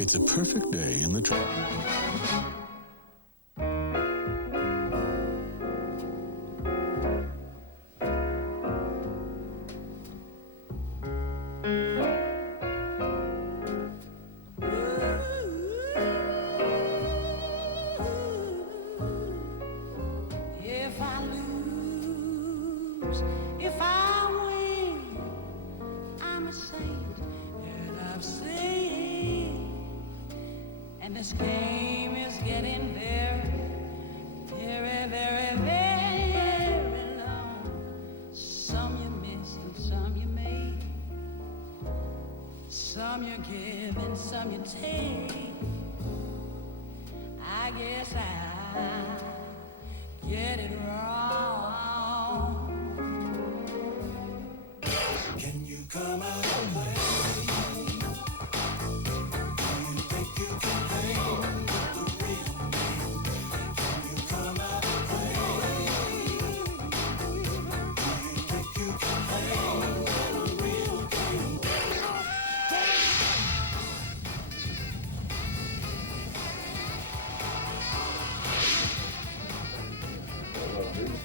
It's a perfect day in the truck. If I lose, if I win, I'm a saint and I've sinned. And this game is getting very, very, very, very long. Some you missed and some you made. Some you give and some you take. I guess I get it wrong. Can you come out and play? Do you think you can hang with the real me? Can you come out and play? Do you think you can hang with a real game?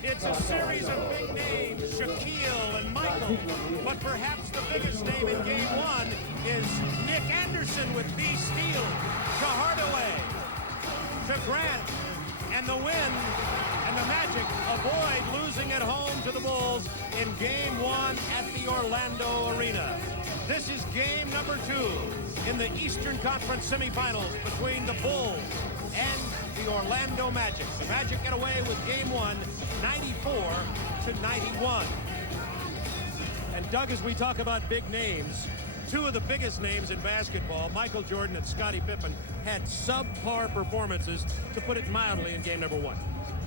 It's a series of big names, Shaquille and Michael, but perhaps the biggest name in game one is Nick Anderson with B. Steele, to Hardaway, to Grant, and the win, and the Magic avoid losing at home to the Bulls in game one at the Orlando Arena. This is game number 2 in the Eastern Conference semifinals between the Bulls and the Orlando Magic. The Magic get away with game 1, 94-91. And Doug, as we talk about big names, 2 of the biggest names in basketball, Michael Jordan and Scottie Pippen, had subpar performances, to put it mildly, in game number 1.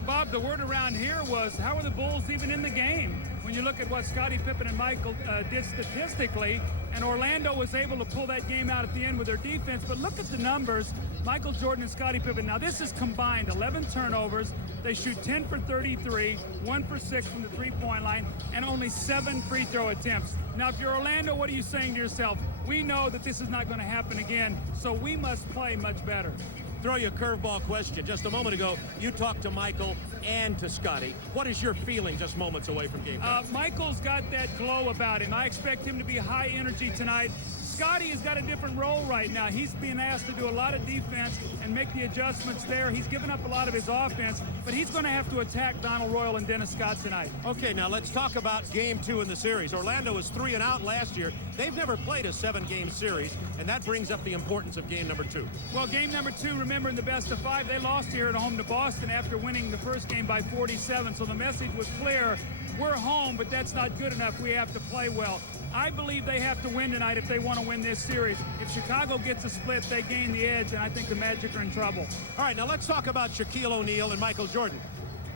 Bob, the word around here was, how are the Bulls even in the game? When you look at what Scottie Pippen and Michael did statistically, and Orlando was able to pull that game out at the end with their defense, but look at the numbers. Michael Jordan and Scottie Pippen. Now, this is combined 11 turnovers. They shoot 10 for 33, 1 for 6 from the three-point line, and only 7 free throw attempts. Now, if you're Orlando, what are you saying to yourself? We know that this is not going to happen again, so we must play much better. Throw you a curveball question. Just a moment ago, you talked to Michael and to Scottie. What is your feeling just moments away from game 1? Michael's got that glow about him. I expect him to be high energy tonight. Scottie has got a different role right now. He's being asked to do a lot of defense and make the adjustments there. He's given up a lot of his offense, but he's going to have to attack Donald Royal and Dennis Scott tonight. Okay, now let's talk about game 2 in the series. Orlando was 3-0 last year. They've never played a 7-game series, and that brings up the importance of game number 2. Well, game number 2, remember, in the best of 5, they lost here at home to Boston after winning the first game by 47, so the message was clear. We're home, but that's not good enough. We have to play well. I believe they have to win tonight if they want to win this series. If Chicago gets a split, they gain the edge, and I think the Magic are in trouble. All right, now let's talk about Shaquille O'Neal and Michael Jordan.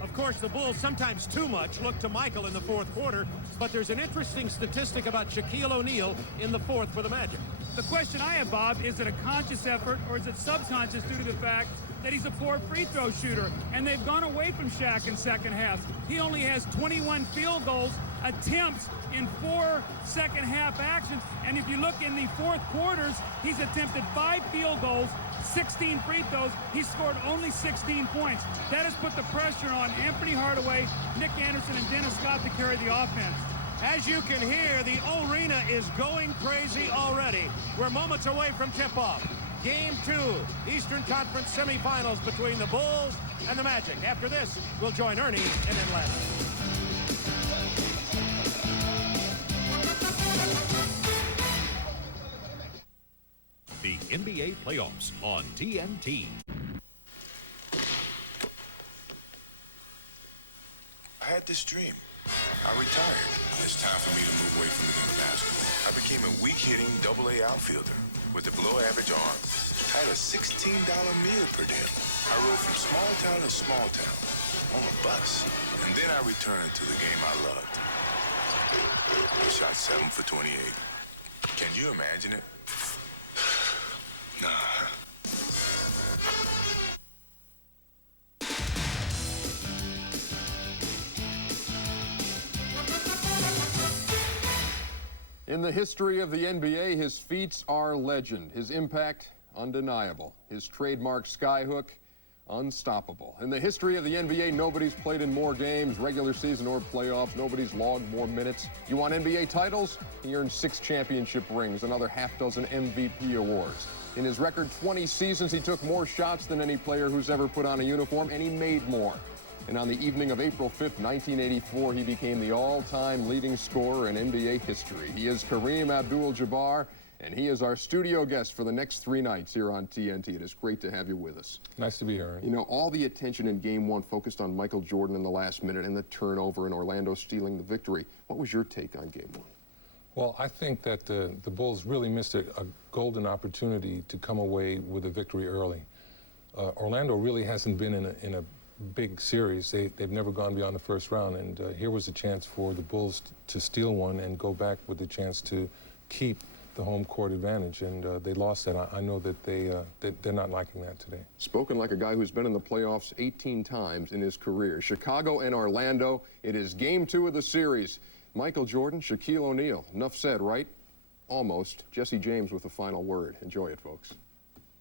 Of course, the Bulls, sometimes too much, look to Michael in the fourth quarter, but there's an interesting statistic about Shaquille O'Neal in the fourth for the Magic. The question I have, Bob, is it a conscious effort or is it subconscious due to the fact that he's a poor free throw shooter? And they've gone away from Shaq in second half. He only has 21 field goals attempts in 4 second half actions. And if you look in the fourth quarters, he's attempted 5 field goals, 16 free throws. He scored only 16 points. That has put the pressure on Anthony Hardaway, Nick Anderson, and Dennis Scott to carry the offense. As you can hear, the arena is going crazy already. We're moments away from tip-off. Game 2, Eastern Conference semifinals between the Bulls and the Magic. After this, we'll join Ernie in Atlanta. The NBA playoffs on TNT. I had this dream. I retired. It's time for me to move away from the game of basketball. I became a weak-hitting AA outfielder with a below-average arm. I had a $16 meal per day. I rode from small town to small town on a bus. And then I returned to the game I loved. I shot 7 for 28. Can you imagine it? Nah. In the history of the NBA, his feats are legend. His impact undeniable. His trademark skyhook, unstoppable. In the history of the NBA, nobody's played in more games, regular season or playoffs. Nobody's logged more minutes. You want NBA titles? He earned 6 championship rings, another half-dozen MVP awards. In his record 20 seasons, he took more shots than any player who's ever put on a uniform, and he made more. And on the evening of April 5th, 1984, he became the all-time leading scorer in NBA history. He is Kareem Abdul-Jabbar, and he is our studio guest for the next 3 nights here on TNT. It is great to have you with us. Nice to be here. You know, all the attention in Game 1 focused on Michael Jordan in the last minute and the turnover and Orlando stealing the victory. What was your take on Game 1? Well, I think that the Bulls really missed a golden opportunity to come away with a victory early. Orlando really hasn't been in a big series. They've never gone beyond the first round, and here was a chance for the Bulls to steal one and go back with the chance to keep the home court advantage, and they lost that. I know that they're not liking that today. Spoken like a guy who's been in the playoffs 18 times in his career. Chicago and Orlando, it is Game 2 of the series. Michael Jordan, Shaquille O'Neal. Enough said, right? Almost. Jesse James with the final word. Enjoy it, folks.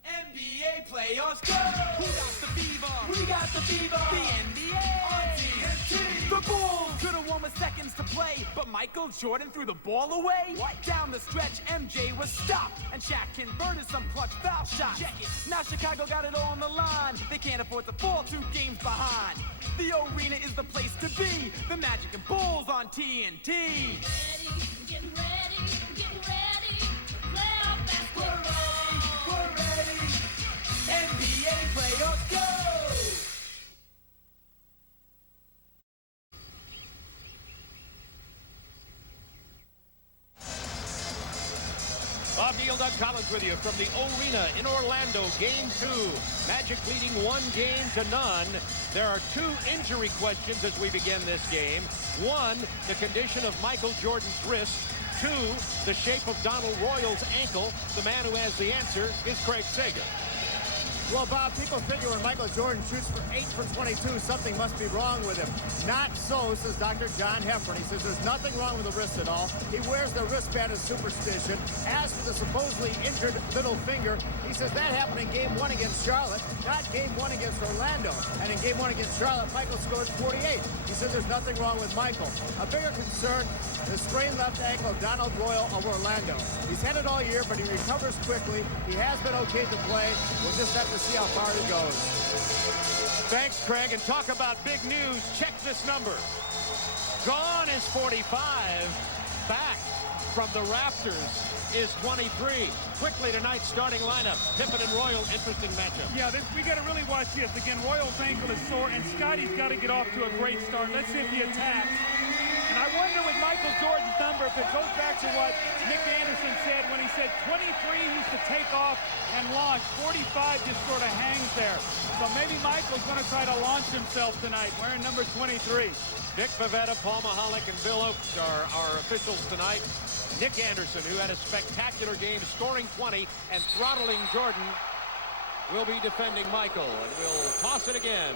NBA playoffs go! Who got the fever? We got the fever! The NBA! On TNT! The Bulls could have won with seconds to play, but Michael Jordan threw the ball away? What? Down the stretch, MJ was stopped, and Shaq converted some clutch foul shots. Check it. Now Chicago got it all on the line. They can't afford to fall 2 games behind. The arena is the place to be. The Magic and Bulls on TNT. Get ready, playoff basketball. We're ready. NBA playoffs go! Bob Neal, Doug Collins with you from the arena in Orlando, Game 2. Magic leading 1-0. There are 2 injury questions as we begin this game. 1, the condition of Michael Jordan's wrist. 2, the shape of Donald Royal's ankle. The man who has the answer is Craig Sager. Well, Bob, people figure when Michael Jordan shoots for 8 for 22, something must be wrong with him. Not so, says Dr. John Heffern. He says there's nothing wrong with the wrist at all. He wears the wristband as superstition. As for the supposedly injured middle finger, he says that happened in Game 1 against Charlotte, not Game 1 against Orlando. And in Game 1 against Charlotte, Michael scored 48. He said there's nothing wrong with Michael. A bigger concern, the sprained left ankle of Donald Royal of Orlando. He's had it all year, but he recovers quickly. He has been okay to play. We'll just have to see how far he goes. Thanks, Craig. And talk about big news. Check this number. Gone is 45. Back from the Rafters is 23. Quickly tonight's starting lineup. Pippen and Royal, interesting matchup. Yeah, we got to really watch this. Again, Royal's ankle is sore, and Scotty's got to get off to a great start. Let's see if he attacks. And I wonder with Michael Jordan's number, if it goes back to what Nick Anderson said when he said 23 used to take off and launch. 45 just sort of hangs there. So maybe Michael's going to try to launch himself tonight, wearing number 23. Dick Pavetta, Paul Mahalik, and Bill Oakes are our officials tonight. Nick Anderson, who had a spectacular game, scoring 20 and throttling Jordan, will be defending Michael, and will toss it again.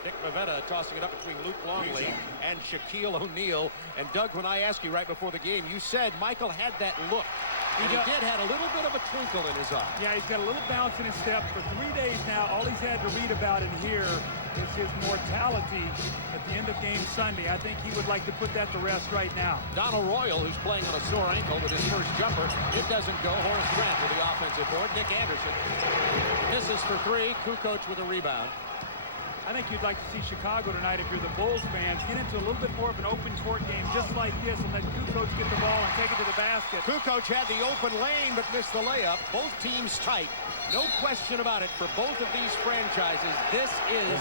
Dick Pavetta tossing it up between Luke Longley and Shaquille O'Neal. And Doug, when I asked you right before the game, you said Michael had that look. And he did have a little bit of a twinkle in his eye. Yeah, he's got a little bounce in his step. For 3 days now, all he's had to read about and hear is his mortality at the end of game Sunday. I think he would like to put that to rest right now. Donald Royal, who's playing on a sore ankle with his first jumper. It doesn't go. Horace Grant with the offensive board. Nick Anderson misses for 3. Kukoc with a rebound. I think you'd like to see Chicago tonight, if you're the Bulls fans, get into a little bit more of an open court game just like this and let Kukoc get the ball and take it to the basket. Kukoc had the open lane but missed the layup. Both teams tight. No question about it for both of these franchises. This is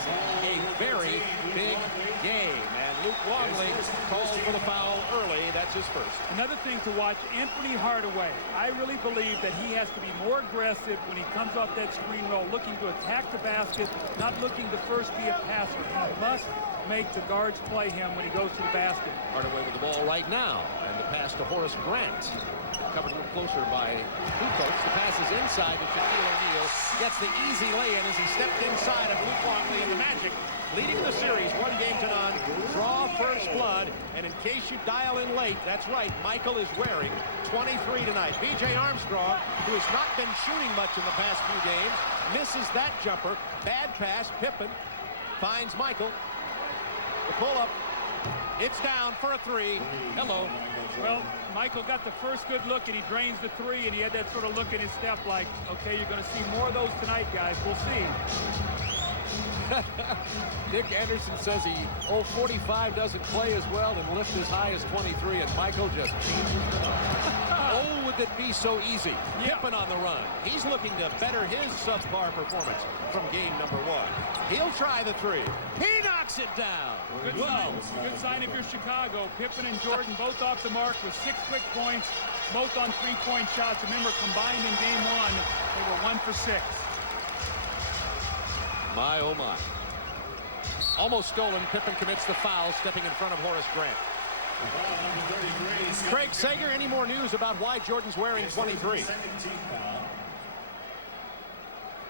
a very big game. And Luke Longley calls for the foul early. That's his first. Another thing to watch, Anthony Hardaway. I really believe that he has to be more aggressive when he comes off that screen roll, looking to attack the basket, not looking to first be a passer. He must make the guards play him when he goes to the basket. Hardaway with the ball right now, and the pass to Horace Grant. Covered a little closer by Kukoc. The pass is inside to Shaquille O'Neal. Gets the easy lay-in as he stepped inside of Luke Longley and the Magic. Leading the series 1-0. Draw first blood. And in case you dial in late, that's right, Michael is wearing 23 tonight. B.J. Armstrong, who has not been shooting much in the past few games, misses that jumper. Bad pass. Pippen finds Michael. The pull-up. It's down for a three. Hello. Well, Michael got the first good look, and he drains the three, and he had that sort of look in his step like, okay, you're going to see more of those tonight, guys. We'll see. Nick Anderson says 45 doesn't play as well and lift as high as 23, and Michael just changes it up. Oh, would it be so easy? Pippen on the run. He's looking to better his subpar performance from game number 1. He'll try the three. He knocks it down. Good sign. Good sign if you're Chicago. Pippen and Jordan both off the mark with 6 quick points, both on 3-point shots. Remember, combined in game 1, they were 1 for 6. My, oh my. Almost stolen. Pippen commits the foul, stepping in front of Horace Grant. Craig Sager, any more news about why Jordan's wearing 23?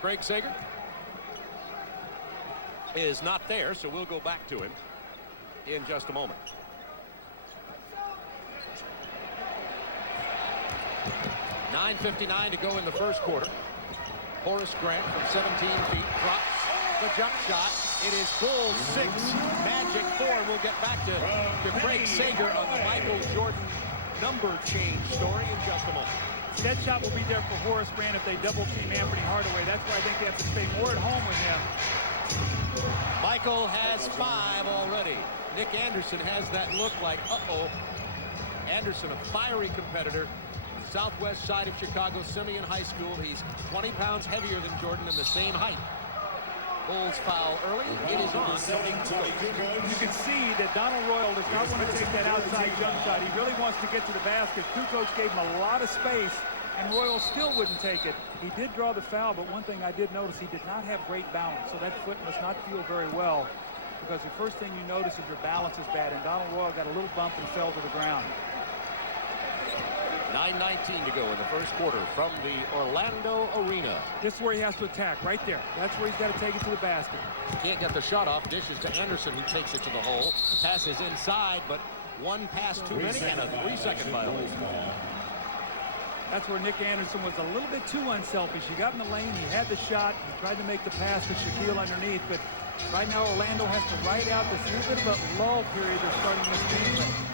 Craig Sager is not there, so we'll go back to him in just a moment. .9:59 to go in the first quarter. Horace Grant from 17 feet drops the jump shot. It is Bulls 6, Magic 4. We'll get back to Craig Sager on the Michael Jordan number change story in just a moment. That shot will be there for Horace Grant if they double team Anthony Hardaway. That's why I think they have to stay more at home with him. Michael has 5 already. Nick Anderson has that look like, uh-oh. Anderson, a fiery competitor. Southwest side of Chicago, Simeon High School. He's 20 pounds heavier than Jordan and the same height. Bulls foul early. It is on. You can see that Donald Royal does not want to take that outside jump shot. He really wants to get to the basket. Kukoc gave him a lot of space, and Royal still wouldn't take it. He did draw the foul, but one thing I did notice, he did not have great balance, so that foot must not feel very well, because the first thing you notice is your balance is bad, and Donald Royal got a little bump and fell to the ground. 9:19 to go in the first quarter from the Orlando Arena. This is where he has to attack, right there. That's where he's got to take it to the basket. Can't get the shot off. Dishes to Anderson, who takes it to the hole. Passes inside, but one pass too many and a 3-second violation. That's where Nick Anderson was a little bit too unselfish. He got in the lane, he had the shot, he tried to make the pass to Shaquille underneath, but right now Orlando has to ride out this little bit of a lull period they're starting this game with.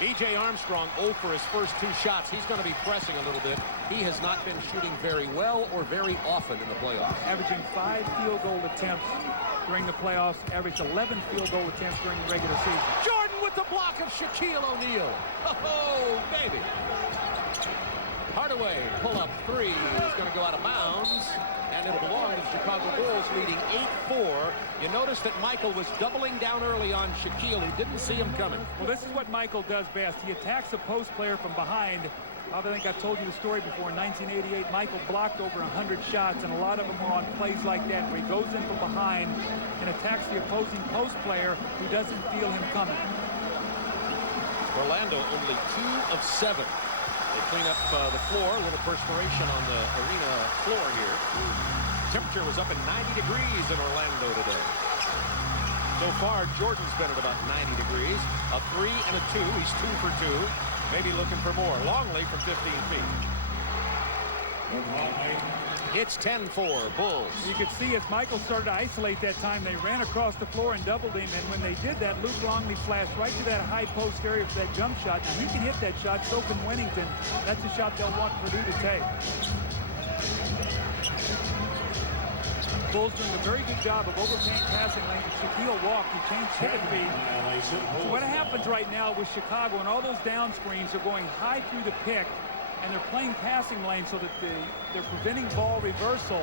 B.J. Armstrong 0 for his first 2 shots. He's going to be pressing a little bit. He has not been shooting very well or very often in the playoffs. Averaging 5 field goal attempts during the playoffs, averaged 11 field goal attempts during the regular season. Jordan with the block of Shaquille O'Neal. Oh, baby. Hardaway, pull-up 3 is going to go out of bounds, and it'll belong to the Chicago Bulls, leading 8-4. You notice that Michael was doubling down early on Shaquille. He didn't see him coming. Well, this is what Michael does best. He attacks a post player from behind. I think I've told you the story before. In 1988, Michael blocked over 100 shots, and a lot of them were on plays like that, where he goes in from behind and attacks the opposing post player who doesn't feel him coming. Orlando only 2 of 7. They clean up the floor. A little perspiration on the arena floor here. Temperature was up at 90 degrees in Orlando today. So far, Jordan's been at about 90 degrees. A 3 and a 2. He's 2 for 2. Maybe looking for more. Longley from 15 feet. It's 10-4 Bulls. You could see as Michael started to isolate that time, they ran across the floor and doubled him. And when they did that, Luke Longley flashed right to that high post area for that jump shot. Now, he can hit that shot. So can Winnington. That's a shot they'll want Purdue to take. Bulls doing a very good job of overpaying passing lanes. Shaquille walked. He changed pivot feet. So what happens right now with Chicago and all those down screens are going high through the pick, and they're playing passing lanes so that they're preventing ball reversal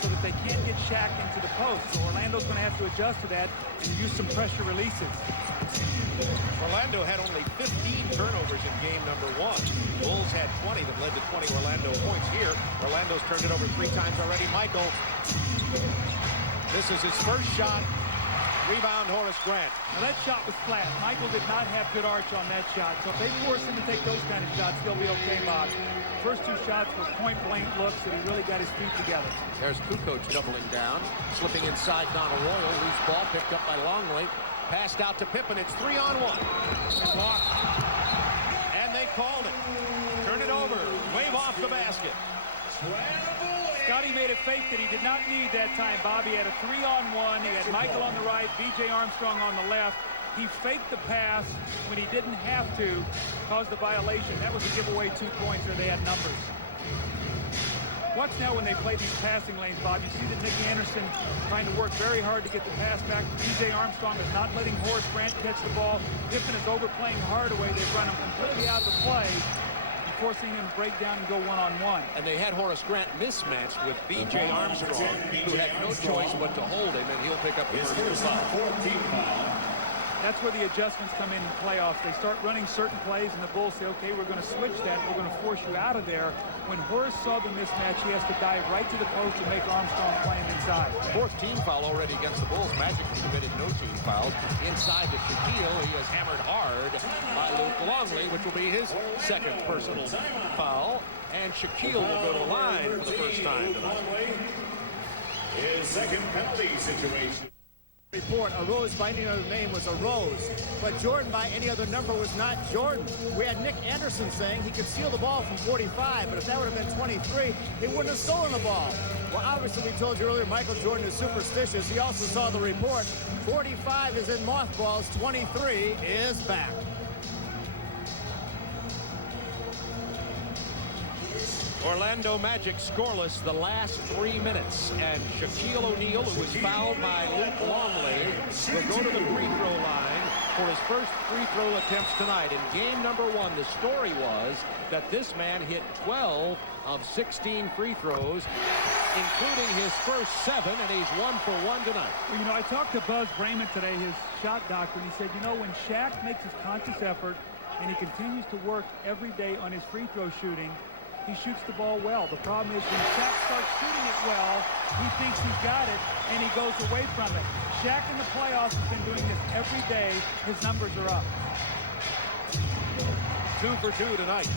so that they can't get Shaq into the post. So Orlando's going to have to adjust to that and use some pressure releases. Orlando had only 15 turnovers in game number 1. Bulls had 20 that led to 20 Orlando points here. Orlando's turned it over 3 times already. Michael, this is his first shot Rebound, Horace Grant. Now that shot was flat. Michael did not have good arch on that shot. So if they force him to take those kind of shots, they'll be okay, Bob. First two shots were point-blank looks, and he really got his feet together. There's Kukoc doubling down, slipping inside Donald Royal. Loose ball picked up by Longley. Passed out to Pippen. It's 3-on-1. And blocked. And they called it. Turn it over. Wave off the basket. Scotty made a fake that he did not need that time, Bob. He had a 3-on-1. He had Michael on the right, B.J. Armstrong on the left. He faked the pass when he didn't have to, caused the violation. That was a giveaway 2 points, or they had numbers. Watch now when they play these passing lanes, Bob. You see that Nick Anderson trying to work very hard to get the pass back. B.J. Armstrong is not letting Horace Grant catch the ball. Pippen is overplaying Hardaway. They've run him completely out of the play, forcing him to break down and go one-on-one. And they had Horace Grant mismatched with B.J. Armstrong, who had no choice but to hold him, and he'll pick up the first foul. That's where the adjustments come in playoffs. They start running certain plays, and the Bulls say, okay, we're going to switch that. We're going to force you out of there. When Horace saw the mismatch, he has to dive right to the post and make Armstrong play him inside. Fourth team foul already against the Bulls. Magic has committed no team fouls. Inside to Shaquille, he is hammered hard by Luke Longley, which will be his second personal foul. And Shaquille will go to the line for the first time tonight. His second penalty situation. Report, a rose by any other name was a rose, but Jordan by any other number was not Jordan. We had Nick Anderson saying he could steal the ball from 45, but if that would have been 23, he wouldn't have stolen the ball. Well, obviously, we told you earlier, Michael Jordan is superstitious. He also saw the report. 45 is in mothballs, 23 is back. Orlando Magic scoreless the last 3 minutes, and Shaquille O'Neal, who was fouled by Luke Longley, will go to the free throw line for his first free throw attempts tonight. In game number 1, the story was that this man hit 12 of 16 free throws, including his first 7, and he's 1 for 1 tonight. Well, you know, I talked to Buzz Brayman today, his shot doctor, and he said, you know, when Shaq makes his conscious effort and he continues to work every day on his free throw shooting, he shoots the ball well. The problem is when Shaq starts shooting it well, he thinks he's got it, and he goes away from it. Shaq in the playoffs has been doing this every day. His numbers are up. 2 for 2 tonight.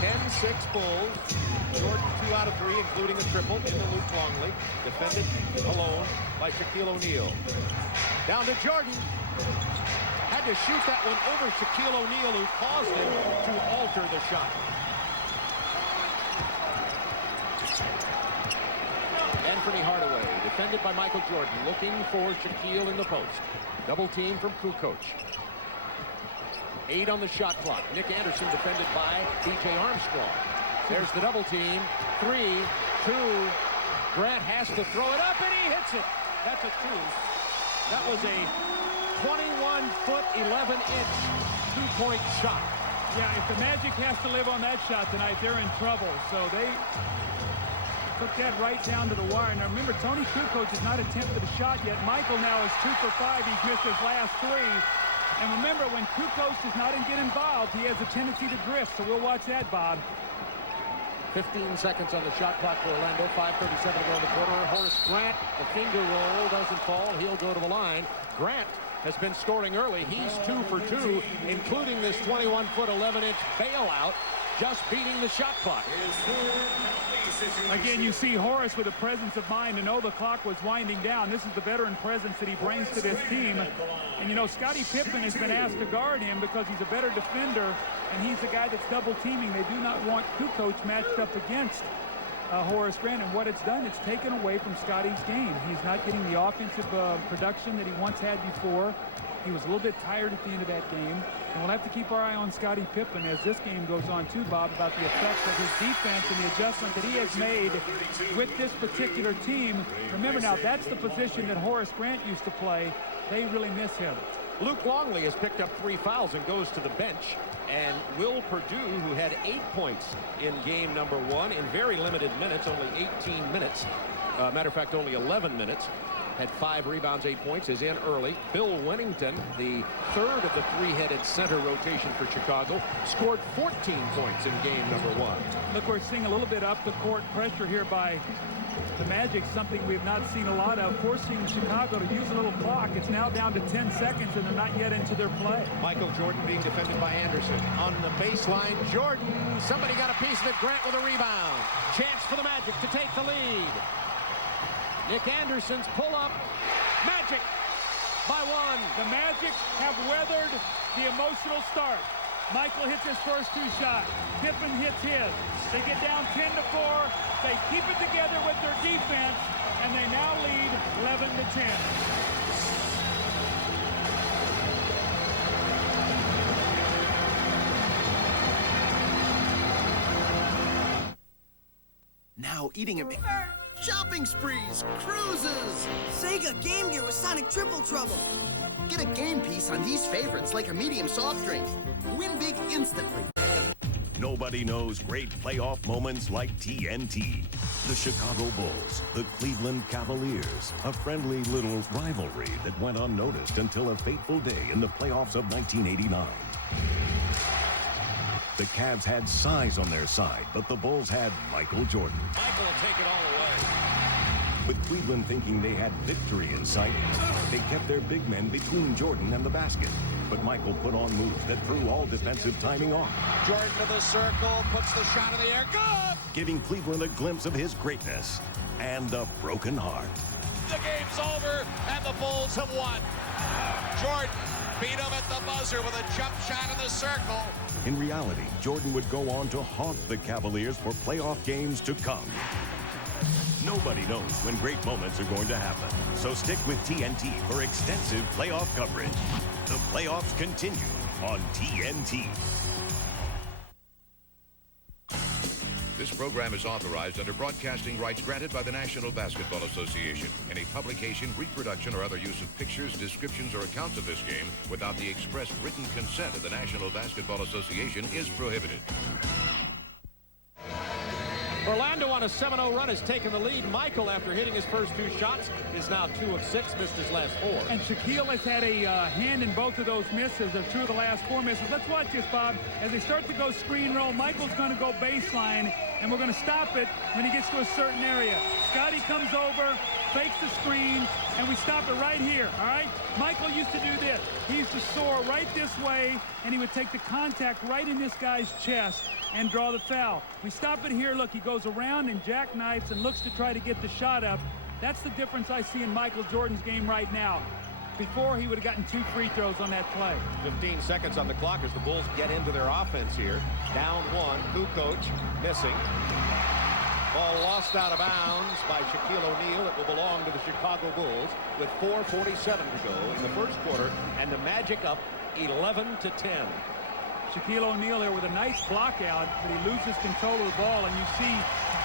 10-6 Bulls. Jordan 2 out of 3, including a triple into Luke Longley. Defended alone by Shaquille O'Neal. Down to Jordan. Had to shoot that one over Shaquille O'Neal, who caused him to alter the shot. Anthony Hardaway, defended by Michael Jordan, looking for Shaquille in the post. Double team from Kukoc. 8 on the shot clock. Nick Anderson defended by B.J. Armstrong. There's the double team. 3, 2. Grant has to throw it up, and he hits it. That's a 2. That was a 21-foot, 11-inch, 2-point shot. Yeah, if the Magic has to live on that shot tonight, they're in trouble. So they took that right down to the wire. Now remember, Tony Kukoc has not attempted a shot yet. Michael now is 2 for 5. He's missed his last 3. And remember, when Kukoc does not get involved, he has a tendency to drift. So we'll watch that, Bob. 15 seconds on the shot clock for Orlando. 5:37 to go in the quarter. Horace Grant, the finger roll doesn't fall. He'll go to the line. Grant has been scoring early. He's 2 for 2, including this 21-foot, 11-inch bailout, just beating the shot clock. Again, you see Horace with a presence of mind to know the clock was winding down. This is the veteran presence that he brings to this team. And, you know, Scottie Pippen has been asked to guard him because he's a better defender, and he's the guy that's double teaming. They do not want Kukoc matched up against Horace Grant, and what it's done, it's taken away from Scottie's game. He's not getting the offensive production that he once had before. He was a little bit tired at the end of that game. And we'll have to keep our eye on Scottie Pippen as this game goes on too, Bob, about the effects of his defense and the adjustment that he has made with this particular team. Remember now, that's the position that Horace Grant used to play. They really miss him. Luke Longley has picked up 3 fouls and goes to the bench. And Will Perdue, who had 8 points in game number 1 in very limited minutes, only 18 minutes. Matter of fact, only 11 minutes. had 5 rebounds, 8 points, is in early. Bill Winnington, the third of the three-headed center rotation for Chicago, scored 14 points in game number 1. Look, we're seeing a little bit up the court pressure here by the Magic, something we have not seen a lot of, forcing Chicago to use a little clock. It's now down to 10 seconds, and they're not yet into their play. Michael Jordan being defended by Anderson. On the baseline, Jordan. Somebody got a piece of it. Grant with a rebound. Chance for the Magic to take the lead. Nick Anderson's pull-up. Magic by 1. The Magic have weathered the emotional start. Michael hits his first 2 shots. Pippen hits his. They get down 10-4. They keep it together with their defense, and they now lead 11-10. Now eating a... Shopping sprees, cruises. Sega Game Gear with Sonic Triple Trouble. Get a game piece on these favorites like a medium soft drink. Win big instantly. Nobody knows great playoff moments like TNT. The Chicago Bulls, the Cleveland Cavaliers, a friendly little rivalry that went unnoticed until a fateful day in the playoffs of 1989. The Cavs had size on their side, but the Bulls had Michael Jordan. Michael will take it all away. With Cleveland thinking they had victory in sight, they kept their big men between Jordan and the basket. But Michael put on moves that threw all defensive timing off. Jordan to the circle, puts the shot in the air. Good! Giving Cleveland a glimpse of his greatness and a broken heart. The game's over, and the Bulls have won. Jordan beat him at the buzzer with a jump shot in the circle. In reality, Jordan would go on to haunt the Cavaliers for playoff games to come. Nobody knows when great moments are going to happen. So stick with TNT for extensive playoff coverage. The playoffs continue on TNT. This program is authorized under broadcasting rights granted by the National Basketball Association. Any publication, reproduction, or other use of pictures, descriptions, or accounts of this game without the express written consent of the National Basketball Association is prohibited. Orlando on a 7-0 run has taken the lead. Michael, after hitting his first 2 shots, is now 2 of 6, missed his last 4. And Shaquille has had a hand in both of those misses, of 2 of the last 4 misses. Let's watch this, Bob. As they start to go screen roll, Michael's going to go baseline, and we're going to stop it when he gets to a certain area. Scotty comes over, fakes the screen, and we stop it right here, all right? Michael used to do this. He used to soar right this way, and he would take the contact right in this guy's chest and draw the foul. We stop it here. Look, he goes around and jackknifes and looks to try to get the shot up. That's the difference I see in Michael Jordan's game right now. Before, he would have gotten 2 free throws on that play. 15 seconds on the clock as the Bulls get into their offense here. Down 1, Kukoc missing. Ball lost out of bounds by Shaquille O'Neal. It will belong to the Chicago Bulls with 4:47 to go in the first quarter, and the Magic up 11-10. Shaquille O'Neal there with a nice block out, but he loses control of the ball, and you see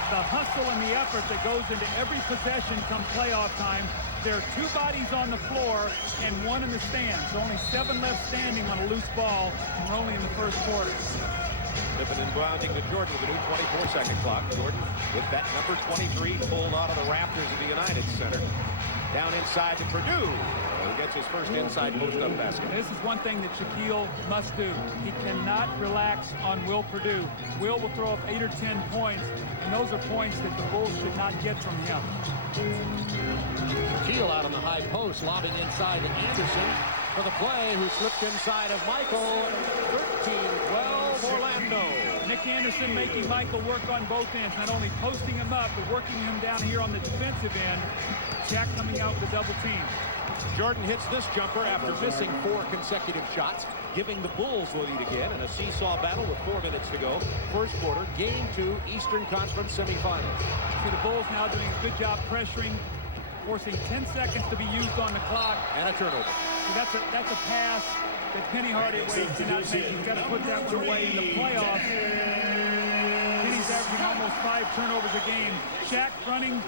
the hustle and the effort that goes into every possession come playoff time. There are 2 bodies on the floor and 1 in the stands. So only 7 left standing on a loose ball, and we're only in the first quarter. Pippen inbounding to Jordan with a new 24-second clock. Jordan with that number 23 pulled out of the Rafters of the United Center. Down inside to Purdue. He gets his first inside post-up basket. This is one thing that Shaquille must do. He cannot relax on Will Purdue. Will throw up 8 or 10 points, and those are points that the Bulls should not get from him. Shaquille out on the high post, lobbing inside to Anderson for the play, who slipped inside of Michael. 13-12 Orlando. Nick Anderson making Michael work on both ends, not only posting him up, but working him down here on the defensive end. Shaq coming out with a double team. Jordan hits this jumper after missing 4 consecutive shots, giving the Bulls the lead again in a seesaw battle with 4 minutes to go. First quarter, Game 2, Eastern Conference semifinals. See the Bulls now doing a good job pressuring, forcing 10 seconds to be used on the clock. And a turnover. See, that's a pass that Penny Hardaway cannot make. He's got to put that one away in the playoffs. Penny's averaging almost 5 turnovers a game. Shaq fronting.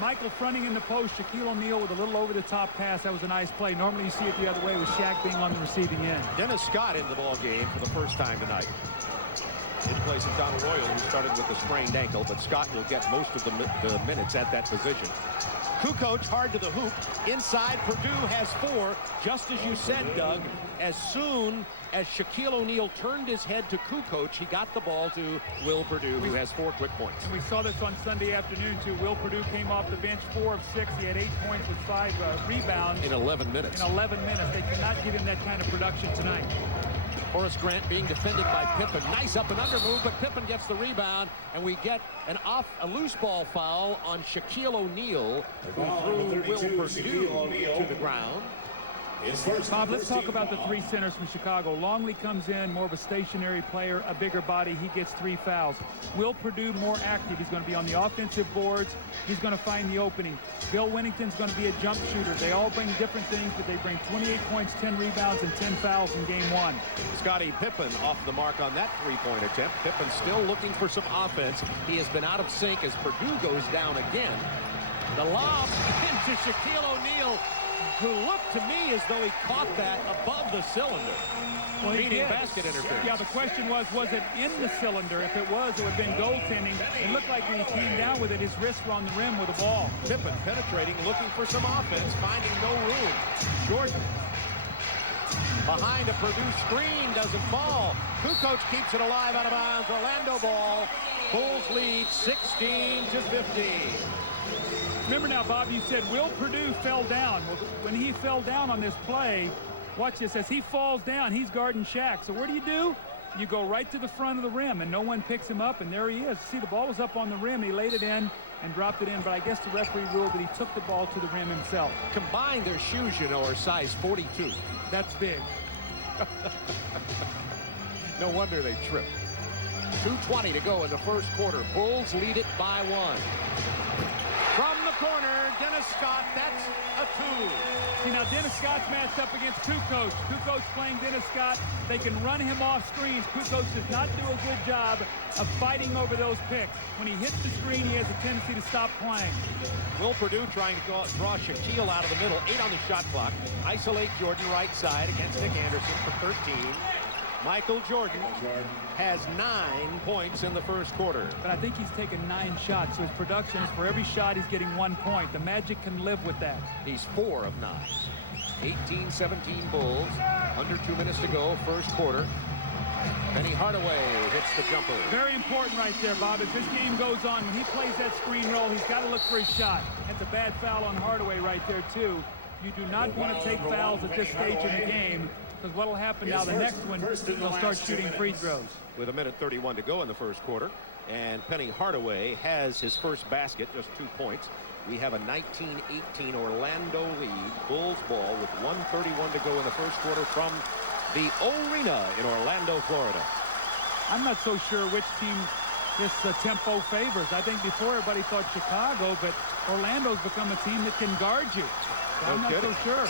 Michael fronting in the post. Shaquille O'Neal with a little over-the-top pass. That was a nice play. Normally you see it the other way with Shaq being on the receiving end. Dennis Scott in the ball game for the first time tonight. In place of Donald Royal, who started with a sprained ankle, but Scott will get most of the minutes at that position. Kukoc hard to the hoop. Inside, Purdue has 4. Just as you said, Doug, as soon as Shaquille O'Neal turned his head to Kukoc, he got the ball to Will Purdue, who has 4 quick points. And we saw this on Sunday afternoon, too. Will Purdue came off the bench 4 of 6. He had 8 points with 5 rebounds. In 11 minutes. In 11 minutes. They cannot give him that kind of production tonight. Horace Grant being defended by Pippen. Nice up and under move, but Pippen gets the rebound, and we get a loose ball foul on Shaquille O'Neal, who threw Will Purdue to the ground. Bob, let's talk about the 3 centers from Chicago. Longley comes in, more of a stationary player, a bigger body. He gets 3 fouls. Will Purdue more active. He's going to be on the offensive boards. He's going to find the opening. Bill Winnington's going to be a jump shooter. They all bring different things, but they bring 28 points, 10 rebounds, and 10 fouls in game 1. Scottie Pippen off the mark on that 3-point attempt. Pippen still looking for some offense. He has been out of sync as Purdue goes down again. The lob into Shaquille O'Neal, who looked to me as though he caught that above the cylinder. Well, meaning basket interference. Yeah, the question was it in the cylinder? If it was, it would have been goaltending. It looked like when he came down with it, his wrists were on the rim with the ball. Pippen penetrating, looking for some offense, finding no room. Jordan behind a Purdue screen, doesn't fall. Kukoc keeps it alive out of bounds. Orlando ball. Bulls lead 16-15. Remember now, Bob, you said Will Purdue fell down. Well, when he fell down on this play, watch this. As he falls down, he's guarding Shaq. So what do? You go right to the front of the rim, and no one picks him up, and there he is. See, the ball was up on the rim. He laid it in and dropped it in, but I guess the referee ruled that he took the ball to the rim himself. Combined, their shoes, you know, are size 42. That's big. No wonder they tripped. 2:20 to go in the first quarter. Bulls lead it by 1. From the corner, Dennis Scott, that's a 2. See, now Dennis Scott's matched up against Kukoc. Kukoc playing Dennis Scott. They can run him off screens. Kukoc does not do a good job of fighting over those picks. When he hits the screen, he has a tendency to stop playing. Will Purdue trying to draw Shaquille out of the middle. 8 on the shot clock. Isolate Jordan right side against Nick Anderson for 13. Michael Jordan has 9 points in the first quarter. But I think he's taken 9 shots, so his production is for every shot he's getting 1 point. The Magic can live with that. He's 4 of 9. 18-17 Bulls. Under 2 minutes to go, first quarter. Penny Hardaway hits the jumper. Very important right there, Bob. If this game goes on, when he plays that screen roll, he's got to look for his shot. That's a bad foul on Hardaway right there, too. You do not want to take fouls at this stage in the game, because what will happen now, the next one, they'll start shooting free throws. With 1:31 to go in the first quarter, and Penny Hardaway has his first basket, just 2 points. We have a 19-18 Orlando lead. Bulls ball with 1:31 to go in the first quarter from the arena in Orlando, Florida. I'm not so sure which team this tempo favors. I think before everybody thought Chicago, but Orlando's become a team that can guard you. I'm not so sure.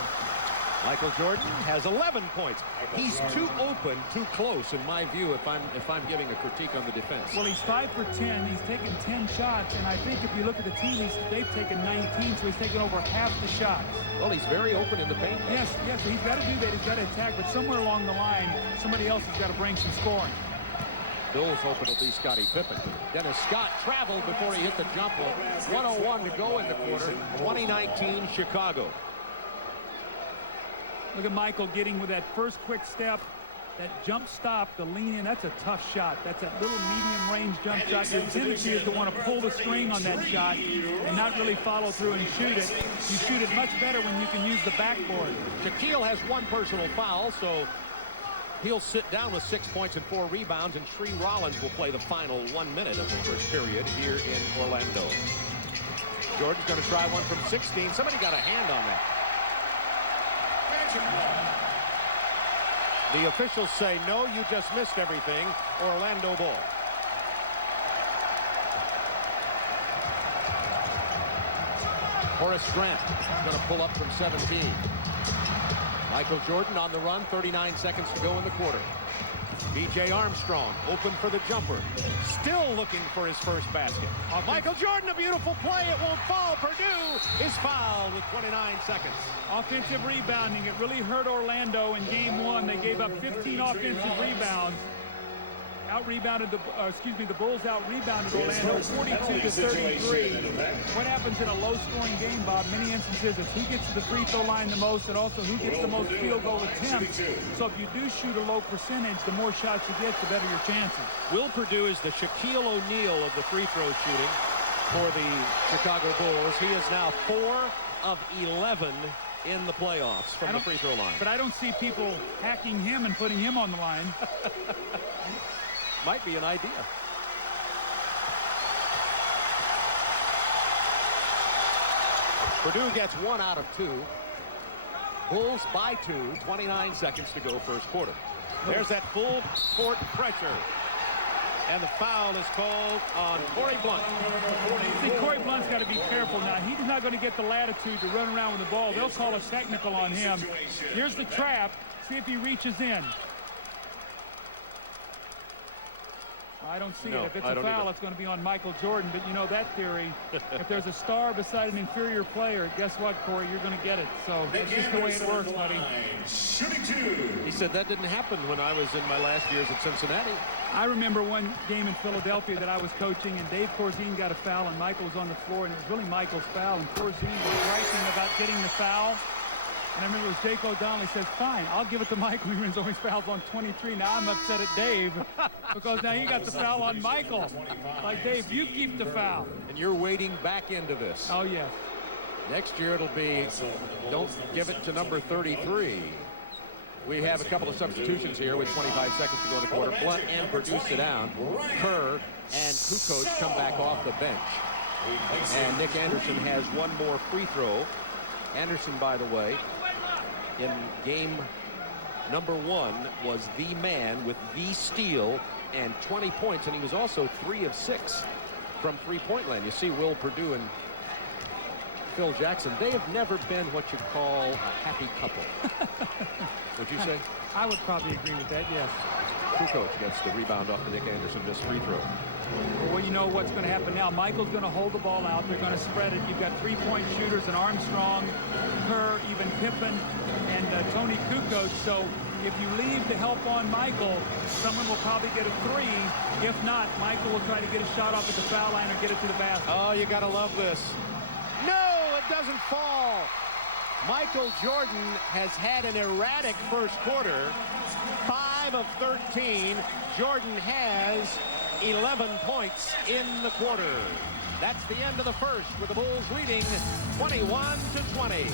Michael Jordan has 11 points. He's too open, too close, in my view, if I'm giving a critique on the defense. Well, he's 5 for 10. He's taken 10 shots, and I think if you look at the team, they've taken 19, so he's taken over half the shots. Well, he's very open in the paint. Yes, he's got to do that. He's got to attack, but somewhere along the line, somebody else has got to bring some scoring. Bills hoping to be Scottie Pippen. Dennis Scott traveled before he hit the jumper. 1:01 to go in the quarter. 2019 Chicago. Look at Michael getting with that first quick step, that jump stop, the lean in. That's a tough shot. That's that little medium range jump shot. Your tendency is to want to pull the string on that shot and not really follow through and shoot it. You shoot it much better when you can use the backboard. Shaquille has 1 personal foul, so he'll sit down with 6 points and 4 rebounds, and Shree Rollins will play the final 1 minute of the first period here in Orlando. Jordan's going to try one from 16. Somebody got a hand on that. The officials say, no, you just missed everything. Orlando ball. Horace Grant going to pull up from 17. Michael Jordan on the run, 39 seconds to go in the quarter. B.J. Armstrong open for the jumper. Still looking for his first basket. Michael Jordan, a beautiful play. It won't fall. Purdue is fouled with 29 seconds. Offensive rebounding. It really hurt Orlando in game 1. They gave up 15 offensive rebounds. out-rebounded the Bulls out-rebounded Orlando 42-33. What happens in a low-scoring game, Bob? Many instances, it's who gets to the free throw line the most, and also who gets the most field goal attempts. So if you do shoot a low percentage, the more shots you get, the better your chances. Will Perdue is the Shaquille O'Neal of the free throw shooting for the Chicago Bulls. He is now 4 of 11 in the playoffs from the free throw line. But I don't see people hacking him and putting him on the line. Might be an idea. Purdue gets 1 out of 2. Bulls by 2, 29 seconds to go first quarter. There's that full court pressure. And the foul is called on Corey Blunt. See, Corey Blunt's got to be careful now. He's not going to get the latitude to run around with the ball. They'll call a technical on him. Here's the trap. See if he reaches in. I don't see it. If it's a foul, it's going to be on Michael Jordan. But you know that theory. If there's a star beside an inferior player, guess what, Corey? You're going to get it. So that's just the way it works, buddy. He said that didn't happen when I was in my last years at Cincinnati. I remember one game in Philadelphia that I was coaching, and Dave Corzine got a foul, and Michael was on the floor, and it was really Michael's foul, and Corzine was griping about getting the foul. And I remember it was Jake O'Donnell. He says, fine, I'll give it to Michael. He wins always fouls on 23. Now I'm upset at Dave because now he got the foul on Michael. Like, Dave, you keep the foul. And you're wading back into this. Oh, yes. Next year it'll be, don't give it to number 33. We have a couple of substitutions here with 25 seconds to go in the quarter. Blunt and Perdue sit down. Kerr and Kukoc come back off the bench. And Nick Anderson has one more free throw. Anderson, by the way, in game number 1 was the man with the steal and 20 points, and he was also 3 of 6 from three-point land. You see Will Perdue and Phil Jackson, they have never been what you call a happy couple. Would you say? I would probably agree with that, yes. Kukoc gets the rebound off the Nick Anderson missed free throw. Well, you know what's going to happen now. Michael's going to hold the ball out. They're going to spread it. You've got three-point shooters and Armstrong, Kerr, even Pippen, and Tony Kukoc. So if you leave the help on Michael, someone will probably get a 3. If not, Michael will try to get a shot off at the foul line or get it to the basket. Oh, you got to love this. No, it doesn't fall. Michael Jordan has had an erratic first quarter. 5 of 13. Jordan has 11 points in the quarter. That's the end of the first, with the Bulls leading 21-20.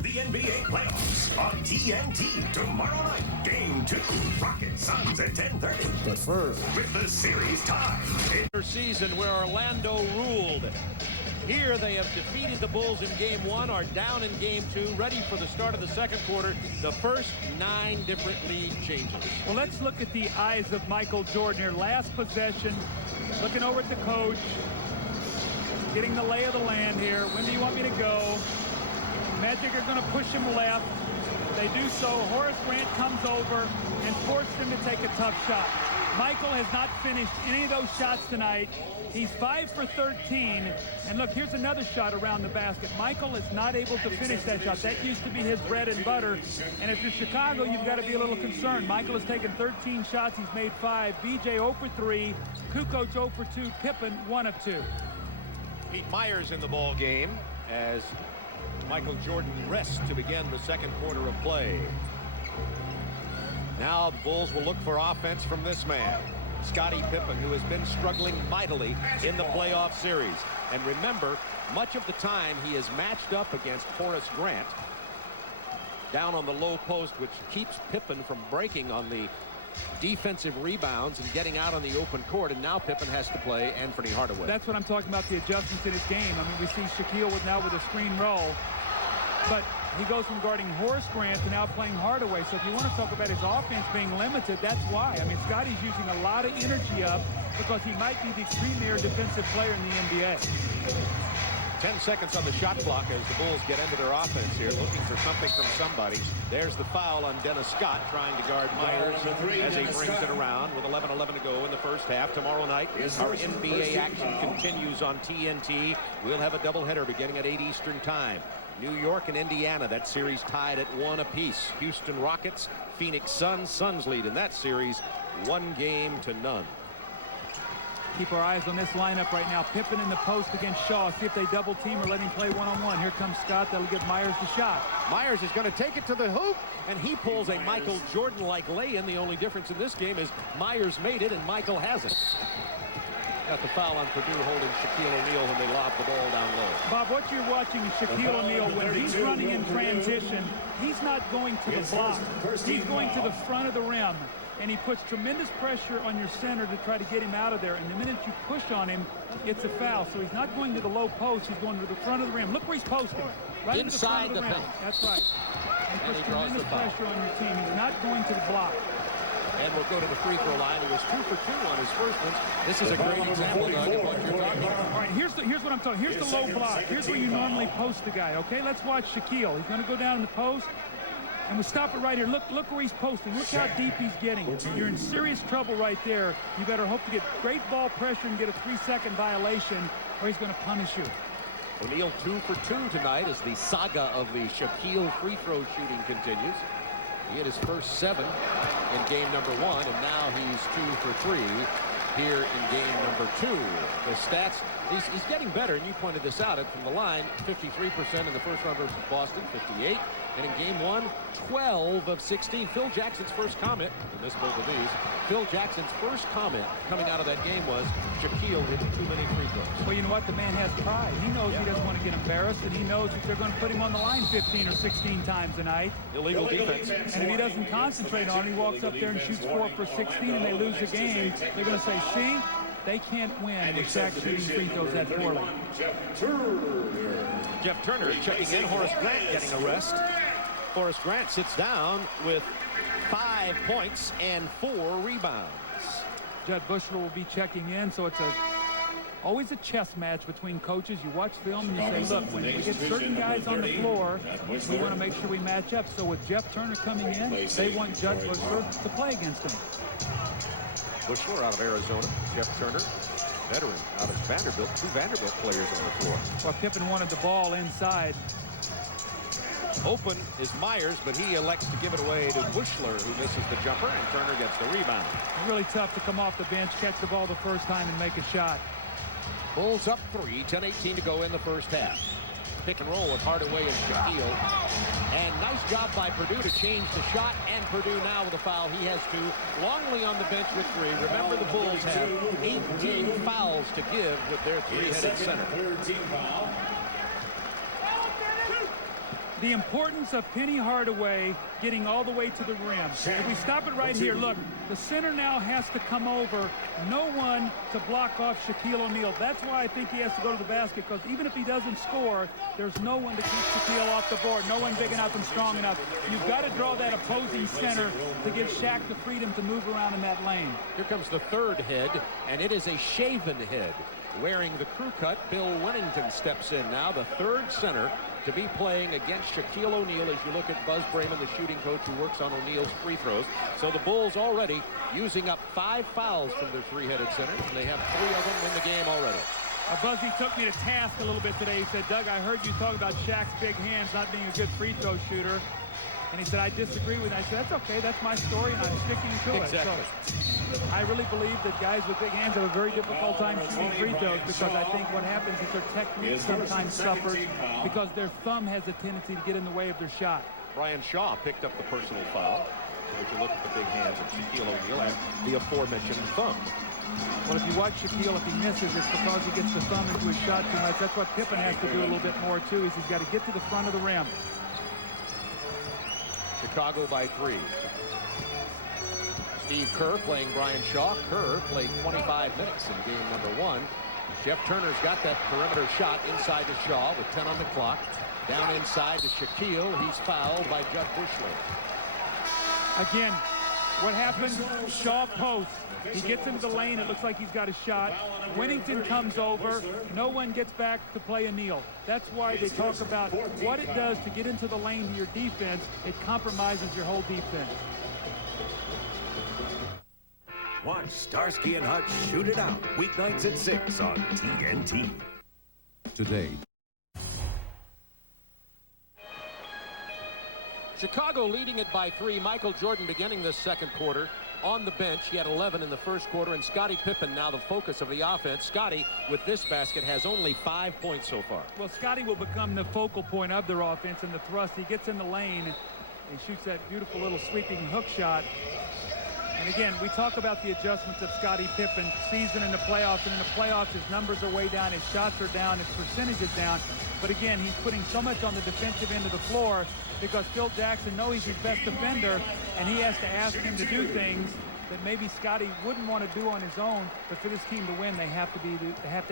The NBA playoffs on TNT tomorrow night. Game 2, Rockets Suns at 10:30. But first, with the series tied. Season where Orlando ruled. Here they have defeated the Bulls in game 1, are down in game 2, ready for the start of the second quarter. The first 9 different lead changes. Well, let's look at the eyes of Michael Jordan here. Last possession, looking over at the coach, getting the lay of the land here. When do you want me to go? Magic are going to push him left. They do so. Horace Grant comes over and forces him to take a tough shot. Michael has not finished any of those shots tonight. He's 5 for 13. And look, here's another shot around the basket. Michael is not able to finish that shot. That used to be his bread and butter. And if you're Chicago, you've got to be a little concerned. Michael has taken 13 shots. He's made 5. BJ 0 for 3. Kukoc 0 for 2. Pippen 1 of 2. Pete Myers in the ball game as Michael Jordan rests to begin the second quarter of play. Now the Bulls will look for offense from this man, Scottie Pippen, who has been struggling mightily in the playoff series. And remember, much of the time he is matched up against Horace Grant down on the low post, which keeps Pippen from breaking on the defensive rebounds and getting out on the open court. And now Pippen has to play Anthony Hardaway. That's what I'm talking about, the adjustments in his game. I mean, we see Shaquille now with a screen roll, but he goes from guarding Horace Grant to now playing Hardaway. So if you want to talk about his offense being limited, that's why. I mean, Scottie's using a lot of energy up because he might be the premier defensive player in the NBA. 10 seconds on the shot clock as the Bulls get into their offense here, looking for something from somebody. There's the foul on Dennis Scott, trying to guard Myers as he brings it around with 11:11 to go in the first half. Tomorrow night, our NBA action continues on TNT. We'll have a doubleheader beginning at 8 Eastern time. New York and Indiana. That series tied at 1 apiece. Houston Rockets, Phoenix Suns. Suns lead in that series 1-0. Keep our eyes on this lineup right now. Pippen in the post against Shaw. See if they double team or let him play one-on-one. Here comes Scott. That'll give Myers the shot. Myers is going to take it to the hoop, and he pulls a Michael Jordan-like lay-in. The only difference in this game is Myers made it and Michael hasn't. Got the foul on Purdue holding Shaquille O'Neal when they lob the ball down low. Bob, what you're watching is Shaquille O'Neal. When he's running in transition, he's not going to the block. He's going to the front of the rim. And he puts tremendous pressure on your center to try to get him out of there. And the minute you push on him, it's a foul. So he's not going to the low post. He's going to the front of the rim. Look where he's posting. Right inside into the front of the rim. paint. That's right. And And puts he draws tremendous the foul. pressure on your team. He's not going to the block. And we'll go to the free throw line. He was 2 for 2 on his first ones. This is a great example, Doug, of what you're talking about. All right, here's what I'm talking. Here's the low block. Here's where you normally post the guy. Okay, let's watch Shaquille. He's going to go down in the post. And we stop it right here. Look where he's posting. Look how deep he's getting. You're in serious trouble right there. You better hope to get great ball pressure and get a 3-second violation, or he's going to punish you. O'Neal 2 for 2 tonight as the saga of the Shaquille free throw shooting continues. He had his first 7 in game number 1, and now he's 2 for 3 here in game number 2. The stats, he's getting better, and you pointed this out from the line. 53% in the first round versus Boston, 58. And in game 1, 12 of 16. Phil Jackson's first comment, and this both of these, Phil Jackson's first comment coming out of that game was Shaquille hitting too many free throws. Well, you know what? The man has pride. He knows he doesn't want to get embarrassed, and he knows that they're going to put him on the line 15 or 16 times a night. Illegal defense. And if he doesn't concentrate on it, he walks up there and shoots 4 for 16, and they lose the game. They're going to say, see, they can't win with Shaq shooting free throws that poorly. Jeff Turner checking in. Horace Grant getting a rest. Horace Grant sits down with 5 points and 4 rebounds. Judd Bushler will be checking in, so it's always a chess match between coaches. You watch film and you say, look, when we get certain guys on the floor, we want to make sure we match up. So with Jeff Turner coming in, they want Judd Bushler to play against him. Bushler out of Arizona. Jeff Turner, veteran out of Vanderbilt. 2 Vanderbilt players on the floor. Well, Pippen wanted the ball inside. Open is Myers, but he elects to give it away to Bushler, who misses the jumper, and Turner gets the rebound. Really tough to come off the bench, catch the ball the first time, and make a shot. Bulls up 3, 10-18 to go in the first half. Pick and roll with Hardaway and Shaquille. And nice job by Purdue to change the shot, and Purdue now with a foul. He has 2. Longley on the bench with 3. Remember, the Bulls have 18 fouls to give with their 3-headed center. The importance of Penny Hardaway getting all the way to the rim. If we stop it right here, look, the center now has to come over. No one to block off Shaquille O'Neal. That's why I think he has to go to the basket, because even if he doesn't score, there's no one to keep Shaquille off the board. No one big enough and strong enough. You've got to draw that opposing center to give Shaq the freedom to move around in that lane. Here comes the 3rd head, and it is a shaven head. Wearing the crew cut, Bill Winnington steps in now, the 3rd center to be playing against Shaquille O'Neal as you look at Buzz Brayman, the shooting coach who works on O'Neal's free throws. So the Bulls already using up 5 fouls from their 3-headed center, and they have 3 of them in the game already. Buzzy took me to task a little bit today. He said, Doug, I heard you talk about Shaq's big hands not being a good free throw shooter. And he said, I disagree with that. I said, that's okay. That's my story, and I'm sticking to it. Exactly. So I really believe that guys with big hands have a very difficult time shooting free throws, because I think what happens is their technique sometimes suffers because their thumb has a tendency to get in the way of their shot. Brian Shaw picked up the personal foul. If you look at the big hands of Shaquille O'Neal and the aforementioned thumb. Well, if you watch Shaquille, if he misses, it's because he gets the thumb into his shot too much. That's what Pippen has to do a little bit more, too, is he's got to get to the front of the rim. Chicago by 3. Steve Kerr playing Brian Shaw. Kerr played 25 minutes in game number 1. Jeff Turner's got that perimeter shot inside to Shaw with 10 on the clock. Down inside to Shaquille. He's fouled by Judd Bushler. Again, what happens? Shaw posts. He gets into the lane. It looks like he's got a shot. Winnington comes over. No one gets back to play O'Neal. That's why they talk about what it does to get into the lane to your defense. It compromises your whole defense. Watch Starsky and Hutch shoot it out weeknights at 6 on TNT. Today. Chicago leading it by 3. Michael Jordan beginning this second quarter on the bench. He had 11 in the first quarter, and Scottie Pippen now the focus of the offense. Scottie, with this basket, has only 5 points so far. Well, Scottie will become the focal point of their offense in the thrust. He gets in the lane. He shoots that beautiful little sweeping hook shot. And again, we talk about the adjustments of Scottie Pippen season in the playoffs, and in the playoffs his numbers are way down, his shots are down, his percentage is down. But again, he's putting so much on the defensive end of the floor because Phil Jackson knows he's his best defender, and he has to ask him to do things that maybe Scottie wouldn't want to do on his own. But for this team to win, they have to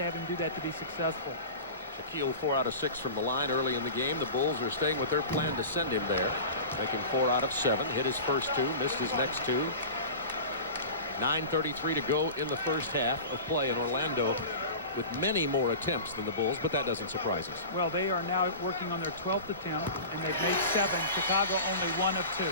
have him do that to be successful. Shaquille 4 out of 6 from the line early in the game. The Bulls are staying with their plan to send him there, making 4 out of 7. Hit his first 2, missed his next 2. 9:33 to go in the first half of play in Orlando, with many more attempts than the Bulls, but that doesn't surprise us. Well, they are now working on their 12th attempt, and they've made 7. Chicago only 1 of 2.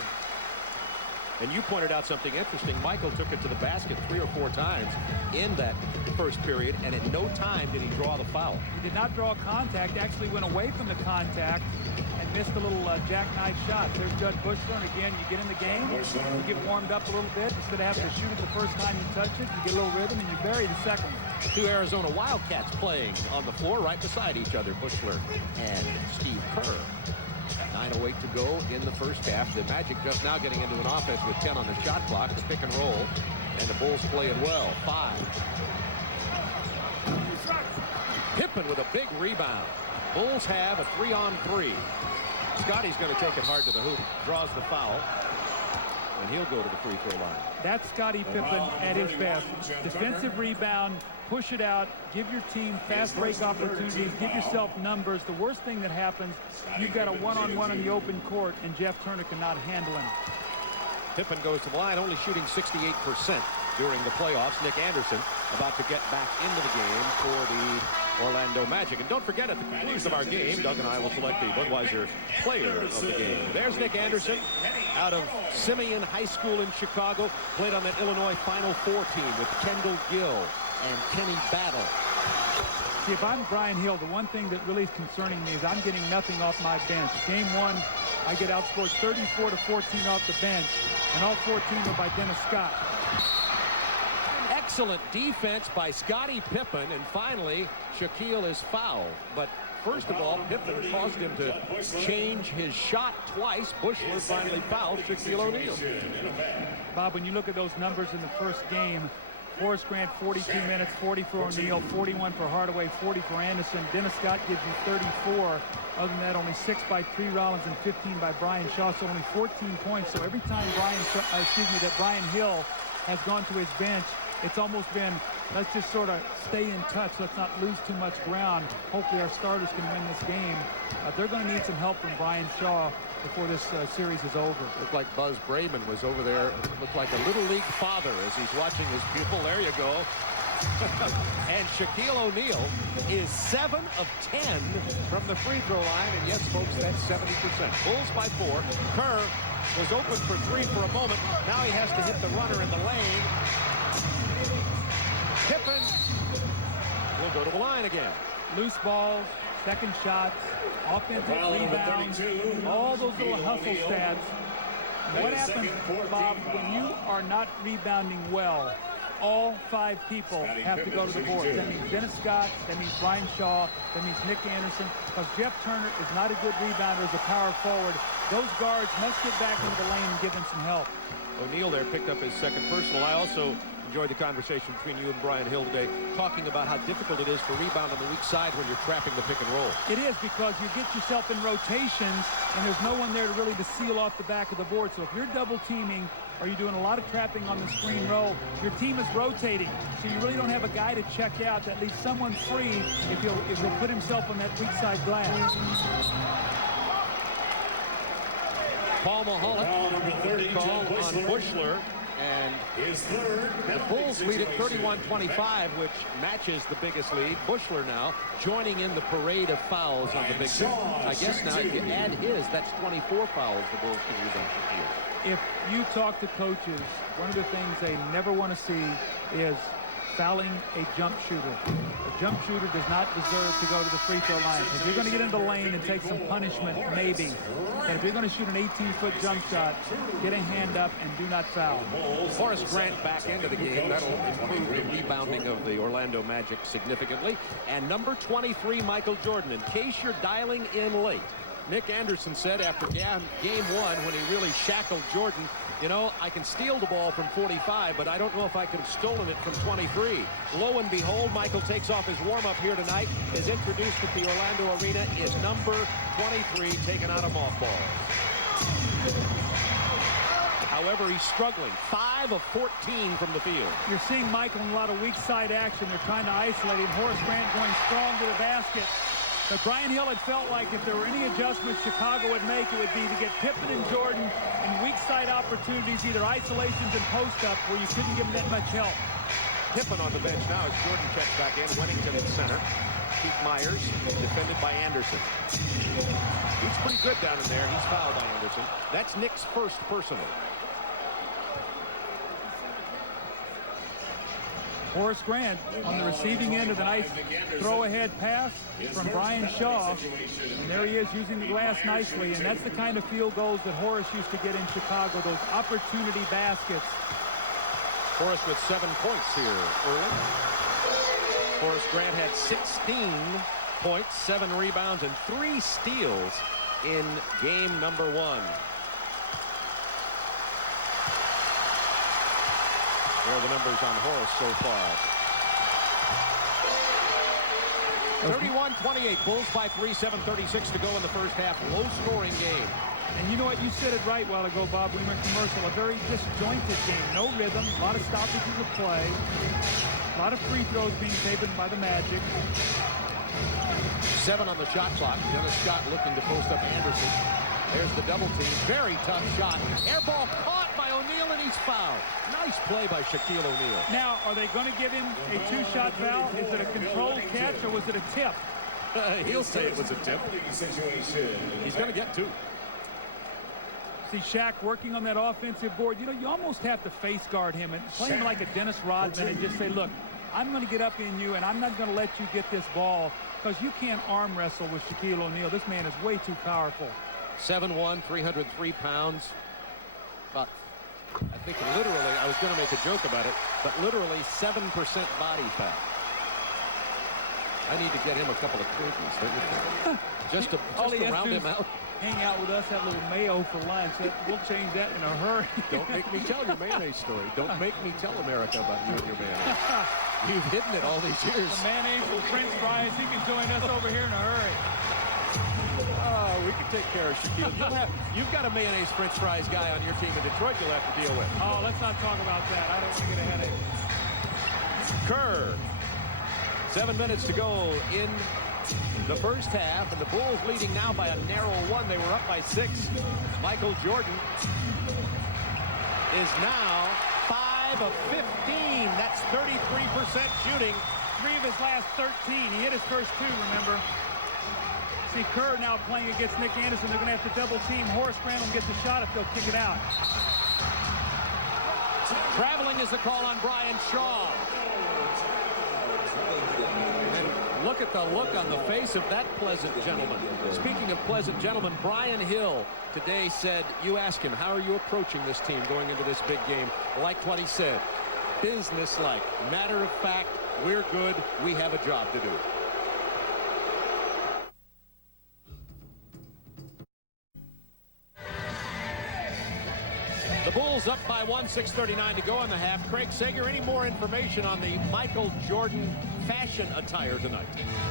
And you pointed out something interesting. Michael took it to the basket 3 or 4 times in that first period, and at no time did he draw the foul. He did not draw contact, actually went away from the contact and missed a little jackknife shot. There's Judge Bushler, and again, you get in the game, you get warmed up a little bit. Instead of having to shoot it the first time you touch it, you get a little rhythm, and you bury the second one. 2 Arizona Wildcats playing on the floor right beside each other, Bushler and Steve Kerr. 9:08 to go in the first half. The Magic just now getting into an offense with 10 on the shot clock, the pick and roll, and the Bulls playing well. 5. Pippen with a big rebound. Bulls have a 3-on-3. Scottie's going to take it hard to the hoop, draws the foul, and he'll go to the free throw line. That's Scottie Pippen at his best. Defensive rebound, push it out, give your team fast break opportunities, give yourself numbers. The worst thing that happens, you've got a one-on-one in the open court, and Jeff Turner cannot handle him. Pippen goes to the line, only shooting 68% during the playoffs. Nick Anderson about to get back into the game for the Orlando Magic. And don't forget, at the conclusion of our game, Doug and I will select the Budweiser player of the game. There's Nick Anderson out of Simeon High School in Chicago. Played on that Illinois Final Four team with Kendall Gill and Kenny Battle. See, if I'm Brian Hill, the one thing that really is concerning me is I'm getting nothing off my bench. Game 1, I get outscored 34-14 off the bench, and all 14 are by Dennis Scott. Excellent defense by Scottie Pippen, and finally Shaquille is fouled. But first of all, Pippen caused him to change his shot twice. Bushler finally fouled Shaquille O'Neal. Bob, when you look at those numbers in the first game, Horace Grant 42 minutes, 40 for O'Neal, 41 for Hardaway, 40 for Anderson. Dennis Scott gives you 34. Other than that, only 6 by Tree Rollins and 15 by Brian Shaw, so only 14 points. So every time that Brian Hill has gone to his bench, it's almost been, let's just sort of stay in touch. Let's not lose too much ground. Hopefully our starters can win this game. They're going to need some help from Brian Shaw before this series is over. Looked like Buzz Brayman was over there. Looked like a little league father as he's watching his pupil. There you go. And Shaquille O'Neal is 7 of 10 from the free throw line. And yes, folks, that's 70%. Bulls by 4. Kerr was open for 3 for a moment. Now he has to hit the runner in the lane. Pippen will go to the line again. Loose balls, second shots, offensive rebounds, all those little hustle stats. What happens, Bob, when you are not rebounding well? All 5 people have to go to the board. That means Dennis Scott, that means Brian Shaw, that means Nick Anderson, because Jeff Turner is not a good rebounder as a power forward. Those guards must get back into the lane and give him some help. O'Neal there picked up his second personal. I also enjoyed the conversation between you and Brian Hill today, talking about how difficult it is to rebound on the weak side when you're trapping the pick and roll. It is, because you get yourself in rotations, and there's no one there to really to seal off the back of the board. So if you're double teaming, or you're doing a lot of trapping on the screen roll, your team is rotating. So you really don't have a guy to check out that leaves someone free if he'll put himself on that weak side glass. Paul Mahalik called on Bushler, and the Bulls lead at 31-25, which matches the biggest lead. Bushler now joining in the parade of fouls on the big team. I guess now if you add his, that's 24 fouls the Bulls can use on Shaquille. If you talk to coaches, one of the things they never want to see is fouling a jump shooter. A jump shooter does not deserve to go to the free throw line. If you're going to get into the lane and take some punishment, maybe. But if you're going to shoot an 18-foot jump shot, get a hand up and do not foul. Horace Grant back into the game. That'll improve the rebounding of the Orlando Magic significantly. And number 23, Michael Jordan. In case you're dialing in late, Nick Anderson said after game one, when he really shackled Jordan, you know, I can steal the ball from 45, but I don't know if I could have stolen it from 23. Lo and behold, Michael takes off his warm-up here tonight. Is introduced at the Orlando Arena is number 23, taken out of mothballs. However, he's struggling. 5 of 14 from the field. You're seeing Michael in a lot of weak side action. They're trying to isolate him. Horace Grant going strong to the basket. But Brian Hill had felt like if there were any adjustments Chicago would make, it would be to get Pippen and Jordan in weak side opportunities, either isolations and post-up, where you couldn't give them that much help. Pippen on the bench now as Jordan checks back in. Wennington in center. Keith Myers defended by Anderson. He's pretty good down in there. He's fouled by Anderson. That's Nick's first personal. Horace Grant on the receiving end of the nice throw-ahead pass from Brian Shaw. And there he is using the glass nicely. And that's the kind of field goals that Horace used to get in Chicago, those opportunity baskets. Horace with 7 points here early. Horace Grant had 16 points, 7 rebounds, and 3 steals in game number 1. There are the numbers on Horace so far. 31-28. Bulls by 3, 7:36 to go in the first half. Low-scoring game. And you know what? You said it right a while ago, Bob. We went commercial. A very disjointed game. No rhythm. A lot of stoppages of play. A lot of free throws being taken by the Magic. 7 on the shot clock. Dennis Scott looking to post up Anderson. There's the double team. Very tough shot. Air ball caught by O'Neal, and he's fouled. Nice play by Shaquille O'Neal. Now, are they going to give him a 2-shot foul? Is it a controlled catch, or was it a tip? He'll say it was a tip. He's going to get 2. See Shaq working on that offensive board. You know, you almost have to face guard him and play him like a Dennis Rodman and just say, look, I'm going to get up in you, and I'm not going to let you get this ball, because you can't arm wrestle with Shaquille O'Neal. This man is way too powerful. 7'1", 303 pounds. But I think literally, I was going to make a joke about it, but literally 7% body fat. I need to get him a couple of cookies, don't you think? just to round him out. Hang out with us, have a little mayo for lunch. We'll change that in a hurry. Don't make me tell your mayonnaise story. Don't make me tell America about you and your mayonnaise. You've hidden it all these years. The mayonnaise and French fries, he can join us over here in a hurry. We can take care of Shaquille. You've got a mayonnaise French fries guy on your team in Detroit you'll have to deal with. Oh, let's not talk about that. I don't want to get a headache. Kerr. 7 minutes to go in the first half, and the Bulls leading now by a narrow 1. They were up by 6. Michael Jordan is now 5 of 15. That's 33% shooting. 3 of his last 13. He hit his first 2, remember? See Kerr now playing against Nick Anderson. They're going to have to double team. Horace Grant will get the shot if they'll kick it out. Traveling is the call on Brian Shaw. And look at the look on the face of that pleasant gentleman. Speaking of pleasant gentlemen, Brian Hill today said, you ask him, how are you approaching this team going into this big game? Like what he said, business-like, matter of fact, we're good, we have a job to do. The Bulls up by 1, 6:39 to go in the half. Craig Sager, any more information on the Michael Jordan fashion attire tonight?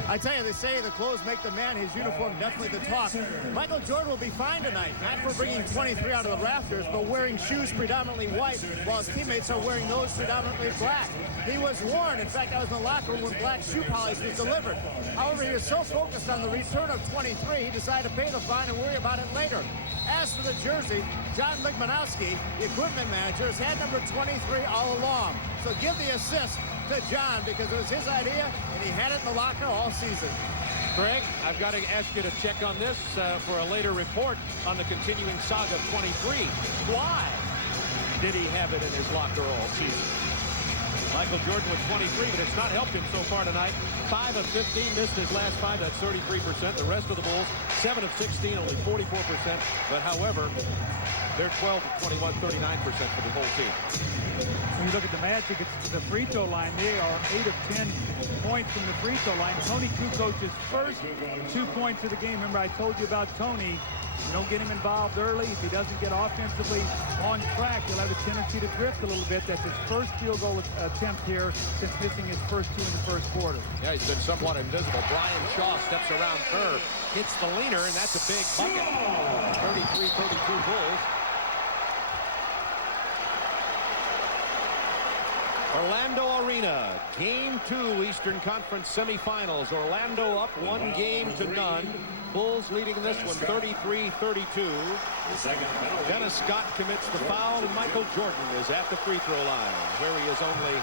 I tell you, they say the clothes make the man. His uniform definitely the talk. Michael Jordan will be fine tonight. Not for bringing 23 out of the rafters, but wearing shoes predominantly white, while his teammates are wearing those predominantly black. He was warned. In fact, I was in the locker room when black shoe polish was delivered. However, he was so focused on the return of 23, he decided to pay the fine and worry about it later. As for the jersey, John Ligmanowski, the equipment manager, has had number 23 all along. So give the assist to John, because it was his idea, and he had it in the locker all season. Greg, I've got to ask you to check on this for a later report on the continuing saga of 23. Why did he have it in his locker all season? Michael Jordan with 23, but it's not helped him so far tonight. 5 of 15, missed his last 5. That's 33%. The rest of the Bulls, 7 of 16, only 44%. But however, they're 12 of 21, 39% for the whole team. When you look at the Magic, it's the free throw line. They are 8 of 10 points from the free throw line. Tony Kukoc's first 2 points of the game. Remember, I told you about Tony. You don't get him involved early. If he doesn't get offensively on track, he'll have a tendency to drift a little bit. That's his first field goal attempt here since missing his first 2 in the first quarter. Yeah, he's been somewhat invisible. Brian Shaw steps around Kerr, hits the leaner, and that's a big bucket. 33-32 Bulls. Orlando Arena, Game 2, Eastern Conference semifinals. Orlando up 1 game to none. Bulls leading this one 33-32. Dennis Scott commits the foul, and Michael Jordan is at the free throw line, where he is only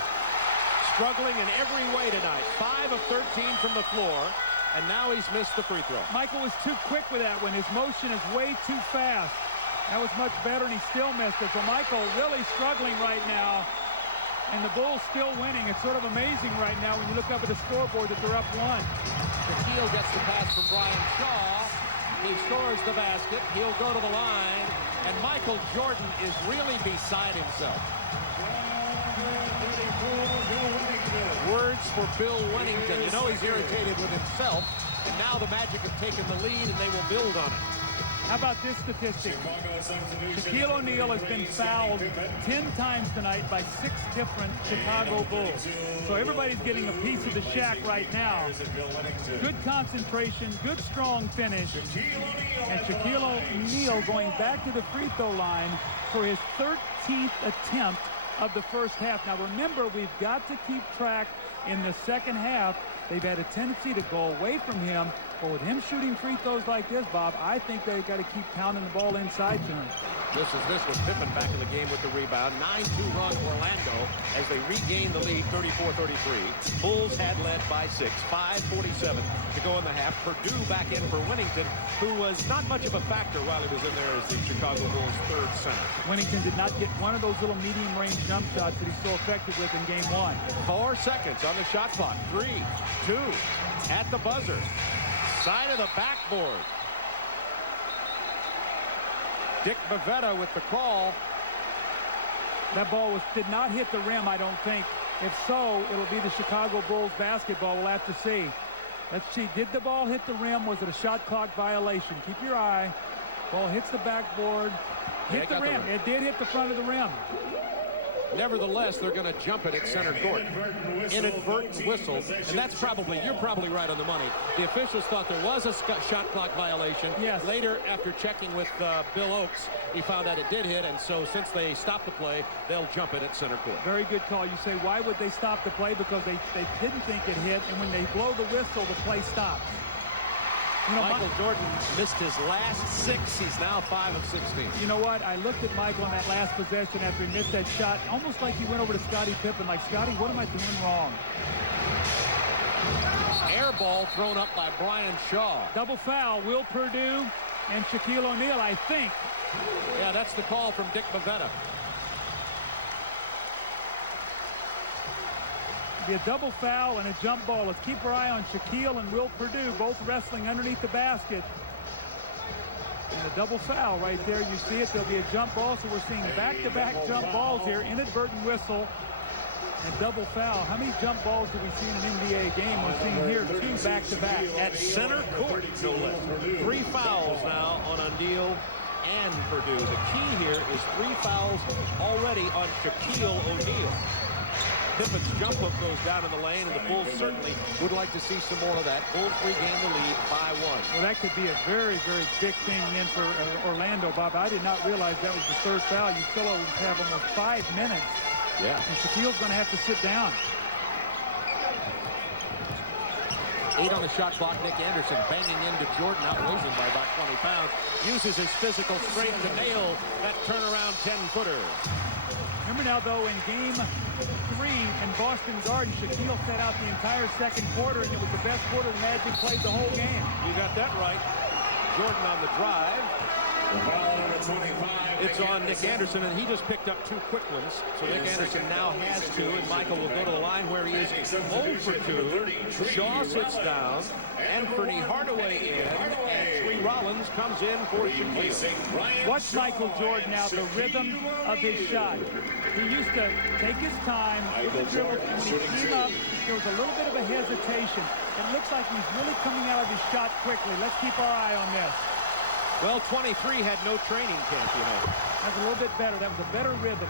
struggling in every way tonight. 5 of 13 from the floor, and now he's missed the free throw. Michael was too quick with that one. His motion is way too fast. That was much better, and he still missed it. So Michael really struggling right now. And the Bulls still winning. It's sort of amazing right now when you look up at the scoreboard that they're up 1. Shaquille gets the pass from Brian Shaw. He scores the basket. He'll go to the line. And Michael Jordan is really beside himself. Words for Bill Wennington. You know he's irritated with himself. And now the Magic have taken the lead, and they will build on it. How about this statistic? Shaquille O'Neal has been fouled 10 times tonight by 6 different Chicago Bulls. So everybody's getting a piece of the shack right now. Good concentration, good strong finish. And Shaquille O'Neal going back to the free throw line for his 13th attempt of the first half. Now remember, we've got to keep track in the second half. They've had a tendency to go away from him. But with him shooting free throws like this, Bob, I think they've got to keep pounding the ball inside to him. This with Pippen back in the game with the rebound. 9-2 run Orlando as they regain the lead 34-33. Bulls had led by 6. 5:47 to go in the half. Purdue back in for Wennington, who was not much of a factor while he was in there as the Chicago Bulls' third center. Wennington did not get one of those little medium-range jump shots that he's so effective with in Game 1. 4 seconds on the shot clock. 3, 2, at the buzzer. Side of the backboard. Dick Bavetta with the call. That ball did not hit the rim, I don't think. If so, it'll be the Chicago Bulls basketball. We'll have to see. Let's see. Did the ball hit the rim? Was it a shot clock violation? Keep your eye. Ball hits the backboard. Hit the rim. It did hit the front of the rim. Nevertheless, they're going to jump it at center court. Inadvertent whistle, and that's you're probably right on the money. The officials thought there was a shot clock violation. Yes. Later, after checking with Bill Oakes, he found out it did hit, and so since they stopped the play, they'll jump it at center court. Very good call. You say, why would they stop the play? Because they didn't think it hit, and when they blow the whistle, the play stops. You know, Michael Jordan missed his last 6. He's now 5 of 16. You know what? I looked at Michael on that last possession after he missed that shot, almost like he went over to Scottie Pippen, like, Scottie, what am I doing wrong? Air ball thrown up by Brian Shaw. Double foul, Will Perdue and Shaquille O'Neal, I think. Yeah, that's the call from Dick Bavetta. Be a double foul and a jump ball. Let's keep our eye on Shaquille and Will Perdue, both wrestling underneath the basket. And a double foul right there. You see it. There'll be a jump ball. So we're seeing back-to-back jump balls here. Inadvertent whistle and double foul. How many jump balls do we see in an NBA game? We're seeing here 2 back-to-back. At center court, no less. 3 fouls now on O'Neal and Perdue. The key here is 3 fouls already on Shaquille O'Neal. Pippen's jump hook goes down in the lane, and the Bulls certainly would like to see some more of that. Bulls regain the lead by 1. Well, that could be a very, very big thing in for Orlando, Bob. I did not realize that was the 3rd foul. You still have almost 5 minutes. Yeah. And Shaquille's going to have to sit down. 8 on the shot clock. Nick Anderson banging into Jordan, outweighs him by about 20 pounds. Uses his physical strength to nail that turnaround 10-footer. Remember now, though, in Game 3 in Boston Garden, Shaquille set out the entire second quarter, and it was the best quarter the Magic played the whole game. You got that right. Jordan on the drive. It's on Nick Anderson, and he just picked up 2 quick ones. So Nick Anderson now has 2, and Michael will go to the line where he is 0 for 2. Shaw sits down, Anthony Hardaway in, and Sweet Rollins comes in for Shaquille. Watch Michael Jordan out, the rhythm of his shot. He used to take his time with the dribble, and when he came up, there was a little bit of a hesitation. It looks like he's really coming out of his shot quickly. Let's keep our eye on this. Well, 23 had no training camp, you know. That's a little bit better. That was a better rhythm.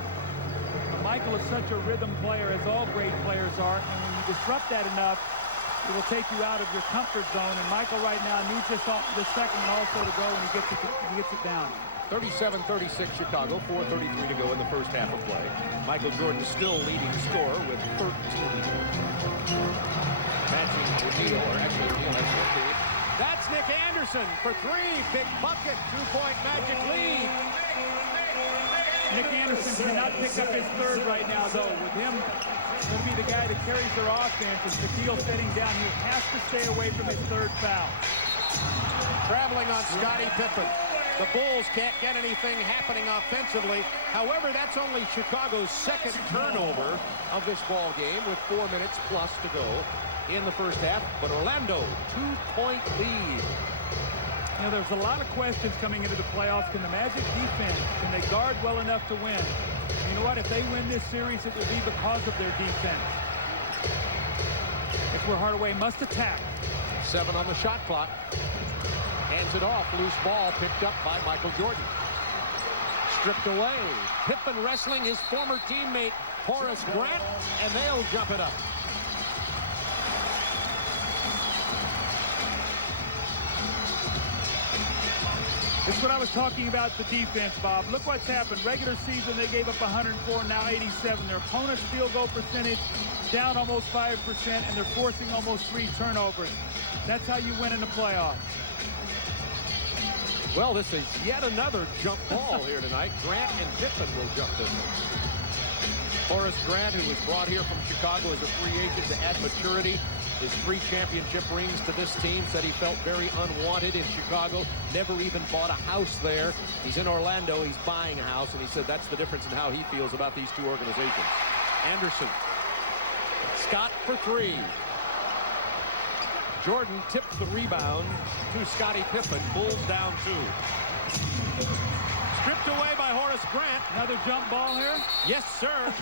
But Michael is such a rhythm player, as all great players are, and when you disrupt that enough, it will take you out of your comfort zone. And Michael right now needs this second one also to go, and he gets it down. 37-36 Chicago, 4:33 to go in the first half of play. Michael Jordan still leading scorer with 13. Matching O'Neal, or actually O'Neal has 15. That's Nick Anderson for 3. Big bucket, 2-point Magic lead. Nick Anderson cannot pick up his third right now, though. With him going to be the guy that carries their offense, and Shaquille sitting down, he has to stay away from his third foul. Traveling on Scottie Pippen. The Bulls can't get anything happening offensively. However, that's only Chicago's 2nd turnover of this ball game with 4 minutes plus to go in the first half. But Orlando, 2-point lead. You know, there's a lot of questions coming into the playoffs. Can the Magic defense, can they guard well enough to win? You know what? If they win this series, it will be because of their defense. It's where Hardaway must attack. 7 on the shot clock. Hands it off. Loose ball picked up by Michael Jordan. Stripped away. Pippen wrestling his former teammate Horace Grant, and they'll jump it up. This is what I was talking about, the defense, Bob. Look what's happened. Regular season, they gave up 104, now 87. Their opponent's field goal percentage down almost 5%, and they're forcing almost 3 turnovers. That's how you win in the playoffs. Well, this is yet another jump ball here tonight. Grant and Pippen will jump this one. Horace Grant, who was brought here from Chicago as a free agent to add maturity, his 3 championship rings to this team, said he felt very unwanted in Chicago, never even bought a house there. He's in Orlando, he's buying a house, and he said that's the difference in how he feels about these 2 organizations. Anderson, Scott for 3. Jordan tipped the rebound to Scottie Pippen. Bulls down 2. Stripped away by Horace Grant. Another jump ball here? Yes, sir.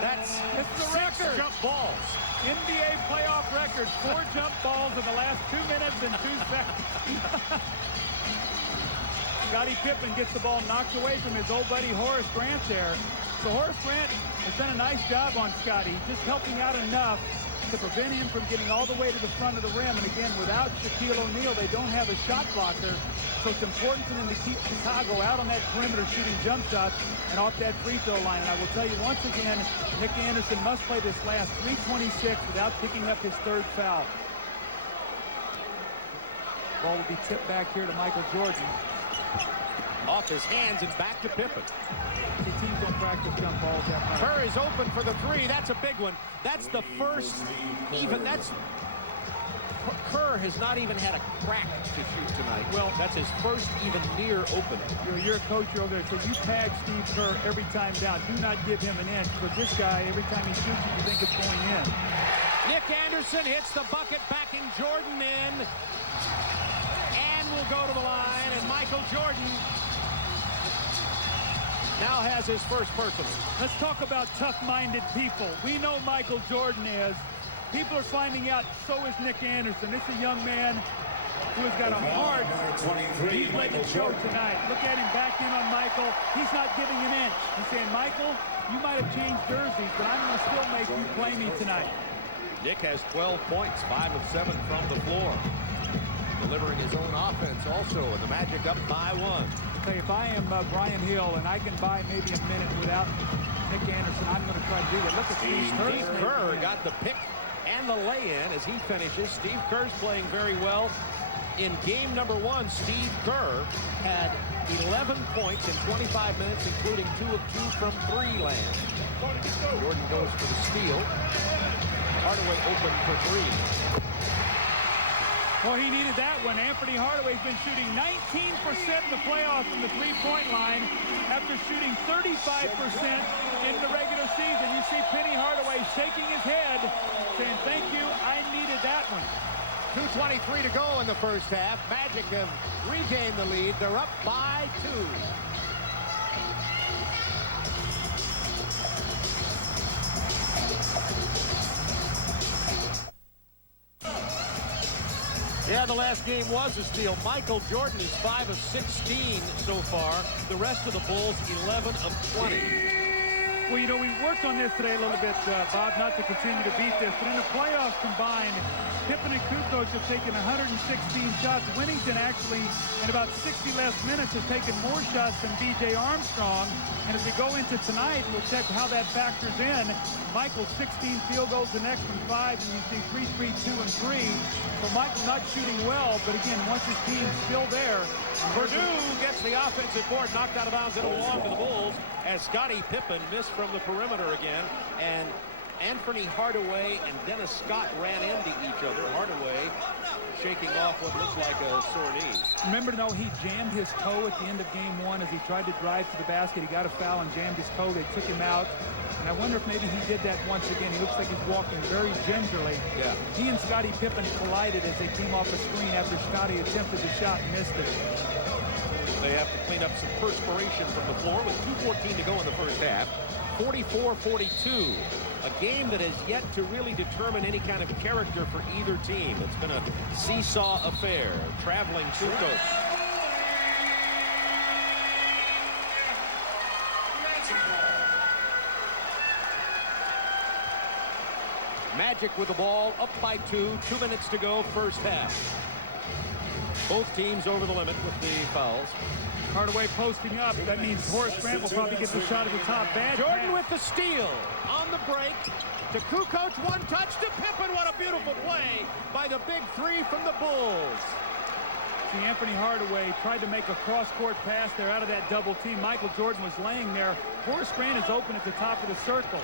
That's the 6 record. jump balls. NBA playoff record, 4 jump balls in the last 2 minutes and 2 seconds. Scottie Pippen gets the ball knocked away from his old buddy Horace Grant there. So Horace Grant has done a nice job on Scottie, just helping out enough to prevent him from getting all the way to the front of the rim. And again, without Shaquille O'Neal, they don't have a shot blocker. So it's important for them to keep Chicago out on that perimeter shooting jump shots and off that free throw line. And I will tell you once again, Nick Anderson must play this last 3:26 without picking up his 3rd foul. Ball will be tipped back here to Michael Jordan. Off his hands and back to Pippen. The teams don't practice jump balls that much. Kerr is open for the 3. That's a big one. That's the first even. Kerr has not even had a crack to shoot tonight. Well, that's his first even near opening. You're a coach over there, so you tag Steve Kerr every time down. Do not give him an inch. But this guy, every time he shoots, you think it's going in. Nick Anderson hits the bucket, backing Jordan in, and will go to the line. And Michael Jordan now has his first personal. Let's talk about tough-minded people. We know Michael Jordan is. People are finding out so is Nick Anderson. This is a young man who has got a heart. He's letting it show tonight. Look at him back in on Michael. He's not giving an inch. He's saying, Michael, you might have changed jerseys, but I'm going to still make you play me tonight. Nick has 12 points, 5 of 7 from the floor. Delivering his own offense also, and the Magic up by 1. Okay, if I am Brian Hill and I can buy maybe a minute without Nick Anderson, I'm going to try to do that. Look at Steve Kerr got the pick and the lay-in as he finishes. Steve Kerr's playing very well. In game number 1, Steve Kerr had 11 points in 25 minutes, including 2 of 2 from 3 land. Jordan goes for the steal. Hardaway open for 3. Well, he needed that one. Anthony Hardaway's been shooting 19% in the playoffs from the three-point line after shooting 35% in the regular season. You see Penny Hardaway shaking his head, saying, thank you, I needed that one. 2:23 to go in the first half. Magic have regained the lead. They're up by 2. Yeah, the last game was a steal. Michael Jordan is 5 of 16 so far. The rest of the Bulls, 11 of 20. Well, you know, we worked on this today a little bit, Bob, not to continue to beat this, but in the playoffs combined, Pippen and Kukoc have taken 116 shots. Winnington actually, in about 60 less minutes, has taken more shots than B.J. Armstrong. And as we go into tonight, we'll check how that factors in. Michael, 16 field goals, the next one 5, and you see 3, 3, 2, and 3. So Michael not shooting well, but again, once his team's still there. Purdue gets the offensive board knocked out of bounds and along to the Bulls as Scottie Pippen missed from the perimeter again. And Anthony Hardaway and Dennis Scott ran into each other. Hardaway shaking off what looks like a sore knee. Remember, though, he jammed his toe at the end of game 1 as he tried to drive to the basket. He got a foul and jammed his toe. They took him out. And I wonder if maybe he did that once again. He looks like he's walking very gingerly. Yeah. He and Scottie Pippen collided as they came off the screen after Scottie attempted the shot and missed it. They have to clean up some perspiration from the floor with 2:14 to go in the first half. 44-42. A game that has yet to really determine any kind of character for either team. It's been a seesaw affair. Traveling Kukoc. Magic with the ball, up by 2. 2 minutes to go, first half. Both teams over the limit with the fouls. Hardaway posting up. That means Horace Grant will probably get the shot at the top. Bad Jordan pass. with the steal on the break to Kukoc. One touch to Pippen. What a beautiful play by the big 3 from the Bulls. See, Anthony Hardaway tried to make a cross-court pass there out of that double team. Michael Jordan was laying there. Horace Grant is open at the top of the circle.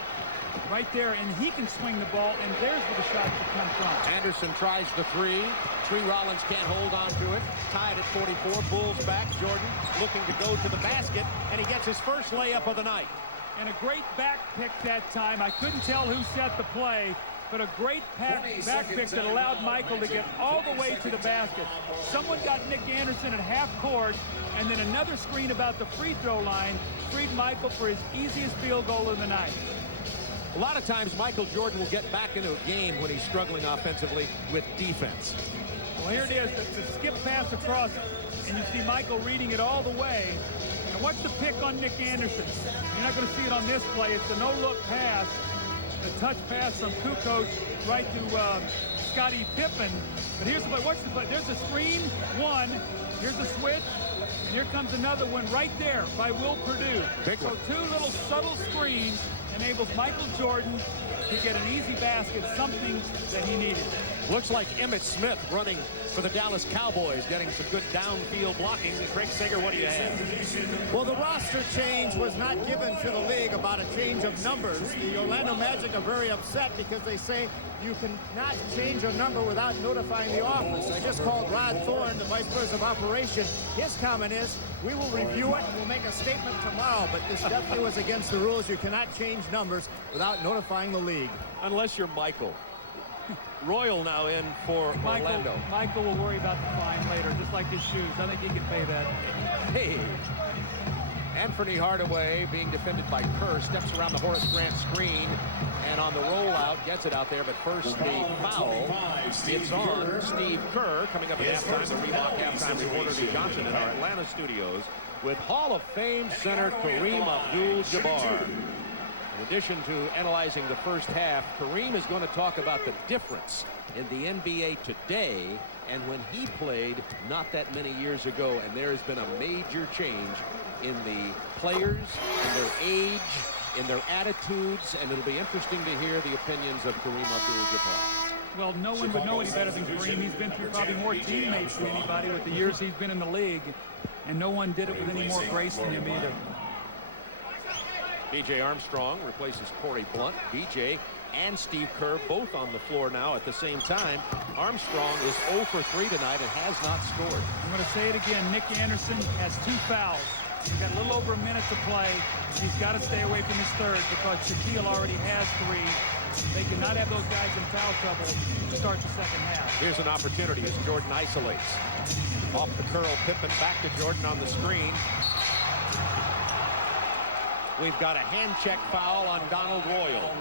Right there, and he can swing the ball, and there's where the shot should come from. Anderson tries the 3. Tree Rollins can't hold on to it. Tied at 44. Bulls back. Jordan looking to go to the basket, and he gets his first layup of the night. And a great back pick that time. I couldn't tell who set the play, but a great back pick that allowed Michael to get all the way to the basket. Someone got Nick Anderson at half court, and then another screen about the free throw line freed Michael for his easiest field goal of the night. A lot of times Michael Jordan will get back into a game when he's struggling offensively with defense. Well, here it is, the skip pass across, and you see Michael reading it all the way. And watch the pick on Nick Anderson. You're not going to see it on this play. It's a no-look pass, the touch pass from Kukoc right to Scottie Pippen. But here's the play. Watch the play. There's a screen, 1. Here's the switch. And here comes another one right there by Will Purdue. Big one. So 2 little subtle screens enables Michael Jordan to get an easy basket, something that he needed. Looks like Emmitt Smith running for the Dallas Cowboys, getting some good downfield blocking. Craig Sager, what do you have? Well, the roster change was not given to the league about a change of numbers. The Orlando Magic are very upset because they say you cannot change a number without notifying the office. I just called Rod Thorne, the Vice President of Operations. His comment is, we will review it and we'll make a statement tomorrow, but this definitely was against the rules. You cannot change numbers without notifying the league. Unless you're Michael. Royal now in for Orlando. Michael will worry about the fine later, just like his shoes. I think he can pay that. Hey. Anthony Hardaway being defended by Kerr, steps around the Horace Grant screen, and on the rollout gets it out there, but first the foul. It's on Steve Kerr coming up at halftime. The Reebok halftime reporter Lee Johnson in our Atlanta studios with Hall of Fame center Kareem Abdul-Jabbar. In addition to analyzing the first half, Kareem is going to talk about the difference in the NBA today and when he played not that many years ago, and there has been a major change in the players, in their age, in their attitudes, and it'll be interesting to hear the opinions of Kareem Abdul-Jabbar. Well, no one would know any better than Kareem. He's been through probably more teammates than anybody with the years he's been in the league, and no one did it with any more grace than him either. B.J. Armstrong replaces Corey Blunt. B.J. and Steve Kerr both on the floor now at the same time. Armstrong is 0 for 3 tonight and has not scored. I'm going to say it again. Nick Anderson has 2 fouls. He's got a little over a minute to play. He's got to stay away from his third because Shaquille already has 3. They cannot have those guys in foul trouble to start the second half. Here's an opportunity as Jordan isolates. Off the curl, Pippen back to Jordan on the screen. We've got a hand check foul on Donald Royal.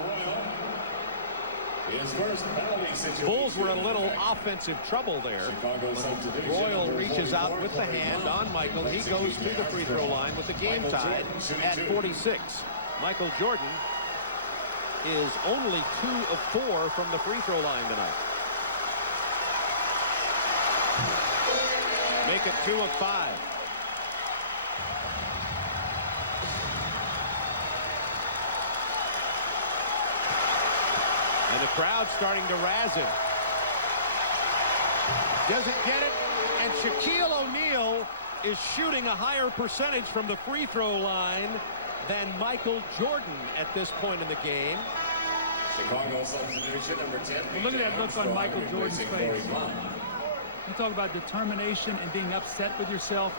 His first penalty situation. Bulls were in a little offensive trouble there. When Royal reaches out with the hand on Michael. He goes to the free throw line with the game tied at 46. Michael Jordan is only 2 of 4 from the free throw line tonight. Make it 2 of 5. And the crowd starting to razz him. Doesn't get it, and Shaquille O'Neal is shooting a higher percentage from the free throw line than Michael Jordan at this point in the game. Chicago substitution number 10. Well, look at that look on Michael Jordan's face. You talk about determination and being upset with yourself.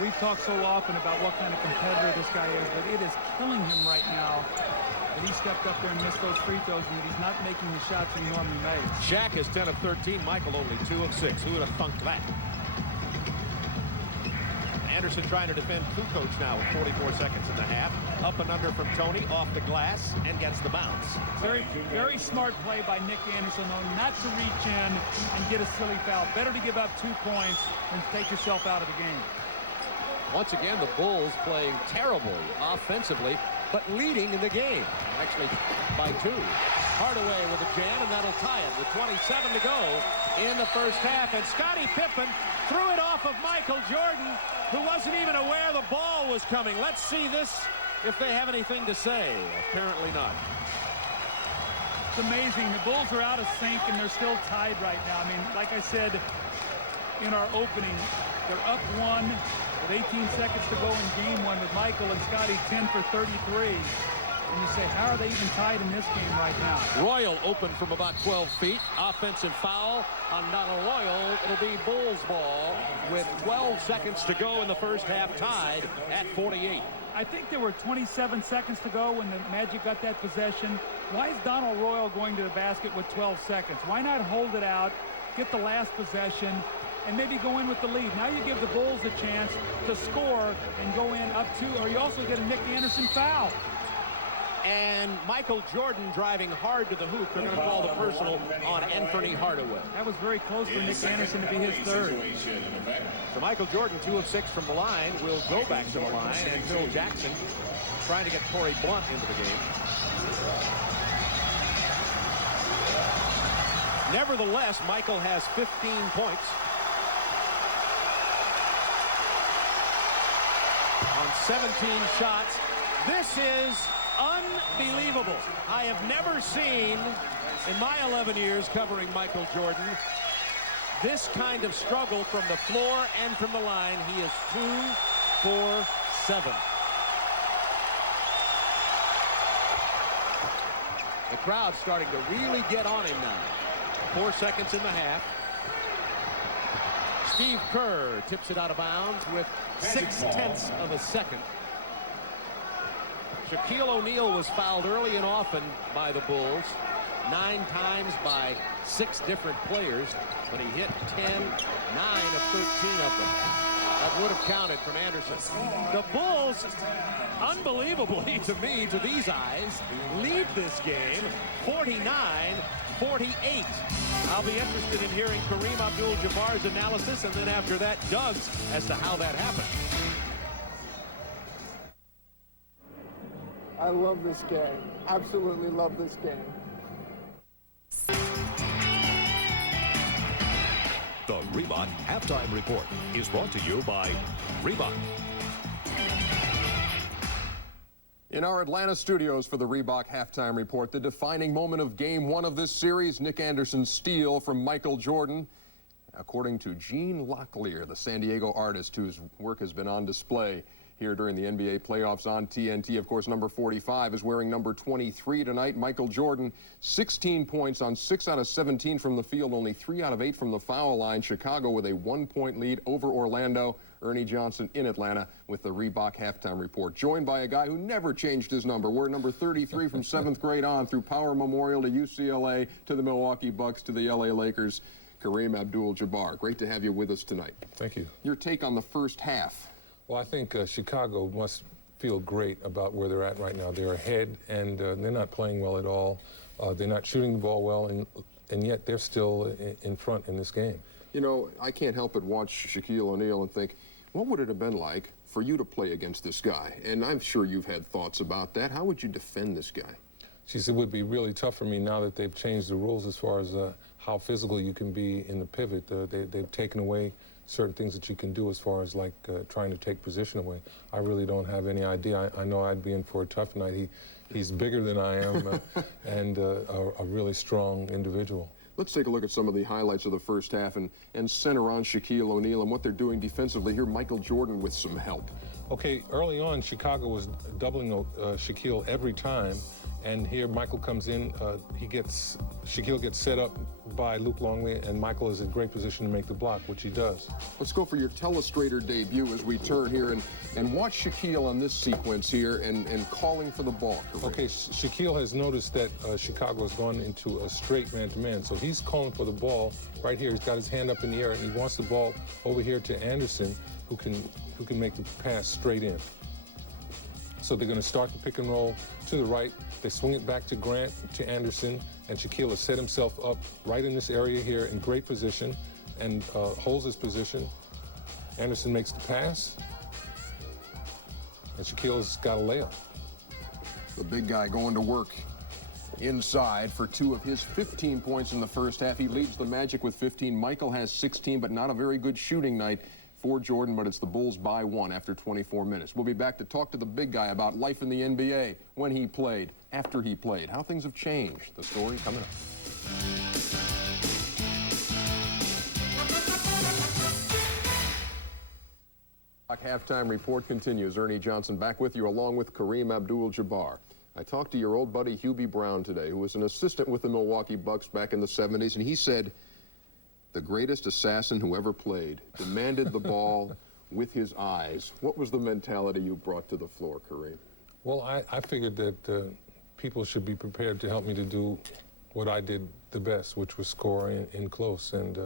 We've talked so often about what kind of competitor this guy is, but it is killing him right now that he stepped up there and missed those free throws and that he's not making the shots that he normally makes. Shaq is 10 of 13. Michael only 2 of 6. Who would have thunk that? Anderson trying to defend Kukoc now with 44 seconds in the half. Up and under from Tony, off the glass, and gets the bounce. Very, very smart play by Nick Anderson, though, not to reach in and get a silly foul. Better to give up 2 points than to take yourself out of the game. Once again, the Bulls playing terribly offensively, but leading in the game. Actually, by 2. Hardaway with a jam, and that'll tie it with 27 to go in the first half. And Scottie Pippen threw it off of Michael Jordan, who wasn't even aware the ball was coming. Let's see this, if they have anything to say. Apparently not. It's amazing. The Bulls are out of sync, and they're still tied right now. I mean, like I said in our opening, they're up 1 with 18 seconds to go in game 1 with Michael and Scottie 10 for 33. And you say, how are they even tied in this game right now? Royal open from about 12 feet. Offensive foul on Donald Royal. It'll be Bulls ball with 12 seconds to go in the first half, tied at 48. I think there were 27 seconds to go when the Magic got that possession. Why is Donald Royal going to the basket with 12 seconds? Why not hold it out, get the last possession, and maybe go in with the lead? Now you give the Bulls a chance to score and go in up 2, or you also get a Nick Anderson foul. And Michael Jordan driving hard to the hoop. They're going to call the personal on Anthony Hardaway. That was very close for Nick Anderson to be his third. So Michael Jordan, 2 of 6 from the line, will go back to the line. And Phil Jackson trying to get Corey Blunt into the game. Nevertheless, Michael has 15 points. On 17 shots. This is unbelievable. I have never seen, in my 11 years covering Michael Jordan, this kind of struggle from the floor and from the line. He is 2 for 7. The crowd starting to really get on him now. 4 seconds in the half. Steve Kerr tips it out of bounds with 0.6 of a second. Shaquille O'Neal was fouled early and often by the Bulls, 9 times by 6 different players, but he hit 10, 9 of 13 of them. That would have counted from Anderson. The Bulls, unbelievably to me, to these eyes, lead this game 49-48. I'll be interested in hearing Kareem Abdul-Jabbar's analysis, and then after that, Doug's, as to how that happened. I love this game. Absolutely love this game. The Reebok Halftime Report is brought to you by Reebok. In our Atlanta studios for the Reebok Halftime Report, the defining moment of Game 1 of this series, Nick Anderson's steal from Michael Jordan. According to Gene Locklear, the San Diego artist whose work has been on display, here during the NBA playoffs on TNT. Of course, number 45 is wearing number 23 tonight. Michael Jordan, 16 points on 6 out of 17 from the field, only 3 out of 8 from the foul line. Chicago with a 1-point lead over Orlando. Ernie Johnson in Atlanta with the Reebok halftime report. Joined by a guy who never changed his number. We're number 33 from 7th grade on, through Power Memorial to UCLA to the Milwaukee Bucks to the LA Lakers. Kareem Abdul-Jabbar, great to have you with us tonight. Thank you. Your take on the first half? Well, I think Chicago must feel great about where they're at right now. They're ahead, and they're not playing well at all. They're not shooting the ball well, and yet they're still in front in this game. You know, I can't help but watch Shaquille O'Neal and think, what would it have been like for you to play against this guy? And I'm sure you've had thoughts about that. How would you defend this guy? She said it would be really tough for me now that they've changed the rules as far as how physical you can be in the pivot. They've taken away certain things that you can do as far as like trying to take position away. I really don't have any idea. I know I'd be in for a tough night. He's bigger than I am and a really strong individual. Let's take a look at some of the highlights of the first half and center on Shaquille O'Neal and what they're doing defensively. Here, Michael Jordan with some help. Okay, early on, Chicago was doubling Shaquille every time. And here Michael comes in, Shaquille gets set up by Luke Longley, and Michael is in great position to make the block, which he does. Let's go for your telestrator debut as we turn here and watch Shaquille on this sequence here and calling for the ball. Okay, Shaquille has noticed that Chicago has gone into a straight man-to-man, so he's calling for the ball right here. He's got his hand up in the air, and he wants the ball over here to Anderson, who can make the pass straight in. So they're going to start the pick and roll to the right. They swing it back to Grant, to Anderson, and Shaquille has set himself up right in this area here in great position and holds his position. Anderson makes the pass, and Shaquille's got a layup. The big guy going to work inside for 2 of his 15 points in the first half. He leads the Magic with 15. Michael has 16, but not a very good shooting night for Jordan, but it's the Bulls by 1 after 24 minutes. We'll be back to talk to the big guy about life in the NBA, when he played, after he played, how things have changed. The story coming up. Halftime report continues. Ernie Johnson back with you along with Kareem Abdul-Jabbar. I talked to your old buddy Hubie Brown today, who was an assistant with the Milwaukee Bucks back in the 70s, and he said, the greatest assassin who ever played demanded the ball with his eyes. What was the mentality you brought to the floor, Kareem? Well, I figured that people should be prepared to help me to do what I did the best, which was score in close. And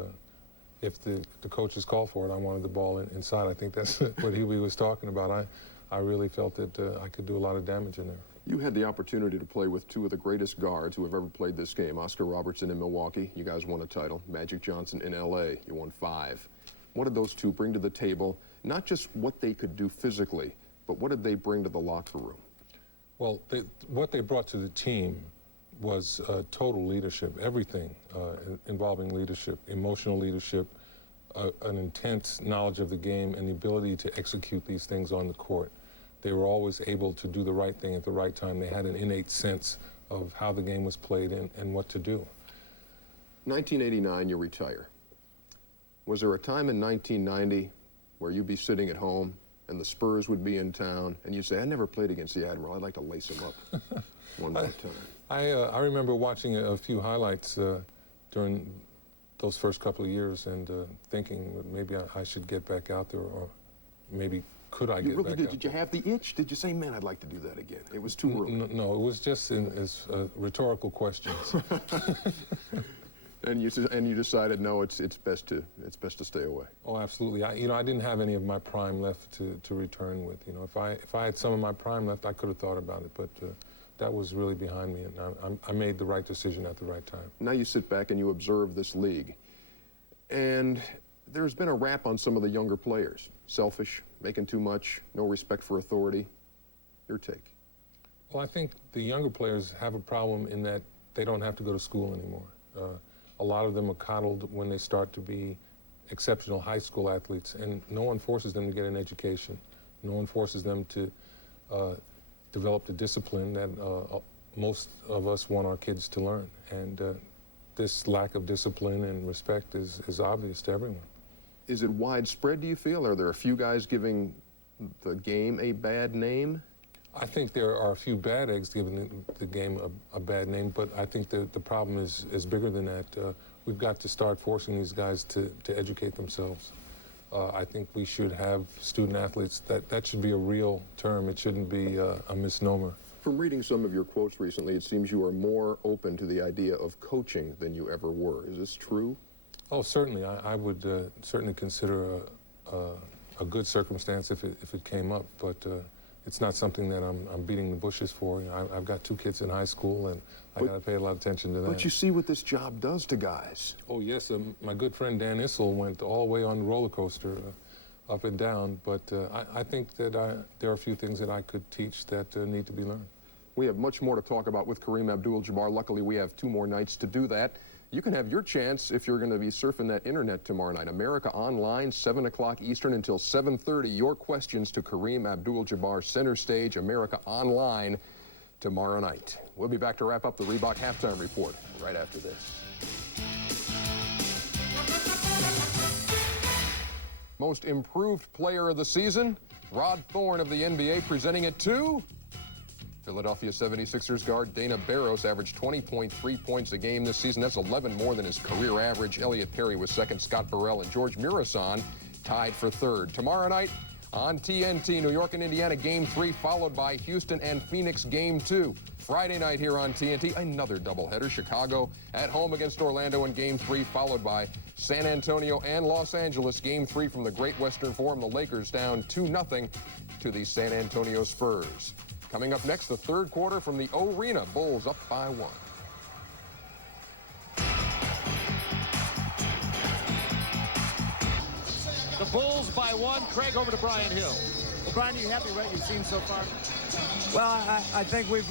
if the coaches called for it, I wanted the ball inside. I think that's what Hubie was talking about. I really felt that I could do a lot of damage in there. You had the opportunity to play with 2 of the greatest guards who have ever played this game. Oscar Robertson in Milwaukee, you guys won a title. Magic Johnson in LA, you won 5. What did those 2 bring to the table? Not just what they could do physically, but what did they bring to the locker room? Well, what they brought to the team was total leadership, everything involving leadership, emotional leadership, an intense knowledge of the game, and the ability to execute these things on the court. They were always able to do the right thing at the right time. They had an innate sense of how the game was played and what to do. 1989, you retire. Was there a time in 1990 where you'd be sitting at home and the Spurs would be in town and you'd say, I never played against the Admiral. I'd like to lace him up one more time? I remember watching a few highlights during those first couple of years and thinking maybe I should get back out there, or maybe could I get back out? Did you have the itch? Did you say, man, I'd like to do that again? It was too early. No, it was just as rhetorical questions. And you decided, no, it's best to stay away. Oh, absolutely. I didn't have any of my prime left to return with. If I had some of my prime left, I could have thought about it, but that was really behind me, and I made the right decision at the right time. Now you sit back and you observe this league, and there's been a rap on some of the younger players. Selfish, making too much, no respect for authority. Your take? Well, I think the younger players have a problem in that they don't have to go to school anymore. A lot of them are coddled when they start to be exceptional high school athletes, and no one forces them to get an education. No one forces them to develop the discipline that most of us want our kids to learn. And this lack of discipline and respect is obvious to everyone. Is it widespread, do you feel? Are there a few guys giving the game a bad name? I think there are a few bad eggs giving the game a bad name, but I think the problem is bigger than that. We've got to start forcing these guys to educate themselves. I think we should have student athletes. That should be a real term. It shouldn't be a misnomer. From reading some of your quotes recently, it seems you are more open to the idea of coaching than you ever were. Is this true? Oh, certainly. I would certainly consider a good circumstance if it came up, but it's not something that I'm beating the bushes for. You know, I've got 2 kids in high school, and I got to pay a lot of attention to that. But you see what this job does to guys. Oh, yes. My good friend Dan Issel went all the way on the roller coaster, up and down, but I think that there are a few things that I could teach that need to be learned. We have much more to talk about with Kareem Abdul-Jabbar. Luckily, we have 2 more nights to do that. You can have your chance if you're going to be surfing that internet tomorrow night. America Online, 7 o'clock Eastern until 7:30. Your questions to Kareem Abdul-Jabbar, center stage, America Online, tomorrow night. We'll be back to wrap up the Reebok Halftime Report right after this. Most improved player of the season, Rod Thorne of the NBA, presenting it to Philadelphia 76ers guard Dana Barros. Averaged 20.3 points a game this season. That's 11 more than his career average. Elliot Perry was second. Scott Burrell and George Murasan tied for third. Tomorrow night on TNT, New York and Indiana Game 3, followed by Houston and Phoenix Game 2. Friday night here on TNT, another doubleheader. Chicago at home against Orlando in Game 3, followed by San Antonio and Los Angeles. Game 3 from the Great Western Forum. The Lakers down 2-0 to the San Antonio Spurs. Coming up next, the third quarter from the O-Arena. Bulls up by 1. The Bulls by 1. Craig, over to Brian Hill. Well, Brian, are you happy with what you've seen so far? Well, I think we've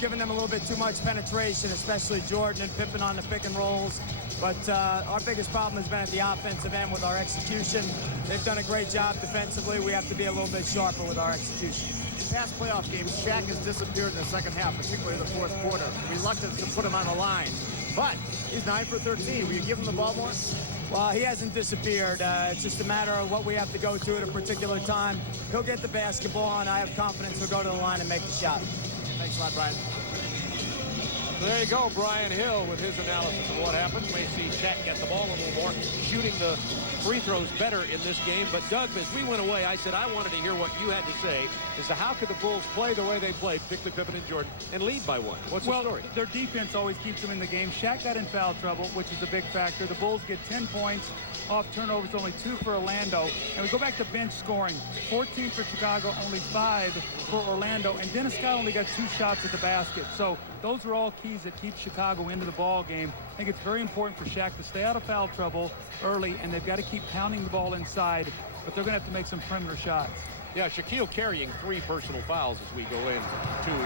given them a little bit too much penetration, especially Jordan and Pippen on the pick and rolls. But our biggest problem has been at the offensive end with our execution. They've done a great job defensively. We have to be a little bit sharper with our execution. In past playoff games, Shaq has disappeared in the second half, particularly the fourth quarter. Reluctant to put him on the line. But he's 9 for 13. Will you give him the ball more? Well, he hasn't disappeared. It's just a matter of what we have to go to at a particular time. He'll get the basketball, and I have confidence he'll go to the line and make the shot. Thanks a lot, Brian. There you go, Brian Hill with his analysis of what happens. May see Shaq get the ball a little more, shooting the free throws better in this game. But Doug, as we went away, I said I wanted to hear what you had to say as to how could the Bulls play the way they played, particularly Pippen and Jordan, and lead by 1. What's the story? Their defense always keeps them in the game. Shaq got in foul trouble, which is a big factor. The Bulls get 10 points off turnovers, only 2 for Orlando. And we go back to bench scoring. 14 for Chicago, only 5 for Orlando. And Dennis Scott only got 2 shots at the basket. So those are all keys that keep Chicago into the ball game. I think it's very important for Shaq to stay out of foul trouble early, and they've got to keep pounding the ball inside, but they're going to have to make some perimeter shots. Yeah, Shaquille carrying 3 personal fouls as we go into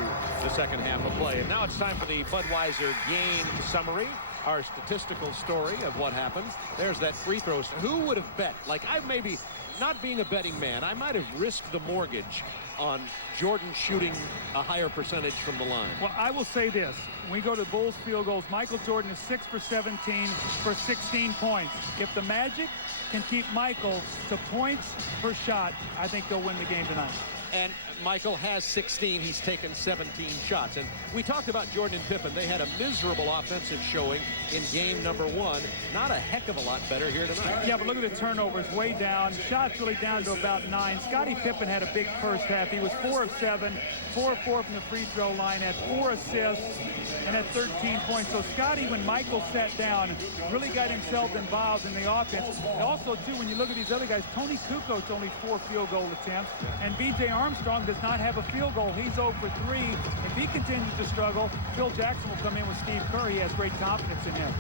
the second half of play. And now it's time for the Budweiser game summary, our statistical story of what happened. There's that free throw. Who would have bet? Like, I maybe, not being a betting man, I might have risked the mortgage on Jordan shooting a higher percentage from the line. Well, I will say this. When we go to Bulls field goals, Michael Jordan is 6 for 17 for 16 points. If the Magic can keep Michael to points per shot, I think they'll win the game tonight. And Michael has 16. He's taken 17 shots. And we talked about Jordan and Pippen. They had a miserable offensive showing in game number 1. Not a heck of a lot better here tonight. Yeah, but look at the turnovers way down. Shots really down to about 9. Scottie Pippen had a big first half. He was 4 of 7, 4 of 4 from the free throw line, had 4 assists, and had 13 points. So Scottie, when Michael sat down, really got himself involved in the offense. Also, too, when you look at these other guys, Tony Kukoc only 4 field goal attempts, and B.J. Armstrong does not have a field goal. He's 0 for 3. If he continues to struggle, Phil Jackson will come in with Steve Kerr. He has great confidence in him.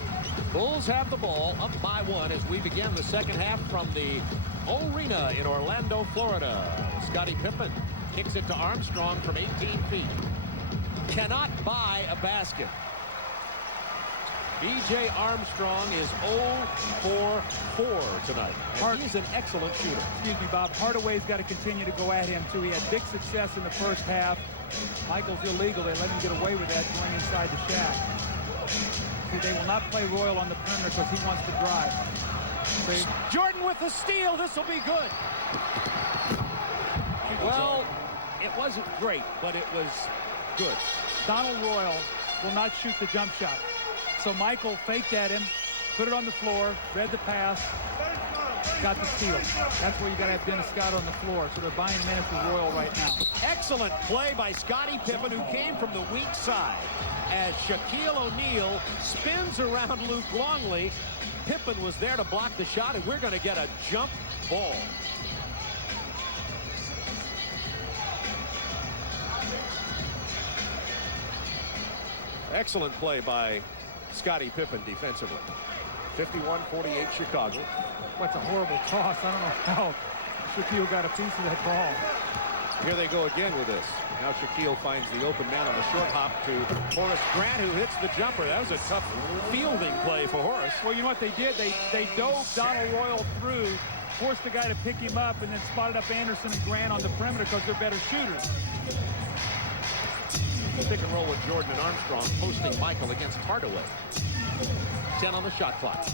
Bulls have the ball up by 1 as we begin the second half from the O-Arena in Orlando, Florida. Scottie Pippen kicks it to Armstrong from 18 feet. Cannot buy a basket. B.J. Armstrong is 0 for 4 tonight. And he's an excellent shooter. Excuse me, Bob. Hardaway's got to continue to go at him, too. He had big success in the first half. Michael's illegal. They let him get away with that going inside the Shaq. See, they will not play Royal on the perimeter because he wants to drive. See? Jordan with the steal. This will be good. Well, it wasn't great, but it was good. Donald Royal will not shoot the jump shot. So Michael faked at him, put it on the floor, read the pass, got the steal. That's where you got to have Dennis Scott on the floor. So they're buying minutes with Royal right now. Excellent play by Scottie Pippen, who came from the weak side. As Shaquille O'Neal spins around Luke Longley, Pippen was there to block the shot, and we're going to get a jump ball. Excellent play by Scottie Pippen defensively. 51-48 Chicago. What's a horrible toss. I don't know how Shaquille got a piece of that ball. Here they go again with this. Now Shaquille finds the open man on the short hop to Horace Grant, who hits the jumper. That was a tough fielding play for Horace. Well, you know what they did? They dove Donald Royal through, forced the guy to pick him up, and then spotted up Anderson and Grant on the perimeter because they're better shooters. Pick and roll with Jordan and Armstrong, posting Michael against Hardaway. 10 on the shot clock.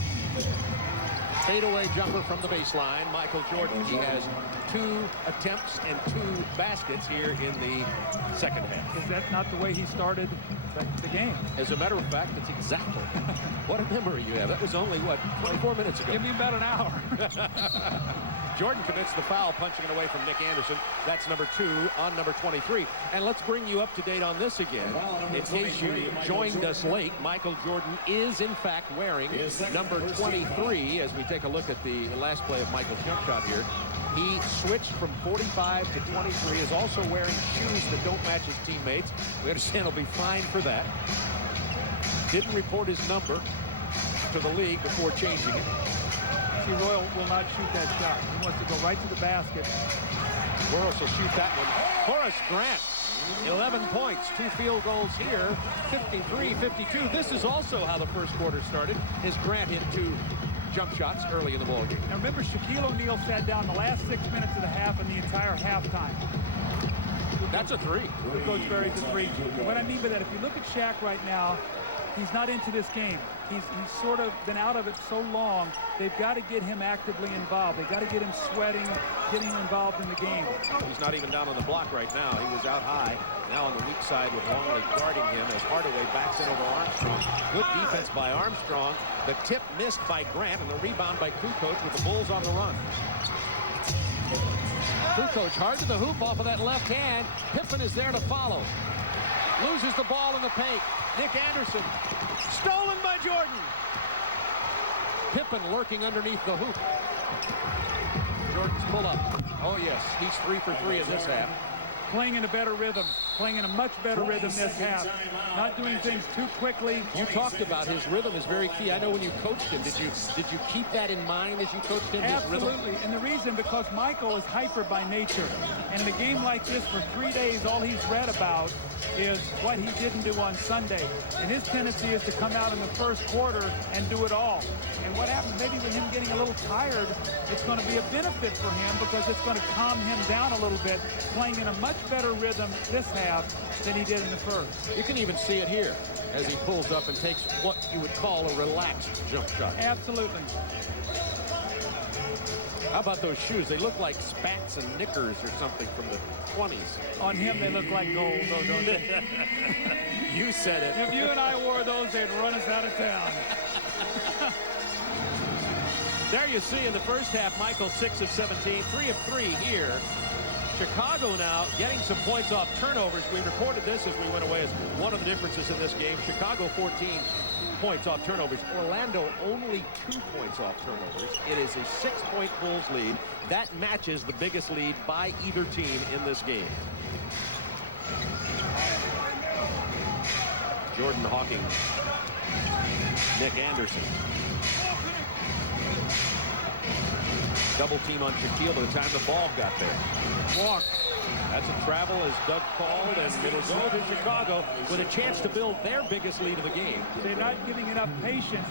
Fadeaway jumper from the baseline. Michael Jordan. He has 2 attempts and 2 baskets here in the second half. Is that not the way he started the game? As a matter of fact, it's exactly. What a memory you have. That was only, what, 24 minutes ago? Give me about an hour. Jordan commits the foul, punching it away from Nick Anderson. That's number 2 on number 23. And let's bring you up to date on this again. In case you joined us late, Michael Jordan is, in fact, wearing number 23. As we take a look at the last play of Michael's jump shot here, he switched from 45 to 23, is also wearing shoes that don't match his teammates. We understand he'll be fined for that. Didn't report his number to the league before changing it. Royal will not shoot that shot. He wants to go right to the basket. Horace will shoot that one. Horace Grant, 11 points, 2 field goals here, 53-52. This is also how the first quarter started, as Grant hit 2 jump shots early in the ballgame. Now remember, Shaquille O'Neal sat down the last 6 minutes of the half and the entire halftime. That's a 3. Goes very to 3. What I mean by that, if you look at Shaq right now, he's not into this game. He's sort of been out of it so long, they've got to get him actively involved. They've got to get him sweating, getting him involved in the game. He's not even down on the block right now. He was out high. Now on the weak side with Longley guarding him as Hardaway backs in over Armstrong. Good defense by Armstrong. The tip missed by Grant, and the rebound by Kukoc with the Bulls on the run. Kukoc hard to the hoop off of that left hand. Pippen is there to follow. Loses the ball in the paint. Nick Anderson. Stolen by Jordan. Pippen lurking underneath the hoop. Jordan's pull up. Oh yes, he's 3 for 3 in this half. Playing in a better rhythm, playing in a much better rhythm this half. Not doing things too quickly. You talked about his rhythm is very key. I know when you coached him, did you keep that in mind as you coached him? Absolutely, and the reason, because Michael is hyper by nature. And in a game like this, for 3 days, all he's read about is what he didn't do on Sunday. And his tendency is to come out in the first quarter and do it all. And what happens, maybe with him getting a little tired, it's going to be a benefit for him because it's going to calm him down a little bit, playing in a much better rhythm this half than he did in the first. You can even see it here as he pulls up and takes what you would call a relaxed jump shot. Absolutely. How about those shoes? They look like spats and knickers or something from the 20s. On him, they look like gold, though, don't they? You said it. If you and I wore those, they'd run us out of town. There you see in the first half, Michael 6 of 17, 3 of 3 here. Chicago now getting some points off turnovers. We reported this as we went away as one of the differences in this game. Chicago 14 points off turnovers. Orlando only 2 points off turnovers. It is a 6-point Bulls lead. That matches the biggest lead by either team in this game. Jordan Hawking, Nick Anderson. Double team on Shaquille by the time the ball got there. Walk. That's a travel as Doug called, and it'll go to Chicago with a chance to build their biggest lead of the game. They're not giving enough patience.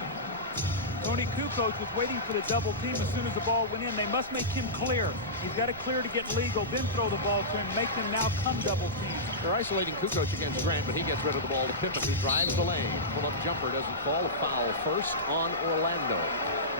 Tony Kukoc was waiting for the double team as soon as the ball went in. They must make him clear. He's got to clear to get legal, then throw the ball to him, make them now come double team. They're isolating Kukoc against Grant, but he gets rid of the ball to Pippen, who drives the lane. Pull-up jumper doesn't fall. A foul first on Orlando.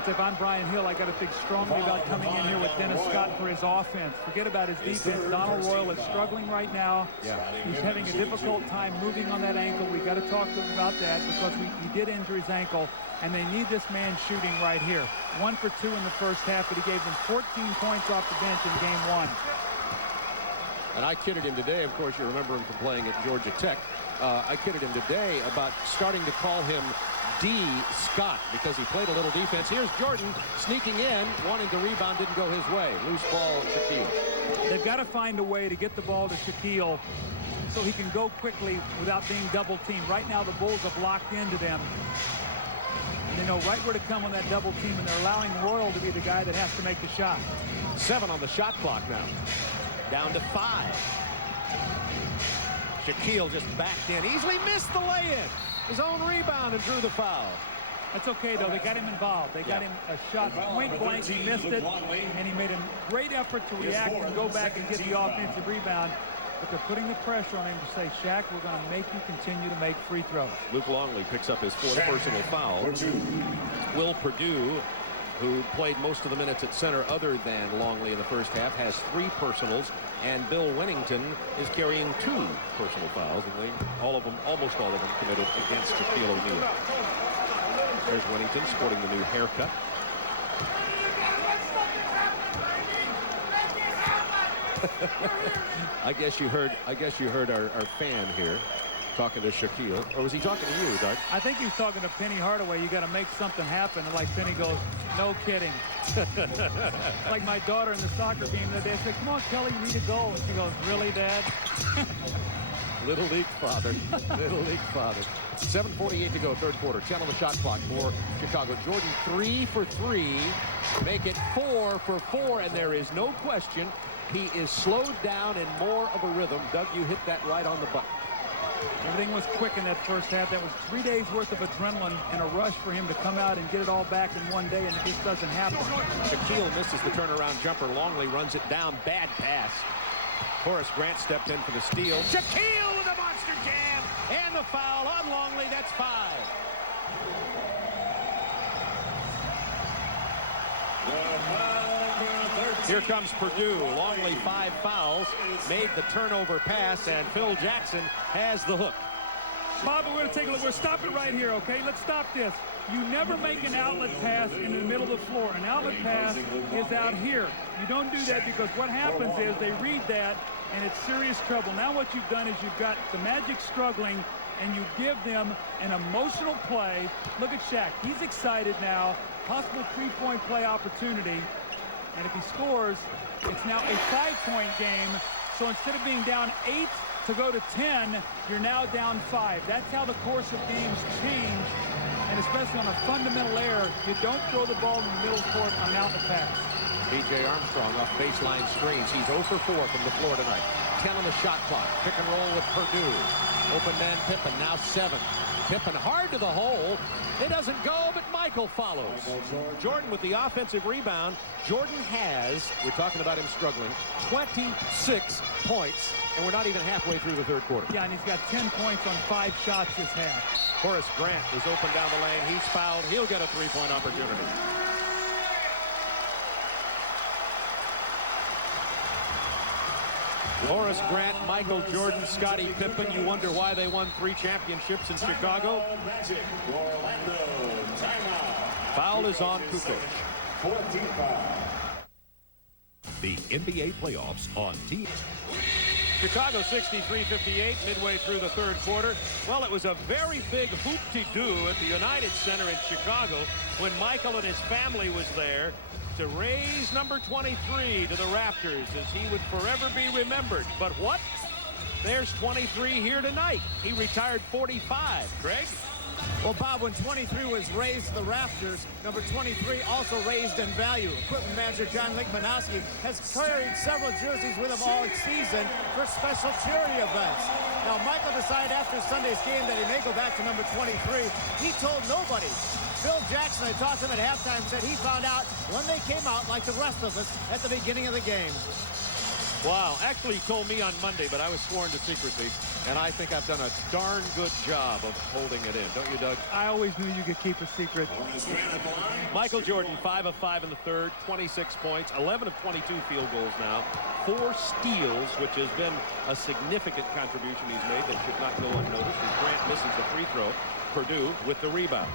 If I'm Brian Hill, I got to think strongly about coming in here with Dennis Scott for his offense. Forget about his defense. Donald Royal is struggling right now. Yeah. He's having a difficult time moving on that ankle. We got to talk to him about that because he did injure his ankle, and they need this man shooting right here. 1 for 2 in the first half, but he gave them 14 points off the bench in game 1. And I kidded him today. Of course, you remember him from playing at Georgia Tech. I kidded him today about starting to call him D. Scott because he played a little defense. Here's Jordan sneaking in, wanting to rebound, didn't go his way. Loose ball, Shaquille. They've got to find a way to get the ball to Shaquille so he can go quickly without being double teamed. Right now, the Bulls have locked into them. And they know right where to come on that double team, and they're allowing Royal to be the guy that has to make the shot. 7 on the shot clock now. Down to 5. Shaquille just backed in. Easily missed the lay-in. His own rebound and drew the foul. That's okay, though. They got him involved. They got him a shot point blank. He missed it, and he made a great effort to react and go back and get the offensive rebound. But they're putting the pressure on him to say, Shaq, we're going to make you continue to make free throws. Luke Longley picks up his 4th personal foul. Will Perdue, who played most of the minutes at center other than Longley in the first half, has 3 personals, and Bill Winnington is carrying 2 personal fouls, and almost all of them committed against Shaquille O'Neal. There's Winnington sporting the new haircut. I guess you heard our fan here talking to Shaquille, or was he talking to you, Doug? I think he was talking to Penny Hardaway. You got to make something happen. And like Penny goes, no kidding. Like my daughter in the soccer game the other day, I said, come on, Kelly, you need a goal. And she goes, really, Dad? Little league father. Little league father. 7:48 to go, third quarter. 10 on the shot clock for Chicago. Jordan 3 for 3. Make it 4 for 4, and there is no question he is slowed down in more of a rhythm. Doug, you hit that right on the button. Everything was quick in that first half. That was 3 days worth of adrenaline and a rush for him to come out and get it all back in one day, and it just doesn't happen. Shaquille misses the turnaround jumper. Longley runs it down. Bad pass. Horace Grant stepped in for the steal. Shaquille with a monster jam and the foul on Longley. That's 5. Here comes Perdue. Longley 5 fouls, made the turnover pass, and Phil Jackson has the hook. Bob, we're going to take a look. We'll stop it right here, okay? Let's stop this. You never make an outlet pass in the middle of the floor. An outlet pass is out here. You don't do that because what happens is they read that, and it's serious trouble. Now what you've done is you've got the Magic struggling, and you give them an emotional play. Look at Shaq. He's excited now. Possible 3-point play opportunity. And if he scores, it's now a 5-point game. So instead of being down 8 to go to 10, you're now down 5. That's how the course of games change. And especially on a fundamental error, you don't throw the ball in the middle court on an outlet pass. B.J. Armstrong off baseline screens. He's 0 for 4 from the floor tonight. 10 on the shot clock. Pick and roll with Perdue. Open man Pippen, now 7. Pippen hard to the hole. It doesn't go, but Michael follows. Jordan with the offensive rebound. Jordan has, we're talking about him struggling, 26 points, and we're not even halfway through the third quarter. Yeah, and he's got 10 points on 5 shots this half. Horace Grant is open down the lane. He's fouled. He'll get a 3-point opportunity. Horace Grant, Michael Jordan, Scottie Pippen. You wonder why they won 3 championships in Chicago. Foul is on Kukoc. The NBA playoffs on TV. Chicago 63-58 midway through the third quarter. Well, it was a very big hoop-de-doo at the United Center in Chicago when Michael and his family was there to raise number 23 to the Rafters as he would forever be remembered. But what? There's 23 here tonight. He retired 45. Greg? Well, Bob, when 23 was raised to the Rafters, number 23 also raised in value. Equipment manager John Linkmanowski has carried several jerseys with him all season for special charity events. Now, Michael decided after Sunday's game that he may go back to number 23. He told nobody. Phil Jackson, I talked to him at halftime, said he found out when they came out like the rest of us at the beginning of the game. Wow, actually he told me on Monday, but I was sworn to secrecy, and I think I've done a darn good job of holding it in. Don't you, Doug? I always knew you could keep a secret. Michael Jordan, 5 of 5 in the third, 26 points, 11 of 22 field goals now, 4 steals, which has been a significant contribution he's made that should not go unnoticed. As Grant misses the free throw, Purdue with the rebound.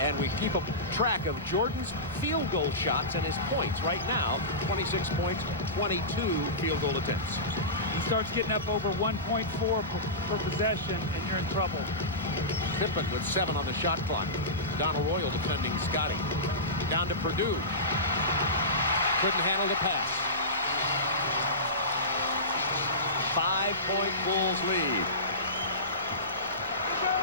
And we keep a track of Jordan's field goal shots and his points. Right now, 26 points, 22 field goal attempts. He starts getting up over 1.4 per possession, and you're in trouble. Pippen with 7 on the shot clock. Donald Royal defending Scotty. Down to Purdue. Couldn't handle the pass. 5-point Bulls lead.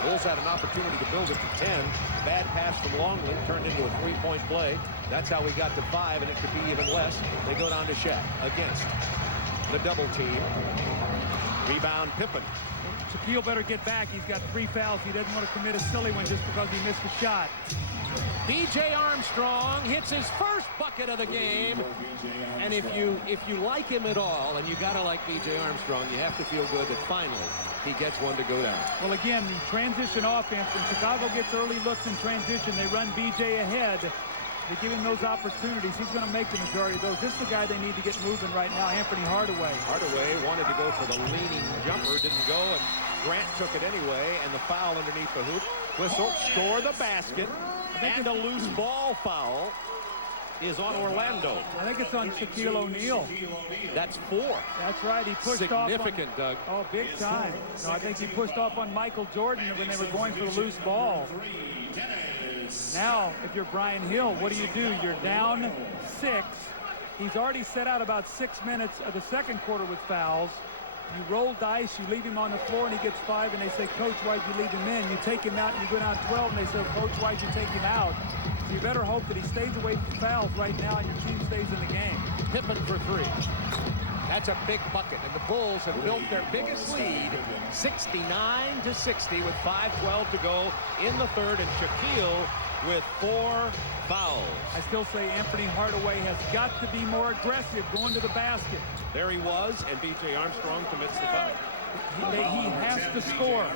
Bulls had an opportunity to build it to 10. Bad pass from Longley turned into a 3-point play. That's how we got to 5, and it could be even less. They go down to Shaq against the double team. Rebound Pippen. Shaquille better get back. He's got 3 fouls. He doesn't want to commit a silly one just because he missed the shot. B.J. Armstrong hits his first bucket of the game. And if you like him at all, and you got to like B.J. Armstrong, you have to feel good that finally he gets one to go down. Well, again, the transition offense, when Chicago gets early looks in transition, they run B.J. ahead. They give him those opportunities. He's going to make the majority of those. This is the guy they need to get moving right now, Anthony Hardaway. Hardaway wanted to go for the leaning jumper, didn't go, and Grant took it anyway, and the foul underneath the hoop. Whistle, score the basket, and a loose ball foul is on Orlando. I think it's on Shaquille O'Neal. That's 4. That's right. He pushed significant, off Doug. Oh, big time. No, I think he pushed off on Michael Jordan when they were going for the loose ball. Now, if you're Brian Hill, what do? You're down 6. He's already set out about 6 minutes of the second quarter with fouls. You roll dice, you leave him on the floor, and he gets 5, and they say, Coach, why'd you leave him in? You take him out, and you go down 12, and they say, Coach, why'd you take him out? So you better hope that he stays away from fouls right now, and your team stays in the game. Pippen for 3. That's a big bucket, and the Bulls have built their biggest lead, 69-60, with 5:12 to go in the third, and Shaquille with 4 fouls. I still say Anthony Hardaway has got to be more aggressive going to the basket. There he was, and B.J. Armstrong commits the foul. He has to score,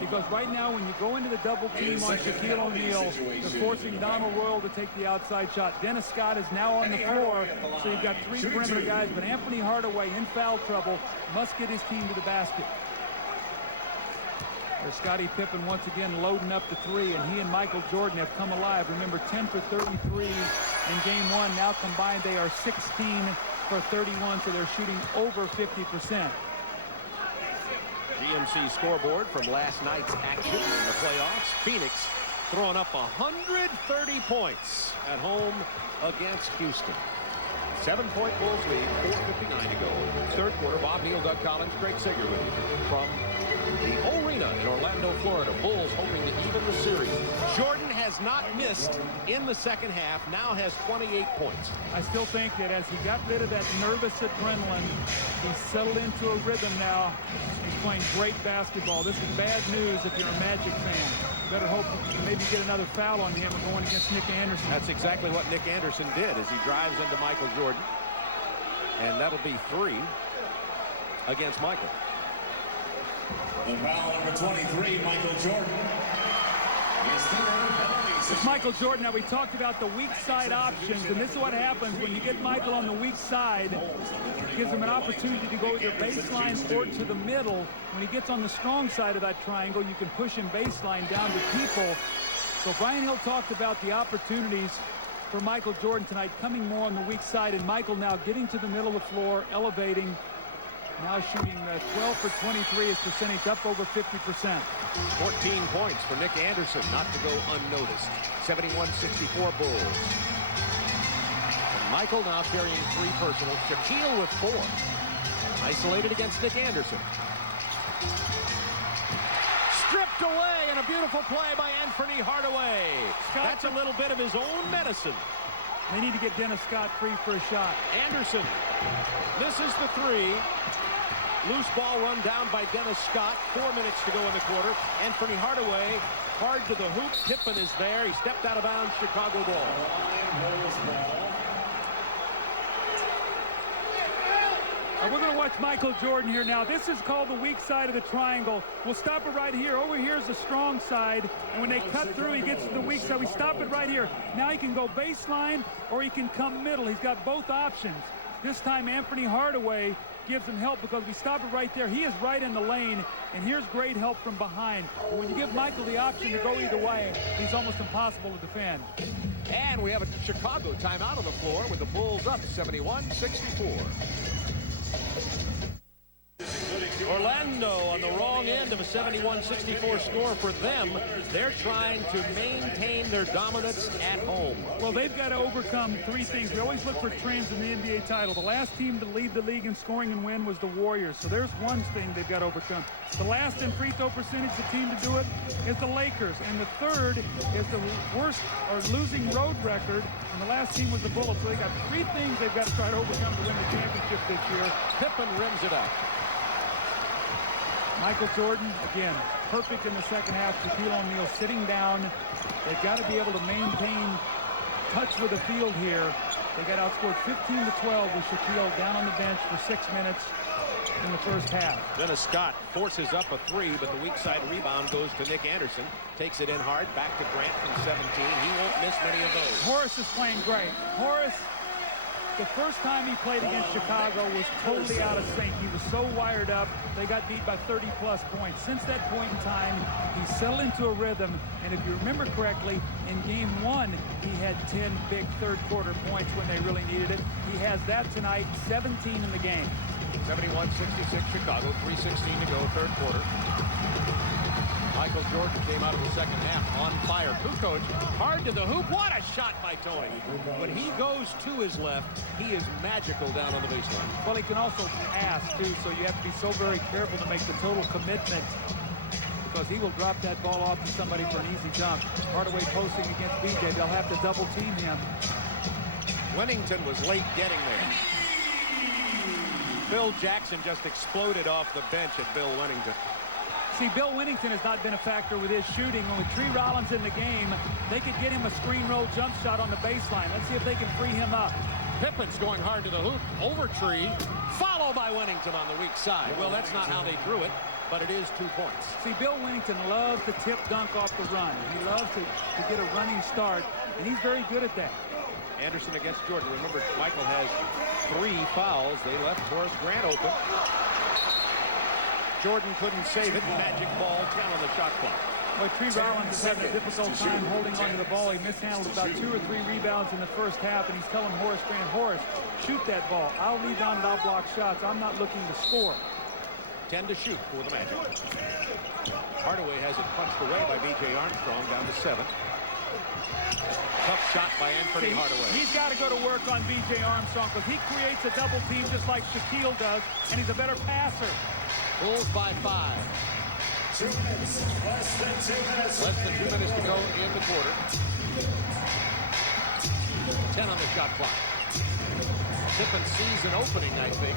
because right now when you go into the double team on Shaquille O'Neal, they're forcing Donald Royal to take the outside shot. Dennis Scott is now on the floor, so you've got 3 perimeter guys, but Anthony Hardaway in foul trouble must get his team to the basket. There's Scottie Pippen once again loading up the 3, and he and Michael Jordan have come alive. Remember, 10 for 33 in game 1. Now combined they are 16 for 31, so they're shooting over 50%. GMC scoreboard from last night's action in the playoffs. Phoenix throwing up 130 points at home against Houston. 7-point Bulls lead, 4:59 to go. Third quarter, Bob Neal, Doug Collins, Greg Sager with you from the Arena in Orlando, Florida. Bulls hoping to even the series. Jordan has not missed in the second half, now has 28 points. I still think that as he got rid of that nervous adrenaline, he's settled into a rhythm now. He's playing great basketball. This is bad news if you're a Magic fan. You better hope you can maybe get another foul on him going against Nick Anderson. That's exactly what Nick Anderson did as he drives into Michael Jordan. And that'll be 3 against Michael. The foul number 23, Michael Jordan. It's Michael Jordan. Now, we talked about the weak side options, and this is what happens when you get Michael on the weak side. It gives him an opportunity to go either baseline or to the middle. When he gets on the strong side of that triangle, you can push him baseline down to people. So Brian Hill talked about the opportunities for Michael Jordan tonight, coming more on the weak side, and Michael now getting to the middle of the floor, elevating. Now shooting 12 for 23, his percentage up over 50%. 14 points for Nick Anderson, not to go unnoticed. 71-64 Bulls. And Michael now carrying 3 personal. Shaquille with 4. Isolated against Nick Anderson. Stripped away, and a beautiful play by Anthony Hardaway. That's a little bit of his own medicine. They need to get Dennis Scott free for a shot. Anderson misses the 3. Loose ball run down by Dennis Scott. 4 minutes to go in the quarter. Anthony Hardaway hard to the hoop. Pippen is there. He stepped out of bounds. Chicago ball. We're going to watch Michael Jordan here now. This is called the weak side of the triangle. We'll stop it right here. Over here is the strong side. And when they cut through, he gets to the weak side. We stop it right here. Now he can go baseline or he can come middle. He's got both options. This time Anthony Hardaway gives him help because we stop it right there. He is right in the lane, and here's great help from behind. But when you give Michael the option to go either way, he's almost impossible to defend. And we have a Chicago timeout on the floor with the Bulls up 71-64. Orlando on the wrong end of a 71-64 score for them. They're trying to maintain their dominance at home. Well, they've got to overcome three things. We always look for trends in the NBA title. The last team to lead the league in scoring and win was the Warriors. So there's one thing they've got to overcome. The last in free throw percentage, the team to do it, is the Lakers. And the third is the worst or losing road record. And the last team was the Bullets. So they got three things they've got to try to overcome to win the championship this year. Pippen rims it up. Michael Jordan, again, perfect in the second half. Shaquille O'Neal sitting down. They've got to be able to maintain touch with the field here. They got outscored 15-12 with Shaquille down on the bench for 6 minutes in the first half. Dennis Scott forces up a three, but the weak side rebound goes to Nick Anderson. Takes it in hard, back to Grant from 17. He won't miss many of those. Horace is playing great. Horace, the first time he played against Chicago was totally out of sync. He was so wired up. They got beat by 30-plus points. Since that point in time, he settled into a rhythm. And if you remember correctly, in Game 1, he had 10 big third-quarter points when they really needed it. He has that tonight, 17 in the game. 71-66 Chicago, 3:16 to go, third quarter. Michael Jordan came out of the second half on fire. Kukoc hard to the hoop. What a shot by Toy. When he goes to his left, he is magical down on the baseline. Well, he can also pass, too, so you have to be so very careful to make the total commitment because he will drop that ball off to somebody for an easy dunk. Hardaway posting against BJ. They'll have to double-team him. Wennington was late getting there. Phil Jackson just exploded off the bench at Bill Wennington. See, Bill Wennington has not been a factor with his shooting. When with Tree Rollins in the game, they could get him a screen roll jump shot on the baseline. Let's see if they can free him up. Pippen's going hard to the hoop, over Tree, followed by Wennington on the weak side. Well, that's not how they drew it, but it is 2 points. See, Bill Wennington loves to tip dunk off the run. He loves to get a running start, and he's very good at that. Anderson against Jordan. Remember, Michael has 3 fouls. They left Horace Grant open. Jordan couldn't save it. Magic ball, 10 on the shot clock. Boy, Tree Rollins is having a difficult time holding onto the ball. He mishandled about 2 or 3 rebounds in the first half, and he's telling Horace Grant, Horace, shoot that ball. I'll rebound and I'll block shots. I'm not looking to score. 10 to shoot for the Magic. Hardaway has it punched away by B.J. Armstrong, down to 7. Tough shot by Anthony Hardaway. He's got to go to work on B.J. Armstrong because he creates a double team just like Shaquille does, and he's a better passer. Bulls by 5. 2 minutes. Less than 2 minutes to go in the quarter. 10 on the shot clock. Pippen sees an opening, I think.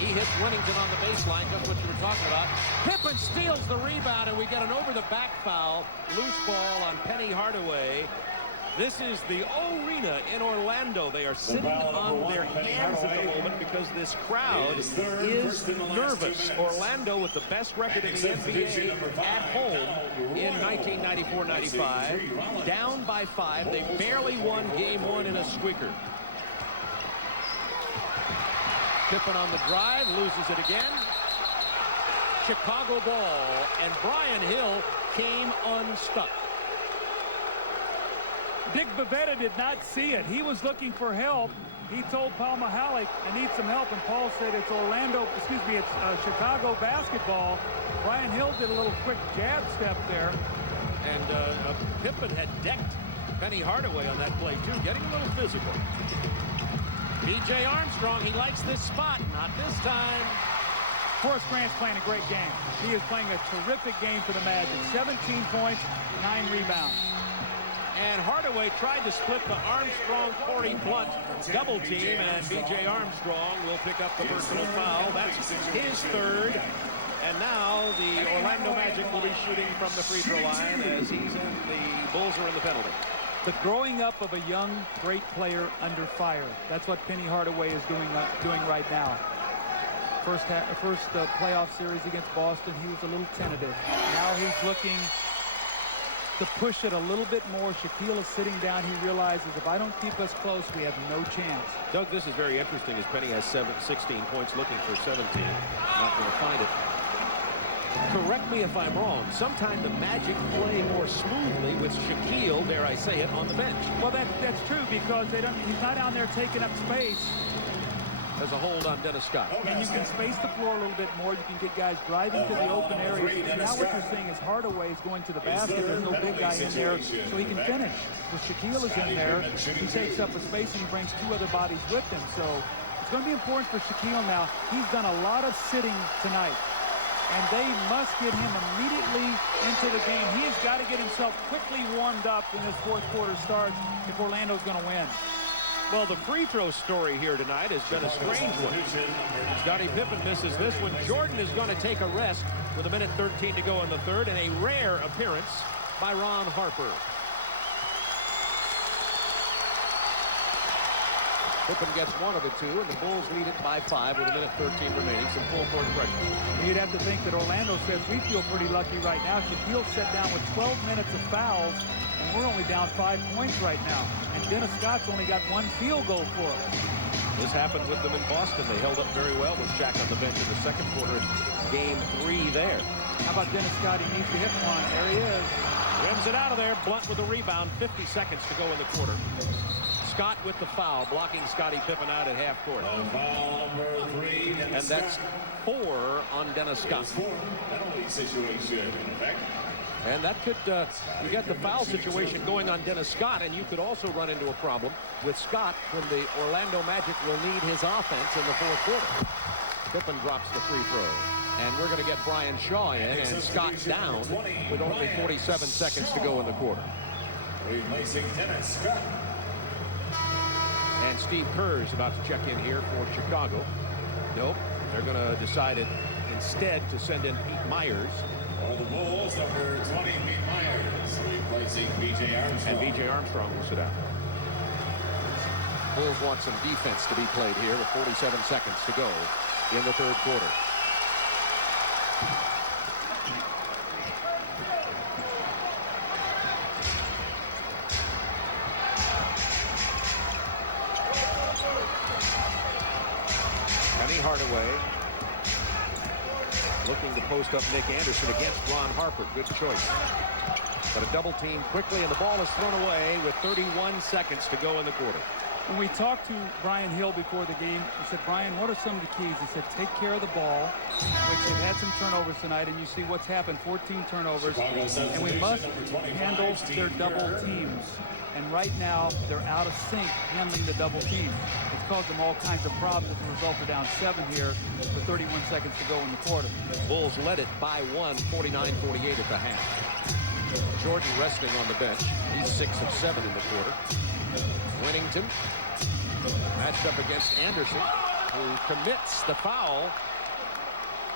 He hits Wennington on the baseline, just what you were talking about. Pippen steals the rebound, and we get an over-the-back foul. Loose ball on Penny Hardaway. This is the arena in Orlando. They are sitting on their hands at the moment because this crowd is nervous. Orlando with the best record in the NBA at home in 1994-95. Down by 5. They barely won Game 1 in a squeaker. Pippen on the drive, loses it again. Chicago ball, and Brian Hill came unstuck. Dick Bavetta did not see it. He was looking for help. He told Paul Mahalik, I need some help, and Paul said it's it's Chicago basketball. Brian Hill did a little quick jab step there. And Pippen had decked Penny Hardaway on that play, too, getting a little physical. B.J. Armstrong, he likes this spot. Not this time. Horace Grant's playing a great game. He is playing a terrific game for the Magic. 17 points, 9 rebounds. And Hardaway tried to split the Armstrong-Corey Blunt double team, and B.J. Armstrong will pick up the personal foul. That's his third. And now the Orlando Magic will be shooting from the free throw line as the Bulls are in the penalty. the growing up of a young, great player under fire. That's what Penny Hardaway is doing right now. First playoff series against Boston, he was a little tentative. Now he's looking to push it a little bit more. Shaquille is sitting down. He realizes if I don't keep us close, we have no chance. Doug, this is very interesting as Penny has 16 points, looking for 17. Not going to find it. Correct me if I'm wrong. Sometimes the Magic play more smoothly with Shaquille, dare I say it, on the bench. Well, that's true because he's not down there taking up space. There's a hold on Dennis Scott. And you can space the floor a little bit more. You can get guys driving to the open areas. Now what you're seeing is Hardaway is going to the basket. There's no big guy in there, so he can finish. With Shaquille is in there, he takes up a space and he brings two other bodies with him. So it's going to be important for Shaquille now. He's done a lot of sitting tonight, and they must get him immediately into the game. He has got to get himself quickly warmed up when this fourth quarter starts if Orlando's going to win. Well, the free throw story here tonight has been a strange one. Scottie Pippen misses this one. Jordan is going to take a rest with 1:13 to go in the third, and a rare appearance by Ron Harper. Pippen gets one of the two, and the Bulls lead it by 5 with 1:13 remaining. Some full court pressure. You'd have to think that Orlando says we feel pretty lucky right now. Shaquille set down with 12 minutes of fouls, and we're only down 5 points right now. And Dennis Scott's only got 1 field goal for us. This happened with them in Boston. They held up very well with Shaq on the bench in the second quarter. Game 3 there. How about Dennis Scott? He needs to hit one. There he is. Rims it out of there. Blunt with the rebound. 50 seconds to go in the quarter. Scott with the foul, blocking Scottie Pippen out at half court. Foul number 3. And that's 4 on Dennis Scott. Penalty situation, in effect. And that could, you get the foul situation going on Dennis Scott, and you could also run into a problem with Scott when the Orlando Magic will need his offense in the fourth quarter. Pippen drops the free throw. And we're going to get Brian Shaw in, and Scott down with only 47 seconds to go in the quarter. Replacing Dennis Scott. And Steve Kerr is about to check in here for Chicago. Nope, they're going to decide instead to send in Pete Myers. For the Bulls, number 20, Pete Myers, replacing B.J. Armstrong. And B.J. Armstrong will sit out. Bulls want some defense to be played here with 47 seconds to go in the third quarter. Penny Hardaway looking to post up Nick Anderson against Ron Harper. Good choice. But a double team quickly, and the ball is thrown away with 31 seconds to go in the quarter. When we talked to Brian Hill before the game, we said, Brian, what are some of the keys? He said, take care of the ball, which they've had some turnovers tonight, and you see what's happened, 14 turnovers, and we must handle their double teams. And right now, they're out of sync handling the double team. It's caused them all kinds of problems. As a result, they're down 7 here with 31 seconds to go in the quarter. Bulls led it by 1, 49-48 at the half. Jordan resting on the bench. He's 6 of 7 in the quarter. Winnington matched up against Anderson, who commits the foul.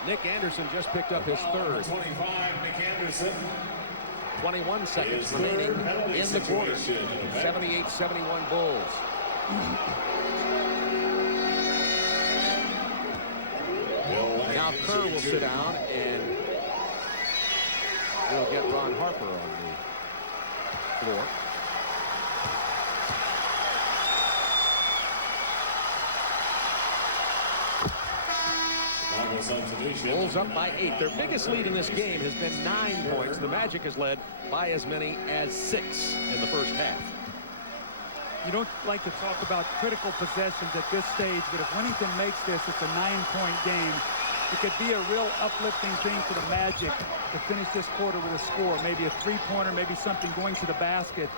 Nick Anderson just picked up his third. 25, Nick Anderson. 21 seconds remaining in the quarter. 78-71 Bulls. Now Kerr will sit down, and we'll get Ron Harper on the floor. Bulls up by 8. Their biggest lead in this game has been 9 points. The Magic has led by as many as 6 in the first half. You don't like to talk about critical possessions at this stage, but if Winnington makes this, it's a 9-point game. It could be a real uplifting thing for the Magic to finish this quarter with a score, maybe a three-pointer, maybe something going to the basket.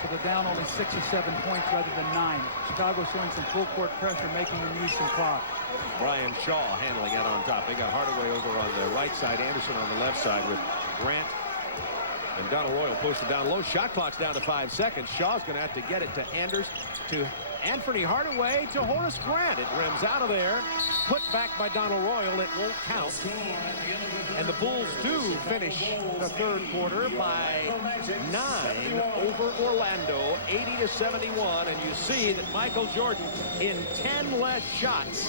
So they're down only 6 or 7 points rather than 9. Chicago showing some full court pressure, making them use some clock. Brian Shaw handling it on top. They got Hardaway over on the right side, Anderson on the left side with Grant And Donald Royal posted down low. Shot clock's down to 5 seconds. Shaw's going to have to get it to Anders, to Anthony Hardaway, to Horace Grant. It rims out of there. Put back by Donald Royal. It won't count. And the Bulls do finish the third quarter by 9 over Orlando, 80-71. And you see that Michael Jordan, in 10 less shots,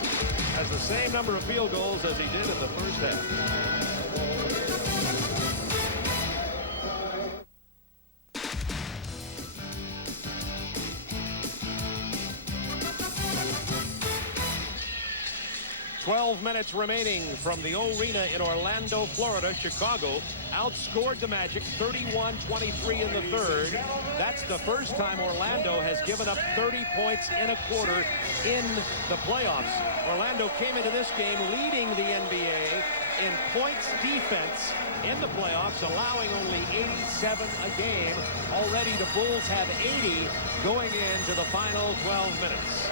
has the same number of field goals as he did in the first half. 12 minutes remaining from the Arena in Orlando, Florida. Chicago outscored the Magic 31-23 in the third. That's the first time Orlando has given up 30 points in a quarter in the playoffs. Orlando came into this game leading the NBA in points defense in the playoffs, allowing only 87 a game. Already the Bulls have 80 going into the final 12 minutes.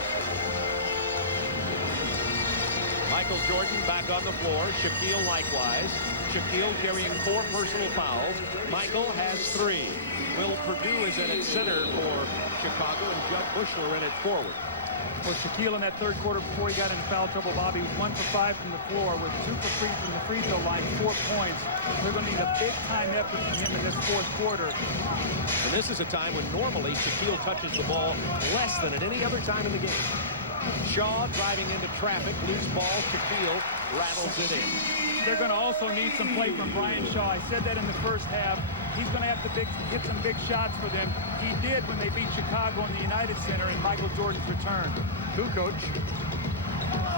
Michael Jordan back on the floor. Shaquille likewise. Shaquille carrying 4 personal fouls. Michael has 3. Will Perdue is in at center for Chicago, and Judd Bushler in at forward. Well, Shaquille in that third quarter before he got into foul trouble, Bobby, was 1 for 5 from the floor with 2 for 3 from the free throw line, 4 points. They're going to need a big-time effort from him in this fourth quarter. And this is a time when normally Shaquille touches the ball less than at any other time in the game. Shaw driving into traffic, loose ball, Shaquille rattles it in. They're going to also need some play from Brian Shaw. I said that in the first half. He's going to have to hit some big shots for them. He did when they beat Chicago in the United Center in Michael Jordan's return. Kukoc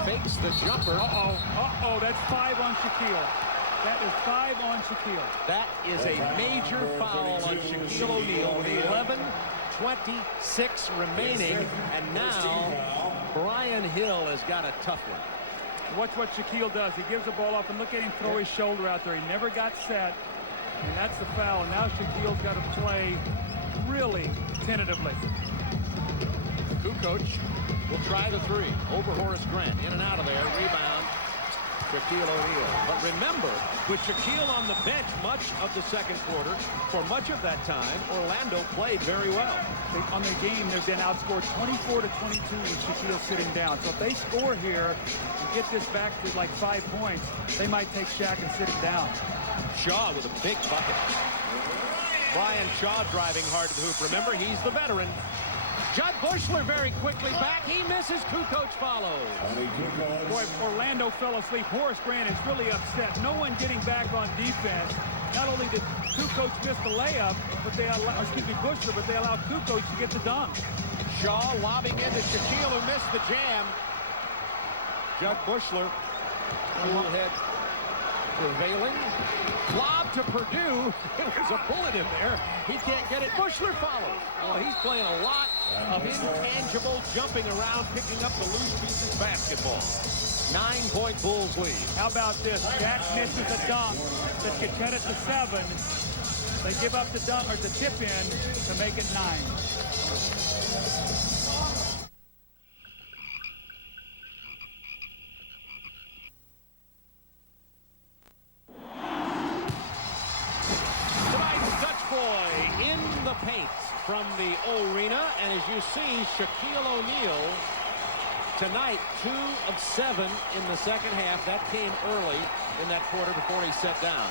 fakes the jumper. Uh-oh, that's 5 on Shaquille. That is 5 on Shaquille. That is a major foul on Shaquille O'Neal with 11:26 remaining, and now Brian Hill has got a tough one. Watch what Shaquille does. He gives the ball up, and look at him throw his shoulder out there. He never got set, and that's the foul. And now Shaquille's got to play really tentatively. Kukoc will try the 3 over Horace Grant. In and out of there. Rebound. Shaquille O'Neal. But remember, with Shaquille on the bench much of the second quarter, for much of that time, Orlando played very well. On the game, they've been outscored 24-22 with Shaquille sitting down. So if they score here and get this back to like 5 points, they might take Shaq and sit him down. Shaw with a big bucket. Brian Shaw driving hard to the hoop. Remember, he's the veteran. Judd Bushler very quickly back. He misses. Kukoc follows. Boy, Orlando fell asleep. Horace Grant is really upset. No one getting back on defense. Not only did Kukoc miss the layup, but they allow, Bushler, but they allowed Kukoc to get the dunk. Shaw lobbing into Shaquille, who missed the jam. Judd Bushler, cool head prevailing. Lob to Perdue. There's a bullet in there. He can't get it. Bushler follows. Oh, he's playing a lot of intangible jumping around, picking up the loose pieces basketball. 9-point Bulls lead. How about this? Jack misses a dunk that could cut it to 7. They give up the dunk or the tip in to make it 9. From the Arena, and as you see, Shaquille O'Neal tonight 2 of 7 in the second half. That came early in that quarter before he sat down.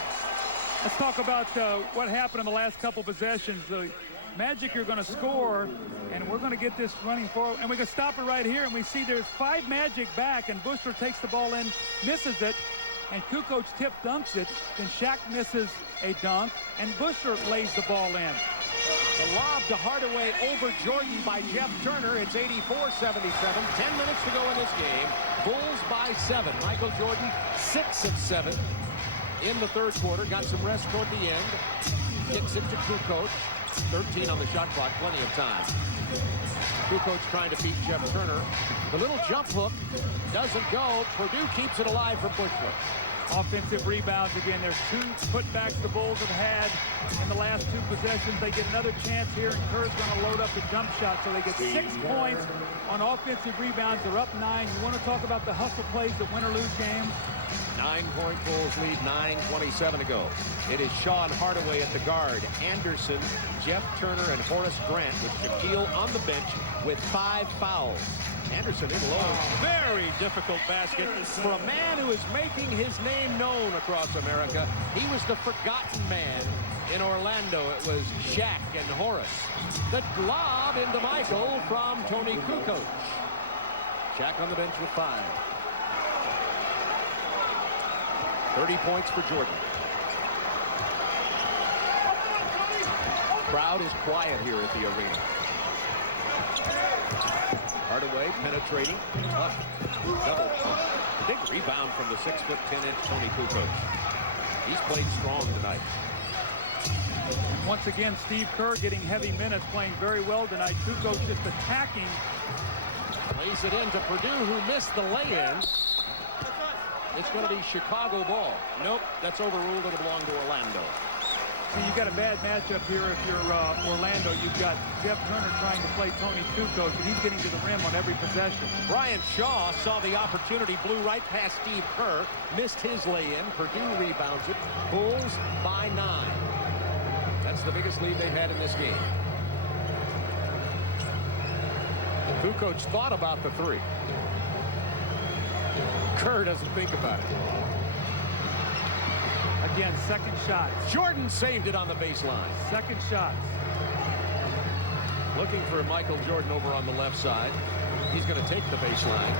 Let's talk about what happened in the last couple possessions. The Magic are going to score, and we're going to get this running forward, and we can stop it right here, and we see there's 5 Magic back, and Bushler takes the ball in, misses it, and Kukoc tip dunks it. Then Shaq misses a dunk, and Bushler lays the ball in. The lob to Hardaway over Jordan by Jeff Turner. It's 84-77. 10 minutes to go in this game. Bulls by 7. Michael Jordan, 6 of 7 in the third quarter. Got some rest toward the end. Kicks it to Kukoc. 13 on the shot clock. Plenty of time. Kukoc trying to beat Jeff Turner. The little jump hook doesn't go. Perdue keeps it alive for Bushler. Offensive rebounds again. There's 2 putbacks the Bulls have had in the last 2 possessions. They get another chance here, and Kerr's going to load up the jump shot. So they get 6 points on offensive rebounds. They're up 9. You want to talk about the hustle plays that win or lose games? 9-point Bulls lead, 9:27 to go. It is Shaw and Hardaway at the guard. Anderson, Jeff Turner, and Horace Grant with Shaquille on the bench with 5 fouls. Anderson in low. Very difficult basket for a man who is making his name known across America. He was the forgotten man in Orlando. It was Shaq and Horace. The lob into Michael from Tony Kukoc. Shaq on the bench with 5. 30 points for Jordan. Crowd is quiet here at the arena. Hardaway penetrating. Tough double pump. Big rebound from the 6'10" Tony Kukoc. He's played strong tonight. And once again, Steve Kerr getting heavy minutes, playing very well tonight. Kukoc just attacking. Plays it into Purdue, who missed the lay-in. It's going to be Chicago ball. Nope, that's overruled. It'll belong to Orlando. See, you've got a bad matchup here if you're Orlando. You've got Jeff Turner trying to play Tony Kukoc, and he's getting to the rim on every possession. Brian Shaw saw the opportunity, blew right past Steve Kerr, missed his lay-in. Purdue rebounds it. Bulls by 9. That's the biggest lead they've had in this game. Kukoc thought about the 3. Kerr doesn't think about it. Again, second shot. Jordan saved it on the baseline. Second shot. Looking for Michael Jordan over on the left side. He's going to take the baseline.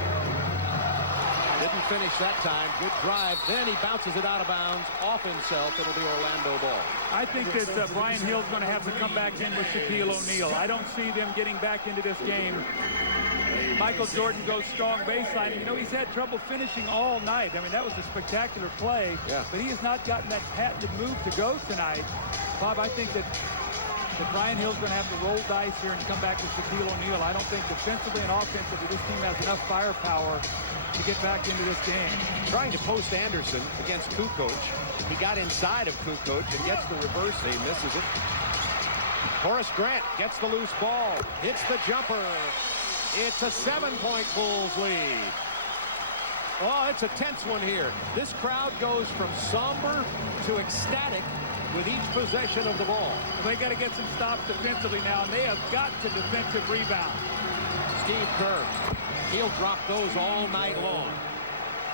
Didn't finish that time. Good drive. Then he bounces it out of bounds off himself. It'll be Orlando ball. I think that Brian Hill's going to have to come back in with Shaquille O'Neal. I don't see them getting back into this game. Michael Jordan goes strong baseline. You know, he's had trouble finishing all night. I mean, that was a spectacular play. Yeah. But he has not gotten that patented move to go tonight. Bob, I think that Brian Hill's going to have to roll dice here and come back with Shaquille O'Neal. I don't think defensively and offensively this team has enough firepower to get back into this game. Trying to post Anderson against Kukoc. He got inside of Kukoc and gets the reverse. He misses it. Horace Grant gets the loose ball. Hits the jumper. It's a 7-point Bulls lead. Oh, it's a tense one here. This crowd goes from somber to ecstatic with each possession of the ball. They got to get some stops defensively now, and they have got to defensive rebound. Steve Kerr, he'll drop those all night long.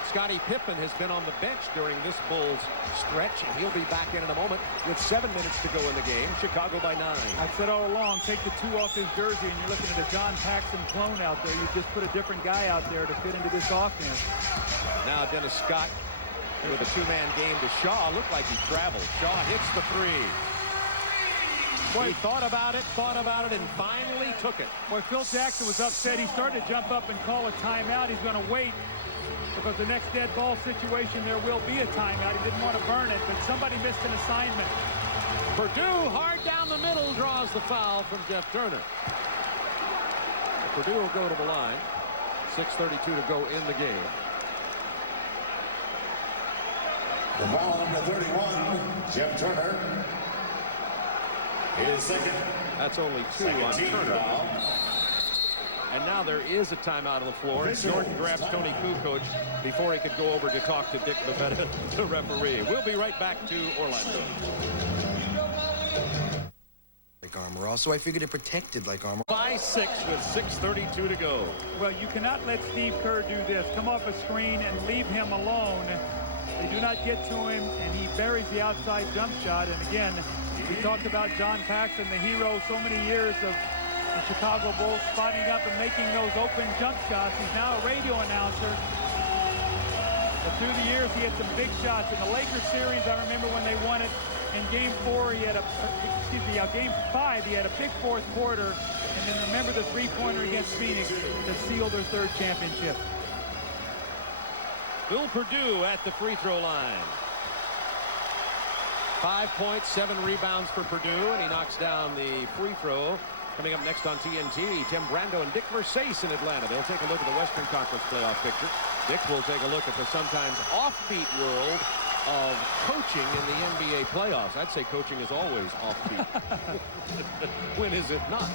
Scottie Pippen has been on the bench during this Bulls stretch, and he'll be back in a moment with 7 minutes to go in the game. Chicago by 9. I've said all along, take the 2 off his jersey, and you're looking at a John Paxson clone out there. You just put a different guy out there to fit into this offense. Now Dennis Scott with a 2-man game to Shaw. Looked like he traveled. Shaw hits the 3. Boy, he thought about it, and finally took it. Boy, Phil Jackson was upset. He started to jump up and call a timeout. He's going to wait because the next dead ball situation, there will be a timeout. He didn't want to burn it, but somebody missed an assignment. Purdue, hard down the middle, draws the foul from Jeff Turner. Purdue will go to the line. 6:32 to go in the game. The foul number 31, Jeff Turner. His second. That's only 2 on Turner. Foul. And now there is a timeout on the floor. And Jordan grabs Tony Kukoc before he could go over to talk to Dick Bavetta, the referee. We'll be right back to Orlando. Like armor. Also, I figured it protected like armor. By 6 with 6:32 to go. Well, you cannot let Steve Kerr do this. Come off a screen and leave him alone. They do not get to him, and he buries the outside jump shot. And again, we talked about John Paxson, the hero so many years of the Chicago Bulls, spotting up and making those open jump shots. He's now a radio announcer. But through the years, he had some big shots. In the Lakers series, I remember when they won it. In Game 4, he had Game 5, he had a big fourth quarter. And then remember the three-pointer against Phoenix to seal their 3rd championship. Bill Purdue at the free throw line. 5 points, 7 rebounds for Purdue, and he knocks down the free throw. Coming up next on TNT, Tim Brando and Dick Versace in Atlanta. They'll take a look at the Western Conference playoff picture. Dick will take a look at the sometimes offbeat world of coaching in the NBA playoffs. I'd say coaching is always offbeat. When is it not?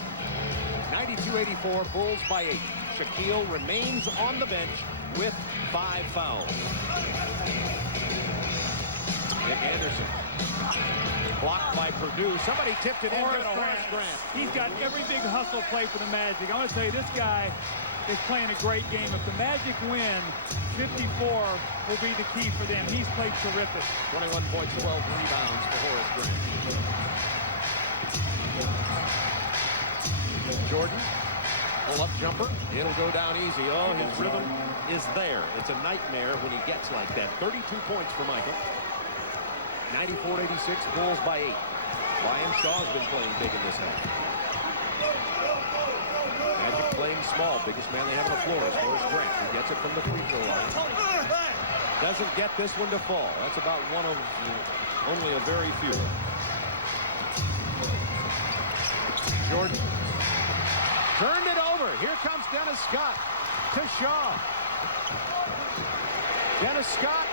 92-84, Bulls by 8. Shaquille remains on the bench with 5 fouls. Nick Anderson. Blocked by Purdue. Somebody tipped it in to Horace Grant. He's got every big hustle play for the Magic. I want to tell you, this guy is playing a great game. If the Magic win, 54 will be the key for them. He's played terrific. 21 points, 12 rebounds for Horace Grant. Jordan, pull-up jumper. It'll go down easy. Oh, his rhythm is there. It's a nightmare when he gets like that. 32 points for Michael. 94-86, Bulls by 8. Ryan Shaw's been playing big in this half. Magic playing small. Biggest man they have on the floor is Horace Grant. He gets it from the free throw line. Doesn't get this one to fall. That's about one of only a very few. Jordan turned it over. Here comes Dennis Scott to Shaw. Dennis Scott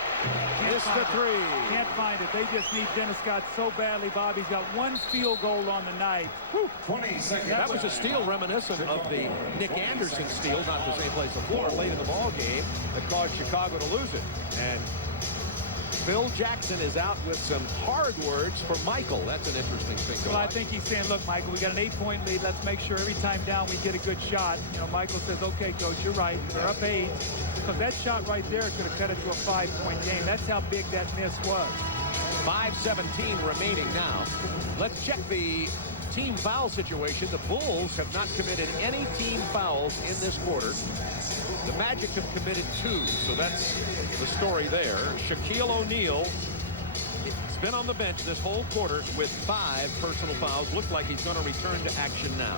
missed the three. Can't find it. They just need Dennis Scott so badly, Bob. He's got one field goal on the night. 20 seconds. That was a steal reminiscent of the Nick Anderson steal, not the same place before, late in the ball game that caused Chicago to lose it. And Phil Jackson is out with some hard words for Michael. That's an interesting thing to watch. I think he's saying, look, Michael, we got an 8-point lead. Let's make sure every time down we get a good shot. You know, Michael says, okay, coach, you're right. They're up 8. Because that shot right there could have cut it to a 5-point game. That's how big that miss was. 5:17 remaining now. Let's check the team foul situation. The Bulls have not committed any team fouls in this quarter. The Magic have committed 2, so that's the story there. Shaquille O'Neal has been on the bench this whole quarter with 5 personal fouls. Looks like he's going to return to action now.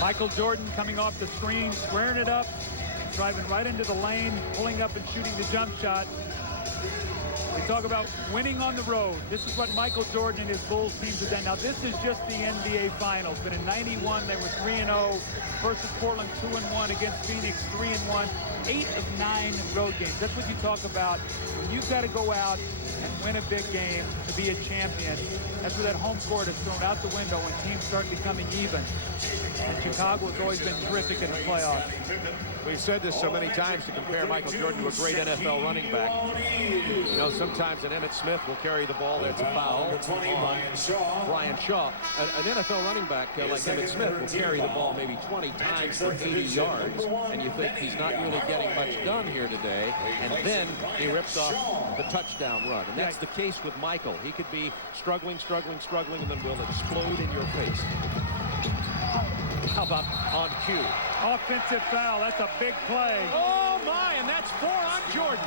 Michael Jordan coming off the screen, squaring it up, driving right into the lane, pulling up and shooting the jump shot. We talk about winning on the road. This is what Michael Jordan and his Bulls teams have done. Now, this is just the NBA Finals. But in '91, they were 3-0 versus Portland, 2-1 against Phoenix, 3-1. 8 of 9 road games. That's what you talk about. When you've got to go out and win a big game to be a champion, that's where that home court is thrown out the window when teams start becoming even. And Chicago has always been terrific in the playoffs. We've said this so many times to compare Michael Jordan to a great NFL running back. You know, sometimes an Emmitt Smith will carry the ball. That's a foul on Brian Shaw. An NFL running back like Emmitt Smith will carry the ball maybe 20 times for 80 yards. And you think he's not really getting much done here today. And then he rips off the touchdown run. And that's the case with Michael. He could be struggling, and then will explode in your face. How about on cue? Offensive foul. That's a big play. Oh, my, and that's 4 on Jordan.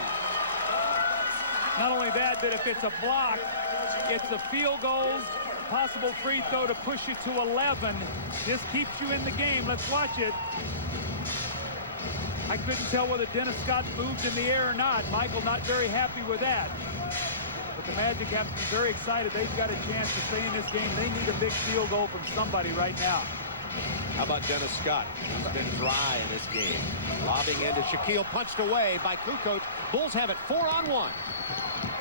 Not only that, but if it's a block, it's a field goal, possible free throw to push you to 11. This keeps you in the game. Let's watch it. I couldn't tell whether Dennis Scott moved in the air or not. Michael not very happy with that. But the Magic have to be very excited. They've got a chance to stay in this game. They need a big field goal from somebody right now. How about Dennis Scott? He's been dry in this game. Lobbing into Shaquille, punched away by Kukoc. Bulls have it 4-on-1.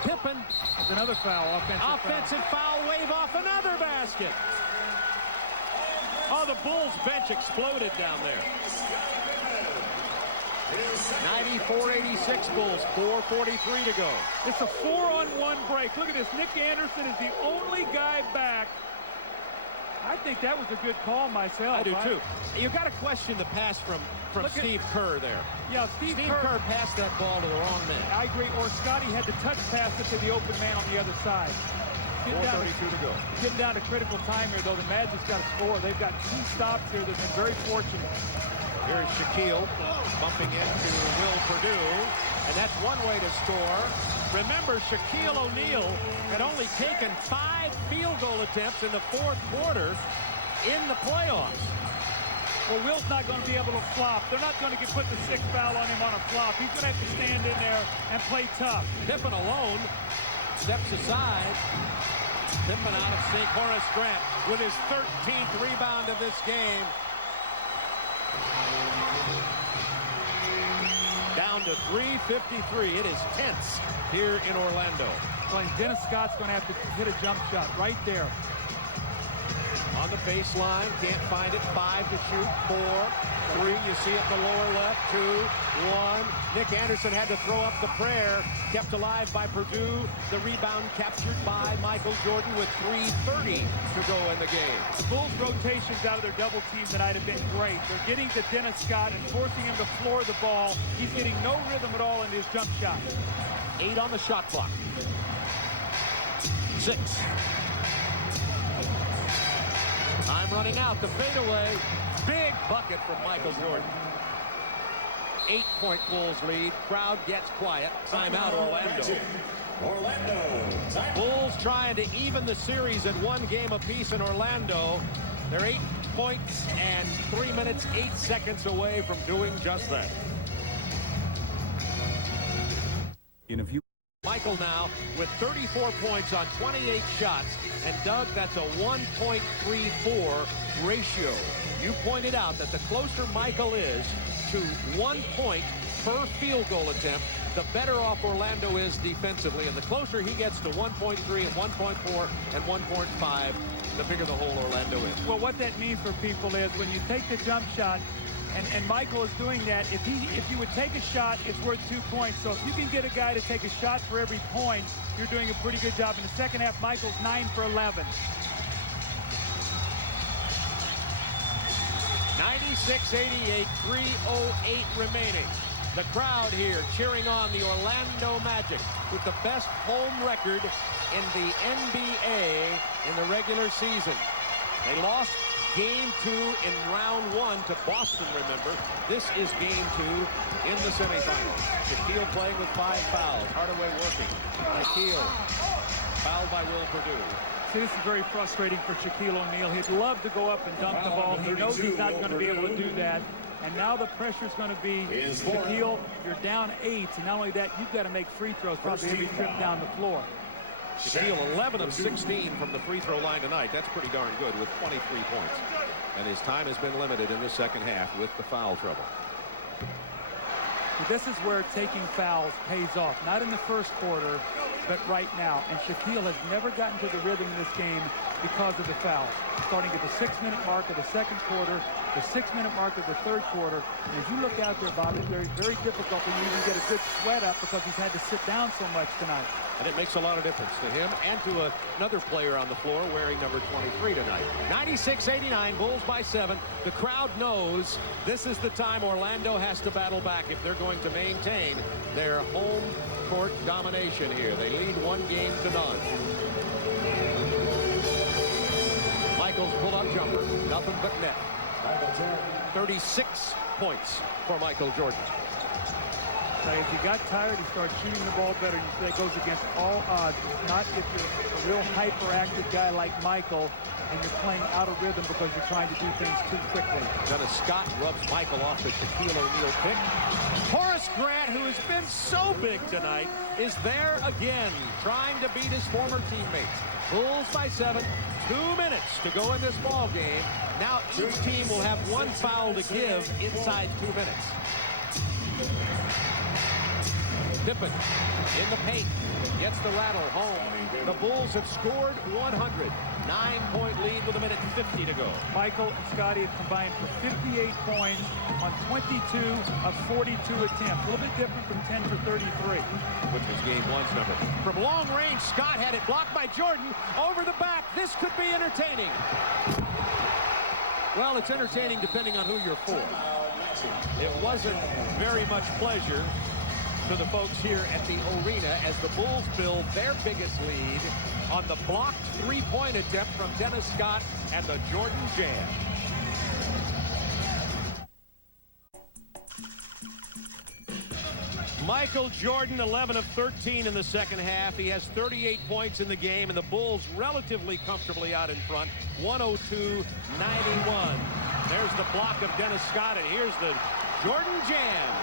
Pippen. It's another foul. Offensive foul. Wave off another basket. Oh, the Bulls bench exploded down there. 94-86 Bulls, 4:43 to go. It's a 4-on-1 break. Look at this. Nick Anderson is the only guy back. I think that was a good call myself. I do too. You've got to question the pass from Steve Kerr there. Yeah, Steve Kerr passed that ball to the wrong man. I agree. Or Scotty had to touch pass it to the open man on the other side. 4:32 to go. Getting down to critical time here, though. The Magic's got to score. They've got 2 stops here. They've been very fortunate. Here's Shaquille bumping into Will Purdue, and that's one way to score. Remember, Shaquille O'Neal had only taken 5 field goal attempts in the 4th quarter in the playoffs. Well, Will's not going to be able to flop. They're not going to put the 6th foul on him on a flop. He's going to have to stand in there and play tough. Pippen alone steps aside. Pippen out of sync. Horace Grant with his 13th rebound of this game. Down to 3:53. It is tense here in Orlando. Well, Dennis Scott's going to have to hit a jump shot right there. On the baseline, can't find it. 5 to shoot, 4. Three, you see it in the lower left. 2, 1. Nick Anderson had to throw up the prayer. Kept alive by Purdue. The rebound captured by Michael Jordan with 3:30 to go in the game. The Bulls' rotations out of their double team tonight have been great. They're getting to Dennis Scott and forcing him to floor the ball. He's getting no rhythm at all in his jump shot. 8 on the shot clock. 6. Time running out. The fadeaway. Big bucket from Michael Jordan. 8-point Bulls lead. Crowd gets quiet. Timeout Orlando. Bulls trying to even the series at 1 game apiece in Orlando. They're 8 points and 3 minutes, 8 seconds away from doing just that. Michael now with 34 points on 28 shots. And Doug, that's a 1.34 ratio. You pointed out that the closer Michael is to 1 point per field goal attempt, the better off Orlando is defensively. And the closer he gets to 1.3 and 1.4 and 1.5, the bigger the hole Orlando is. Well, what that means for people is when you take the jump shot, and Michael is doing that, if you would take a shot, it's worth 2 points. So if you can get a guy to take a shot for every point, you're doing a pretty good job. In the second half, Michael's 9 for 11. 96-88, 3:08 remaining. The crowd here cheering on the Orlando Magic with the best home record in the NBA in the regular season. They lost Game 2 in round 1 to Boston, remember. This is Game 2 in the semifinals. Shaquille playing with 5 fouls. Hardaway working. Shaquille fouled by Will Purdue. See, this is very frustrating for Shaquille O'Neal. He'd love to go up and dunk the ball. He knows he's not going to be able to do that. And now the pressure's going to be, Shaquille, you're down 8. And not only that, you've got to make free throws probably every trip down the floor. Shaquille 11 of 16 from the free throw line tonight. That's pretty darn good with 23 points. And his time has been limited in the second half with the foul trouble. This is where taking fouls pays off. Not in the first quarter, but right now. And Shaquille has never gotten to the rhythm in this game because of the fouls. Starting at the 6-minute mark of the second quarter, the 6-minute mark of the third quarter. And as you look out there, Bob, it's very, very difficult for you to even get a good sweat up because he's had to sit down so much tonight. And it makes a lot of difference to him and to another player on the floor wearing number 23 tonight. 96-89, Bulls by 7. The crowd knows this is the time Orlando has to battle back if they're going to maintain their home court domination here. They lead 1 game to none. Michael's pull-up jumper, nothing but net. 36 points for Michael Jordan. As he got tired, he started shooting the ball better. You say it goes against all odds. Not if you're a real hyperactive guy like Michael and you're playing out of rhythm because you're trying to do things too quickly. Dennis Scott rubs Michael off the Shaquille O'Neal pick. Horace Grant, who has been so big tonight, is there again, trying to beat his former teammates. Bulls by 7. 2 minutes to go in this ball game. Now each team will have 1 foul to give inside 2 minutes. Pippen in the paint, gets the rattle home. The Bulls have scored 100. 9-point lead with 1:50 to go. Michael and Scotty have combined for 58 points on 22 of 42 attempts. A little bit different from 10 for 33. Which was Game 1's number. From long range, Scott had it blocked by Jordan. Over the back, this could be entertaining. Well, it's entertaining depending on who you're for. It wasn't very much pleasure to the folks here at the arena as the Bulls build their biggest lead on the blocked 3-point attempt from Dennis Scott and the Jordan Jam. Michael Jordan, 11 of 13 in the second half. He has 38 points in the game, and the Bulls relatively comfortably out in front, 102-91. There's the block of Dennis Scott, and here's the Jordan Jam.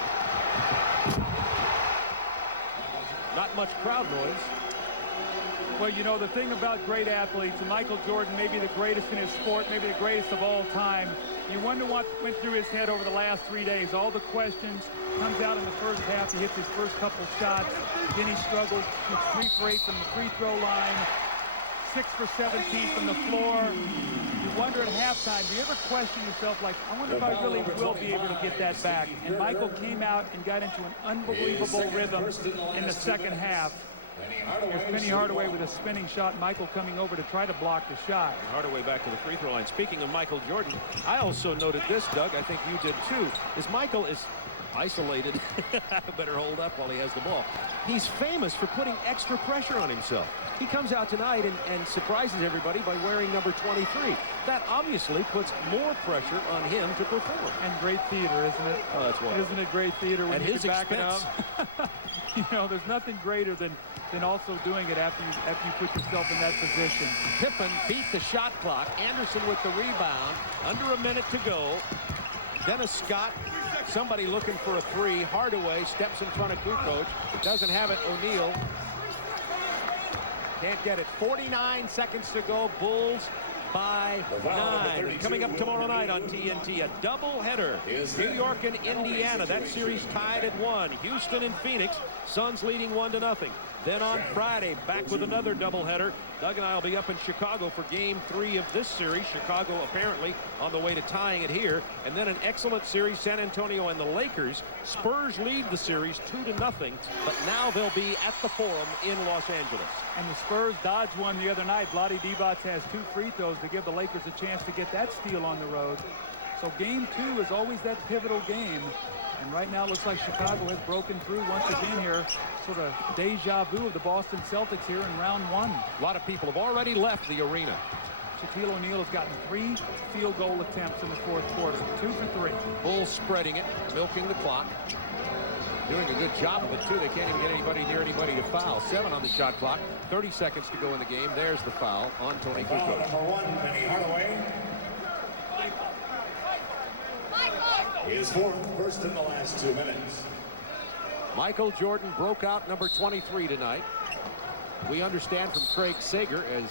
Not much crowd noise. Well, you know, the thing about great athletes, and Michael Jordan may be the greatest in his sport, maybe the greatest of all time. You wonder what went through his head over the last 3 days. All the questions. Comes out in the first half. He hits his first couple shots. Then he struggles. Shoots 3 for 8 from the free throw line. 6 for 17 from the floor. You wonder at halftime, do you ever question yourself, like, I wonder if I really will be able to get that back? And Michael came out and got into an unbelievable rhythm in the second half. Here's Penny Hardaway with a spinning shot. Michael coming over to try to block the shot. Hardaway back to the free throw line. Speaking of Michael Jordan, I also noted this, Doug, I think you did too, is Michael is isolated. Better hold up while he has the ball. He's famous for putting extra pressure on himself. He comes out tonight and surprises everybody by wearing number 23. That obviously puts more pressure on him to perform. And great theater, isn't it? Oh, that's wonderful. Isn't it great theater when At you his can back expense. it up? You know, there's nothing greater than also doing it after you put yourself in that position. Pippen beat the shot clock. Anderson with the rebound. Under a minute to go. Dennis Scott, somebody looking for a three. Hardaway steps in front of Kukoc. Doesn't have it. O'Neal can't get it. 49 seconds to go. Bulls by 9. And coming up tomorrow night on TNT, a doubleheader. New York and Indiana. That series tied at 1. Houston and Phoenix. Suns leading 1-0. Then on Friday, back with another doubleheader. Doug and I will be up in Chicago for Game 3 of this series. Chicago apparently on the way to tying it here. And then an excellent series, San Antonio and the Lakers. Spurs lead the series 2-0, but now they'll be at the Forum in Los Angeles. And the Spurs dodged one the other night. Vlade Divac has 2 free throws to give the Lakers a chance to get that steal on the road. So Game 2 is always that pivotal game. And right now it looks like Chicago has broken through once again here. Sort of deja vu of the Boston Celtics here in round 1. A lot of people have already left the arena. Shaquille O'Neal has gotten 3 field goal attempts in the 4th quarter. 2 for 3. Bulls spreading it, milking the clock. Doing a good job of it, too. They can't even get anybody near anybody to foul. 7 on the shot clock. 30 seconds to go in the game. There's the foul on Tony Kukoc. Number 1, Penny Hardaway. His 4th, first in the last 2 minutes. Michael Jordan broke out number 23 tonight. We understand from Craig Sager, as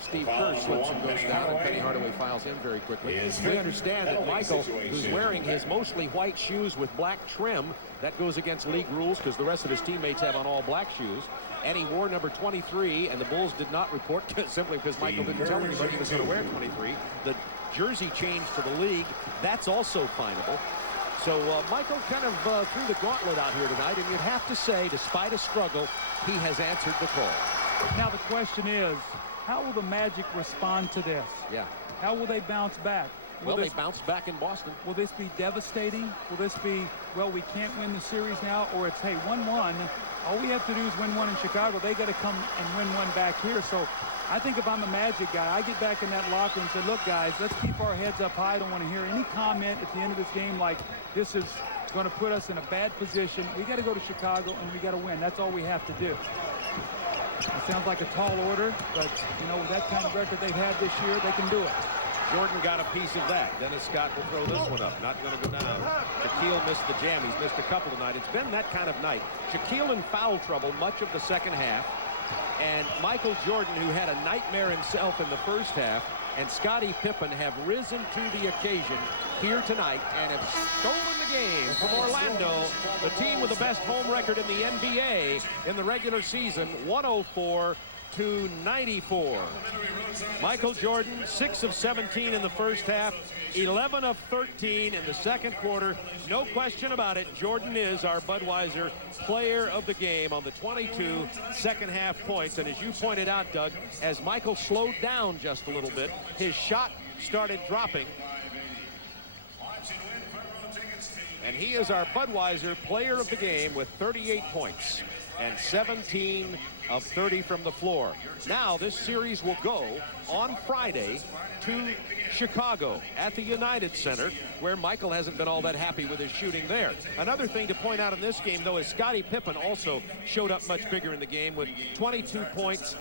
Steve Kerr slips and goes down and Penny Hardaway files in very quickly. We understand that Michael, who's wearing his mostly white shoes with black trim, that goes against league rules because the rest of his teammates have on all black shoes, and he wore number 23, and the Bulls did not report simply because Michael didn't tell anybody he was going to wear 23. The jersey change for the league, that's also finable. So Michael kind of threw the gauntlet out here tonight, and you'd have to say, despite a struggle, he has answered the call. Now the question is, how will the Magic respond to this? Yeah. How will they bounce back? Well, they bounced back in Boston. Will this be devastating? Will this be, well, we can't win the series now, or it's, hey, 1-1. All we have to do is win 1 in Chicago. They got to come and win 1 back here. So I think if I'm the Magic guy, I get back in that locker and say, look, guys, let's keep our heads up high. I don't want to hear any comment at the end of this game like this is going to put us in a bad position. We got to go to Chicago and we got to win. That's all we have to do. It sounds like a tall order, but, you know, with that kind of record they've had this year, they can do it. Jordan got a piece of that. Dennis Scott will throw this one up. Not going to go down. Shaquille missed the jam. He's missed a couple tonight. It's been that kind of night. Shaquille in foul trouble much of the second half. And Michael Jordan, who had a nightmare himself in the first half, and Scottie Pippen have risen to the occasion here tonight and have stolen the game from Orlando, the team with the best home record in the NBA in the regular season, 104 to 94. Michael Jordan, 6 of 17 in the first half, 11 of 13 in the second quarter. No question about it, Jordan is our Budweiser player of the game on the 22 second half points. And as you pointed out, Doug, as Michael slowed down just a little bit, his shot started dropping. And he is our Budweiser player of the game with 38 points and 17 of 30 from the floor. Now this series will go on Friday to Chicago at the United Center, where Michael hasn't been all that happy with his shooting there. Another thing to point out in this game, though, is Scottie Pippen also showed up much bigger in the game with 22 points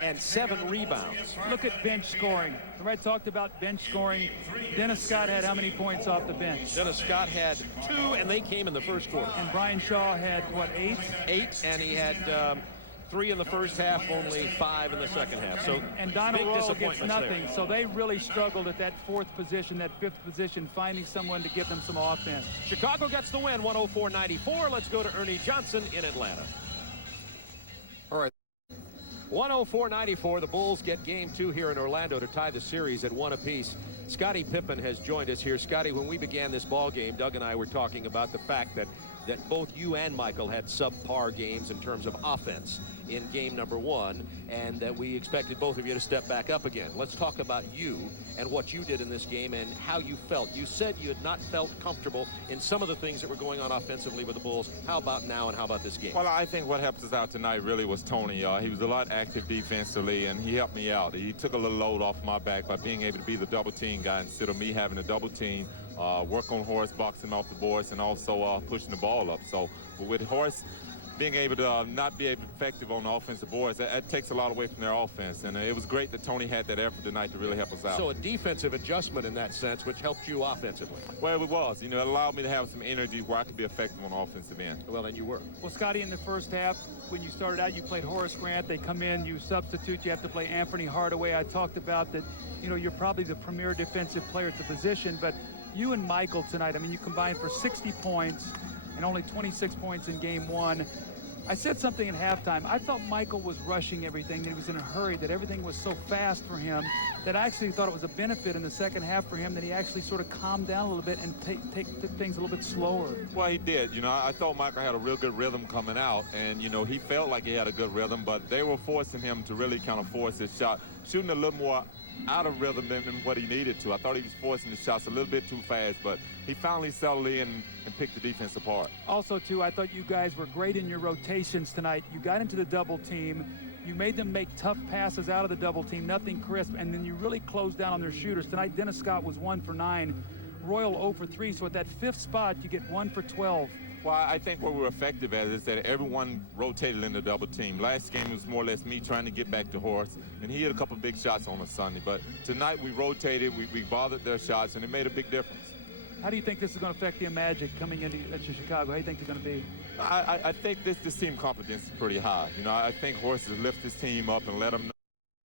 and 7 rebounds. Look at bench scoring. I talked about bench scoring. Dennis Scott had how many points off the bench? Dennis Scott had 2, and they came in the first quarter. And Brian Shaw had, what, 8? 8, and he had 3 in the first half, only 5 in the second half. So and Donald big Rowe gets nothing. there. So they really struggled at that 4th position, that 5th position, finding someone to give them some offense. Chicago gets the win, 104-94. Let's go to Ernie Johnson in Atlanta. All right. 104-94, the Bulls get game 2 here in Orlando to tie the series at 1 apiece. Scottie Pippen has joined us here. Scottie, when we began this ball game, Doug and I were talking about the fact that both you and Michael had subpar games in terms of offense in game number 1, and that we expected both of you to step back up again. Let's talk about you and what you did in this game and how you felt. You said you had not felt comfortable in some of the things that were going on offensively with the Bulls. How about now, and how about this game? Well, I think what helped us out tonight really was Tony. He was a lot active defensively, and he helped me out. He took a little load off my back by being able to be the double team guy instead of me having a double team, work on Horace, boxing him off the boards, and also pushing the ball up. So with Horace being able to not be effective on the offensive boards, that takes a lot away from their offense. And it was great that Tony had that effort tonight to really help us out. So a defensive adjustment in that sense, which helped you offensively. Well, it was. You know, it allowed me to have some energy where I could be effective on the offensive end. Well, and you were. Well, Scottie, in the first half, when you started out, you played Horace Grant. They come in, you substitute, you have to play Anthony Hardaway. I talked about that, you know, you're probably the premier defensive player at the position, but you and Michael tonight, I mean, you combined for 60 points and only 26 points in game 1. I said something at halftime. I thought Michael was rushing everything, that he was in a hurry, that everything was so fast for him, that I actually thought it was a benefit in the second half for him that he actually sort of calmed down a little bit and took things a little bit slower. Well, he did. You know, I thought Michael had a real good rhythm coming out, and, you know, he felt like he had a good rhythm, but they were forcing him to really kind of force his shot, shooting a little more out of rhythm than what he needed to. I thought he was forcing his shots a little bit too fast, but he finally settled in and picked the defense apart. Also, too, I thought you guys were great in your rotations tonight. You got into the double team. You made them make tough passes out of the double team, nothing crisp, and then you really closed down on their shooters. Tonight, Dennis Scott was 1 for 9, Royal 0 for 3, so at that 5th spot, you get 1 for 12. Well, I think what we were effective at is that everyone rotated in the double team. Last game was more or less me trying to get back to Horace, and he hit a couple big shots on a Sunday. But tonight we rotated, we bothered their shots, and it made a big difference. How do you think this is going to affect the Magic coming into Chicago? How do you think they're going to be? I think this team confidence is pretty high. You know, I think Horace has lifted his team up and let them know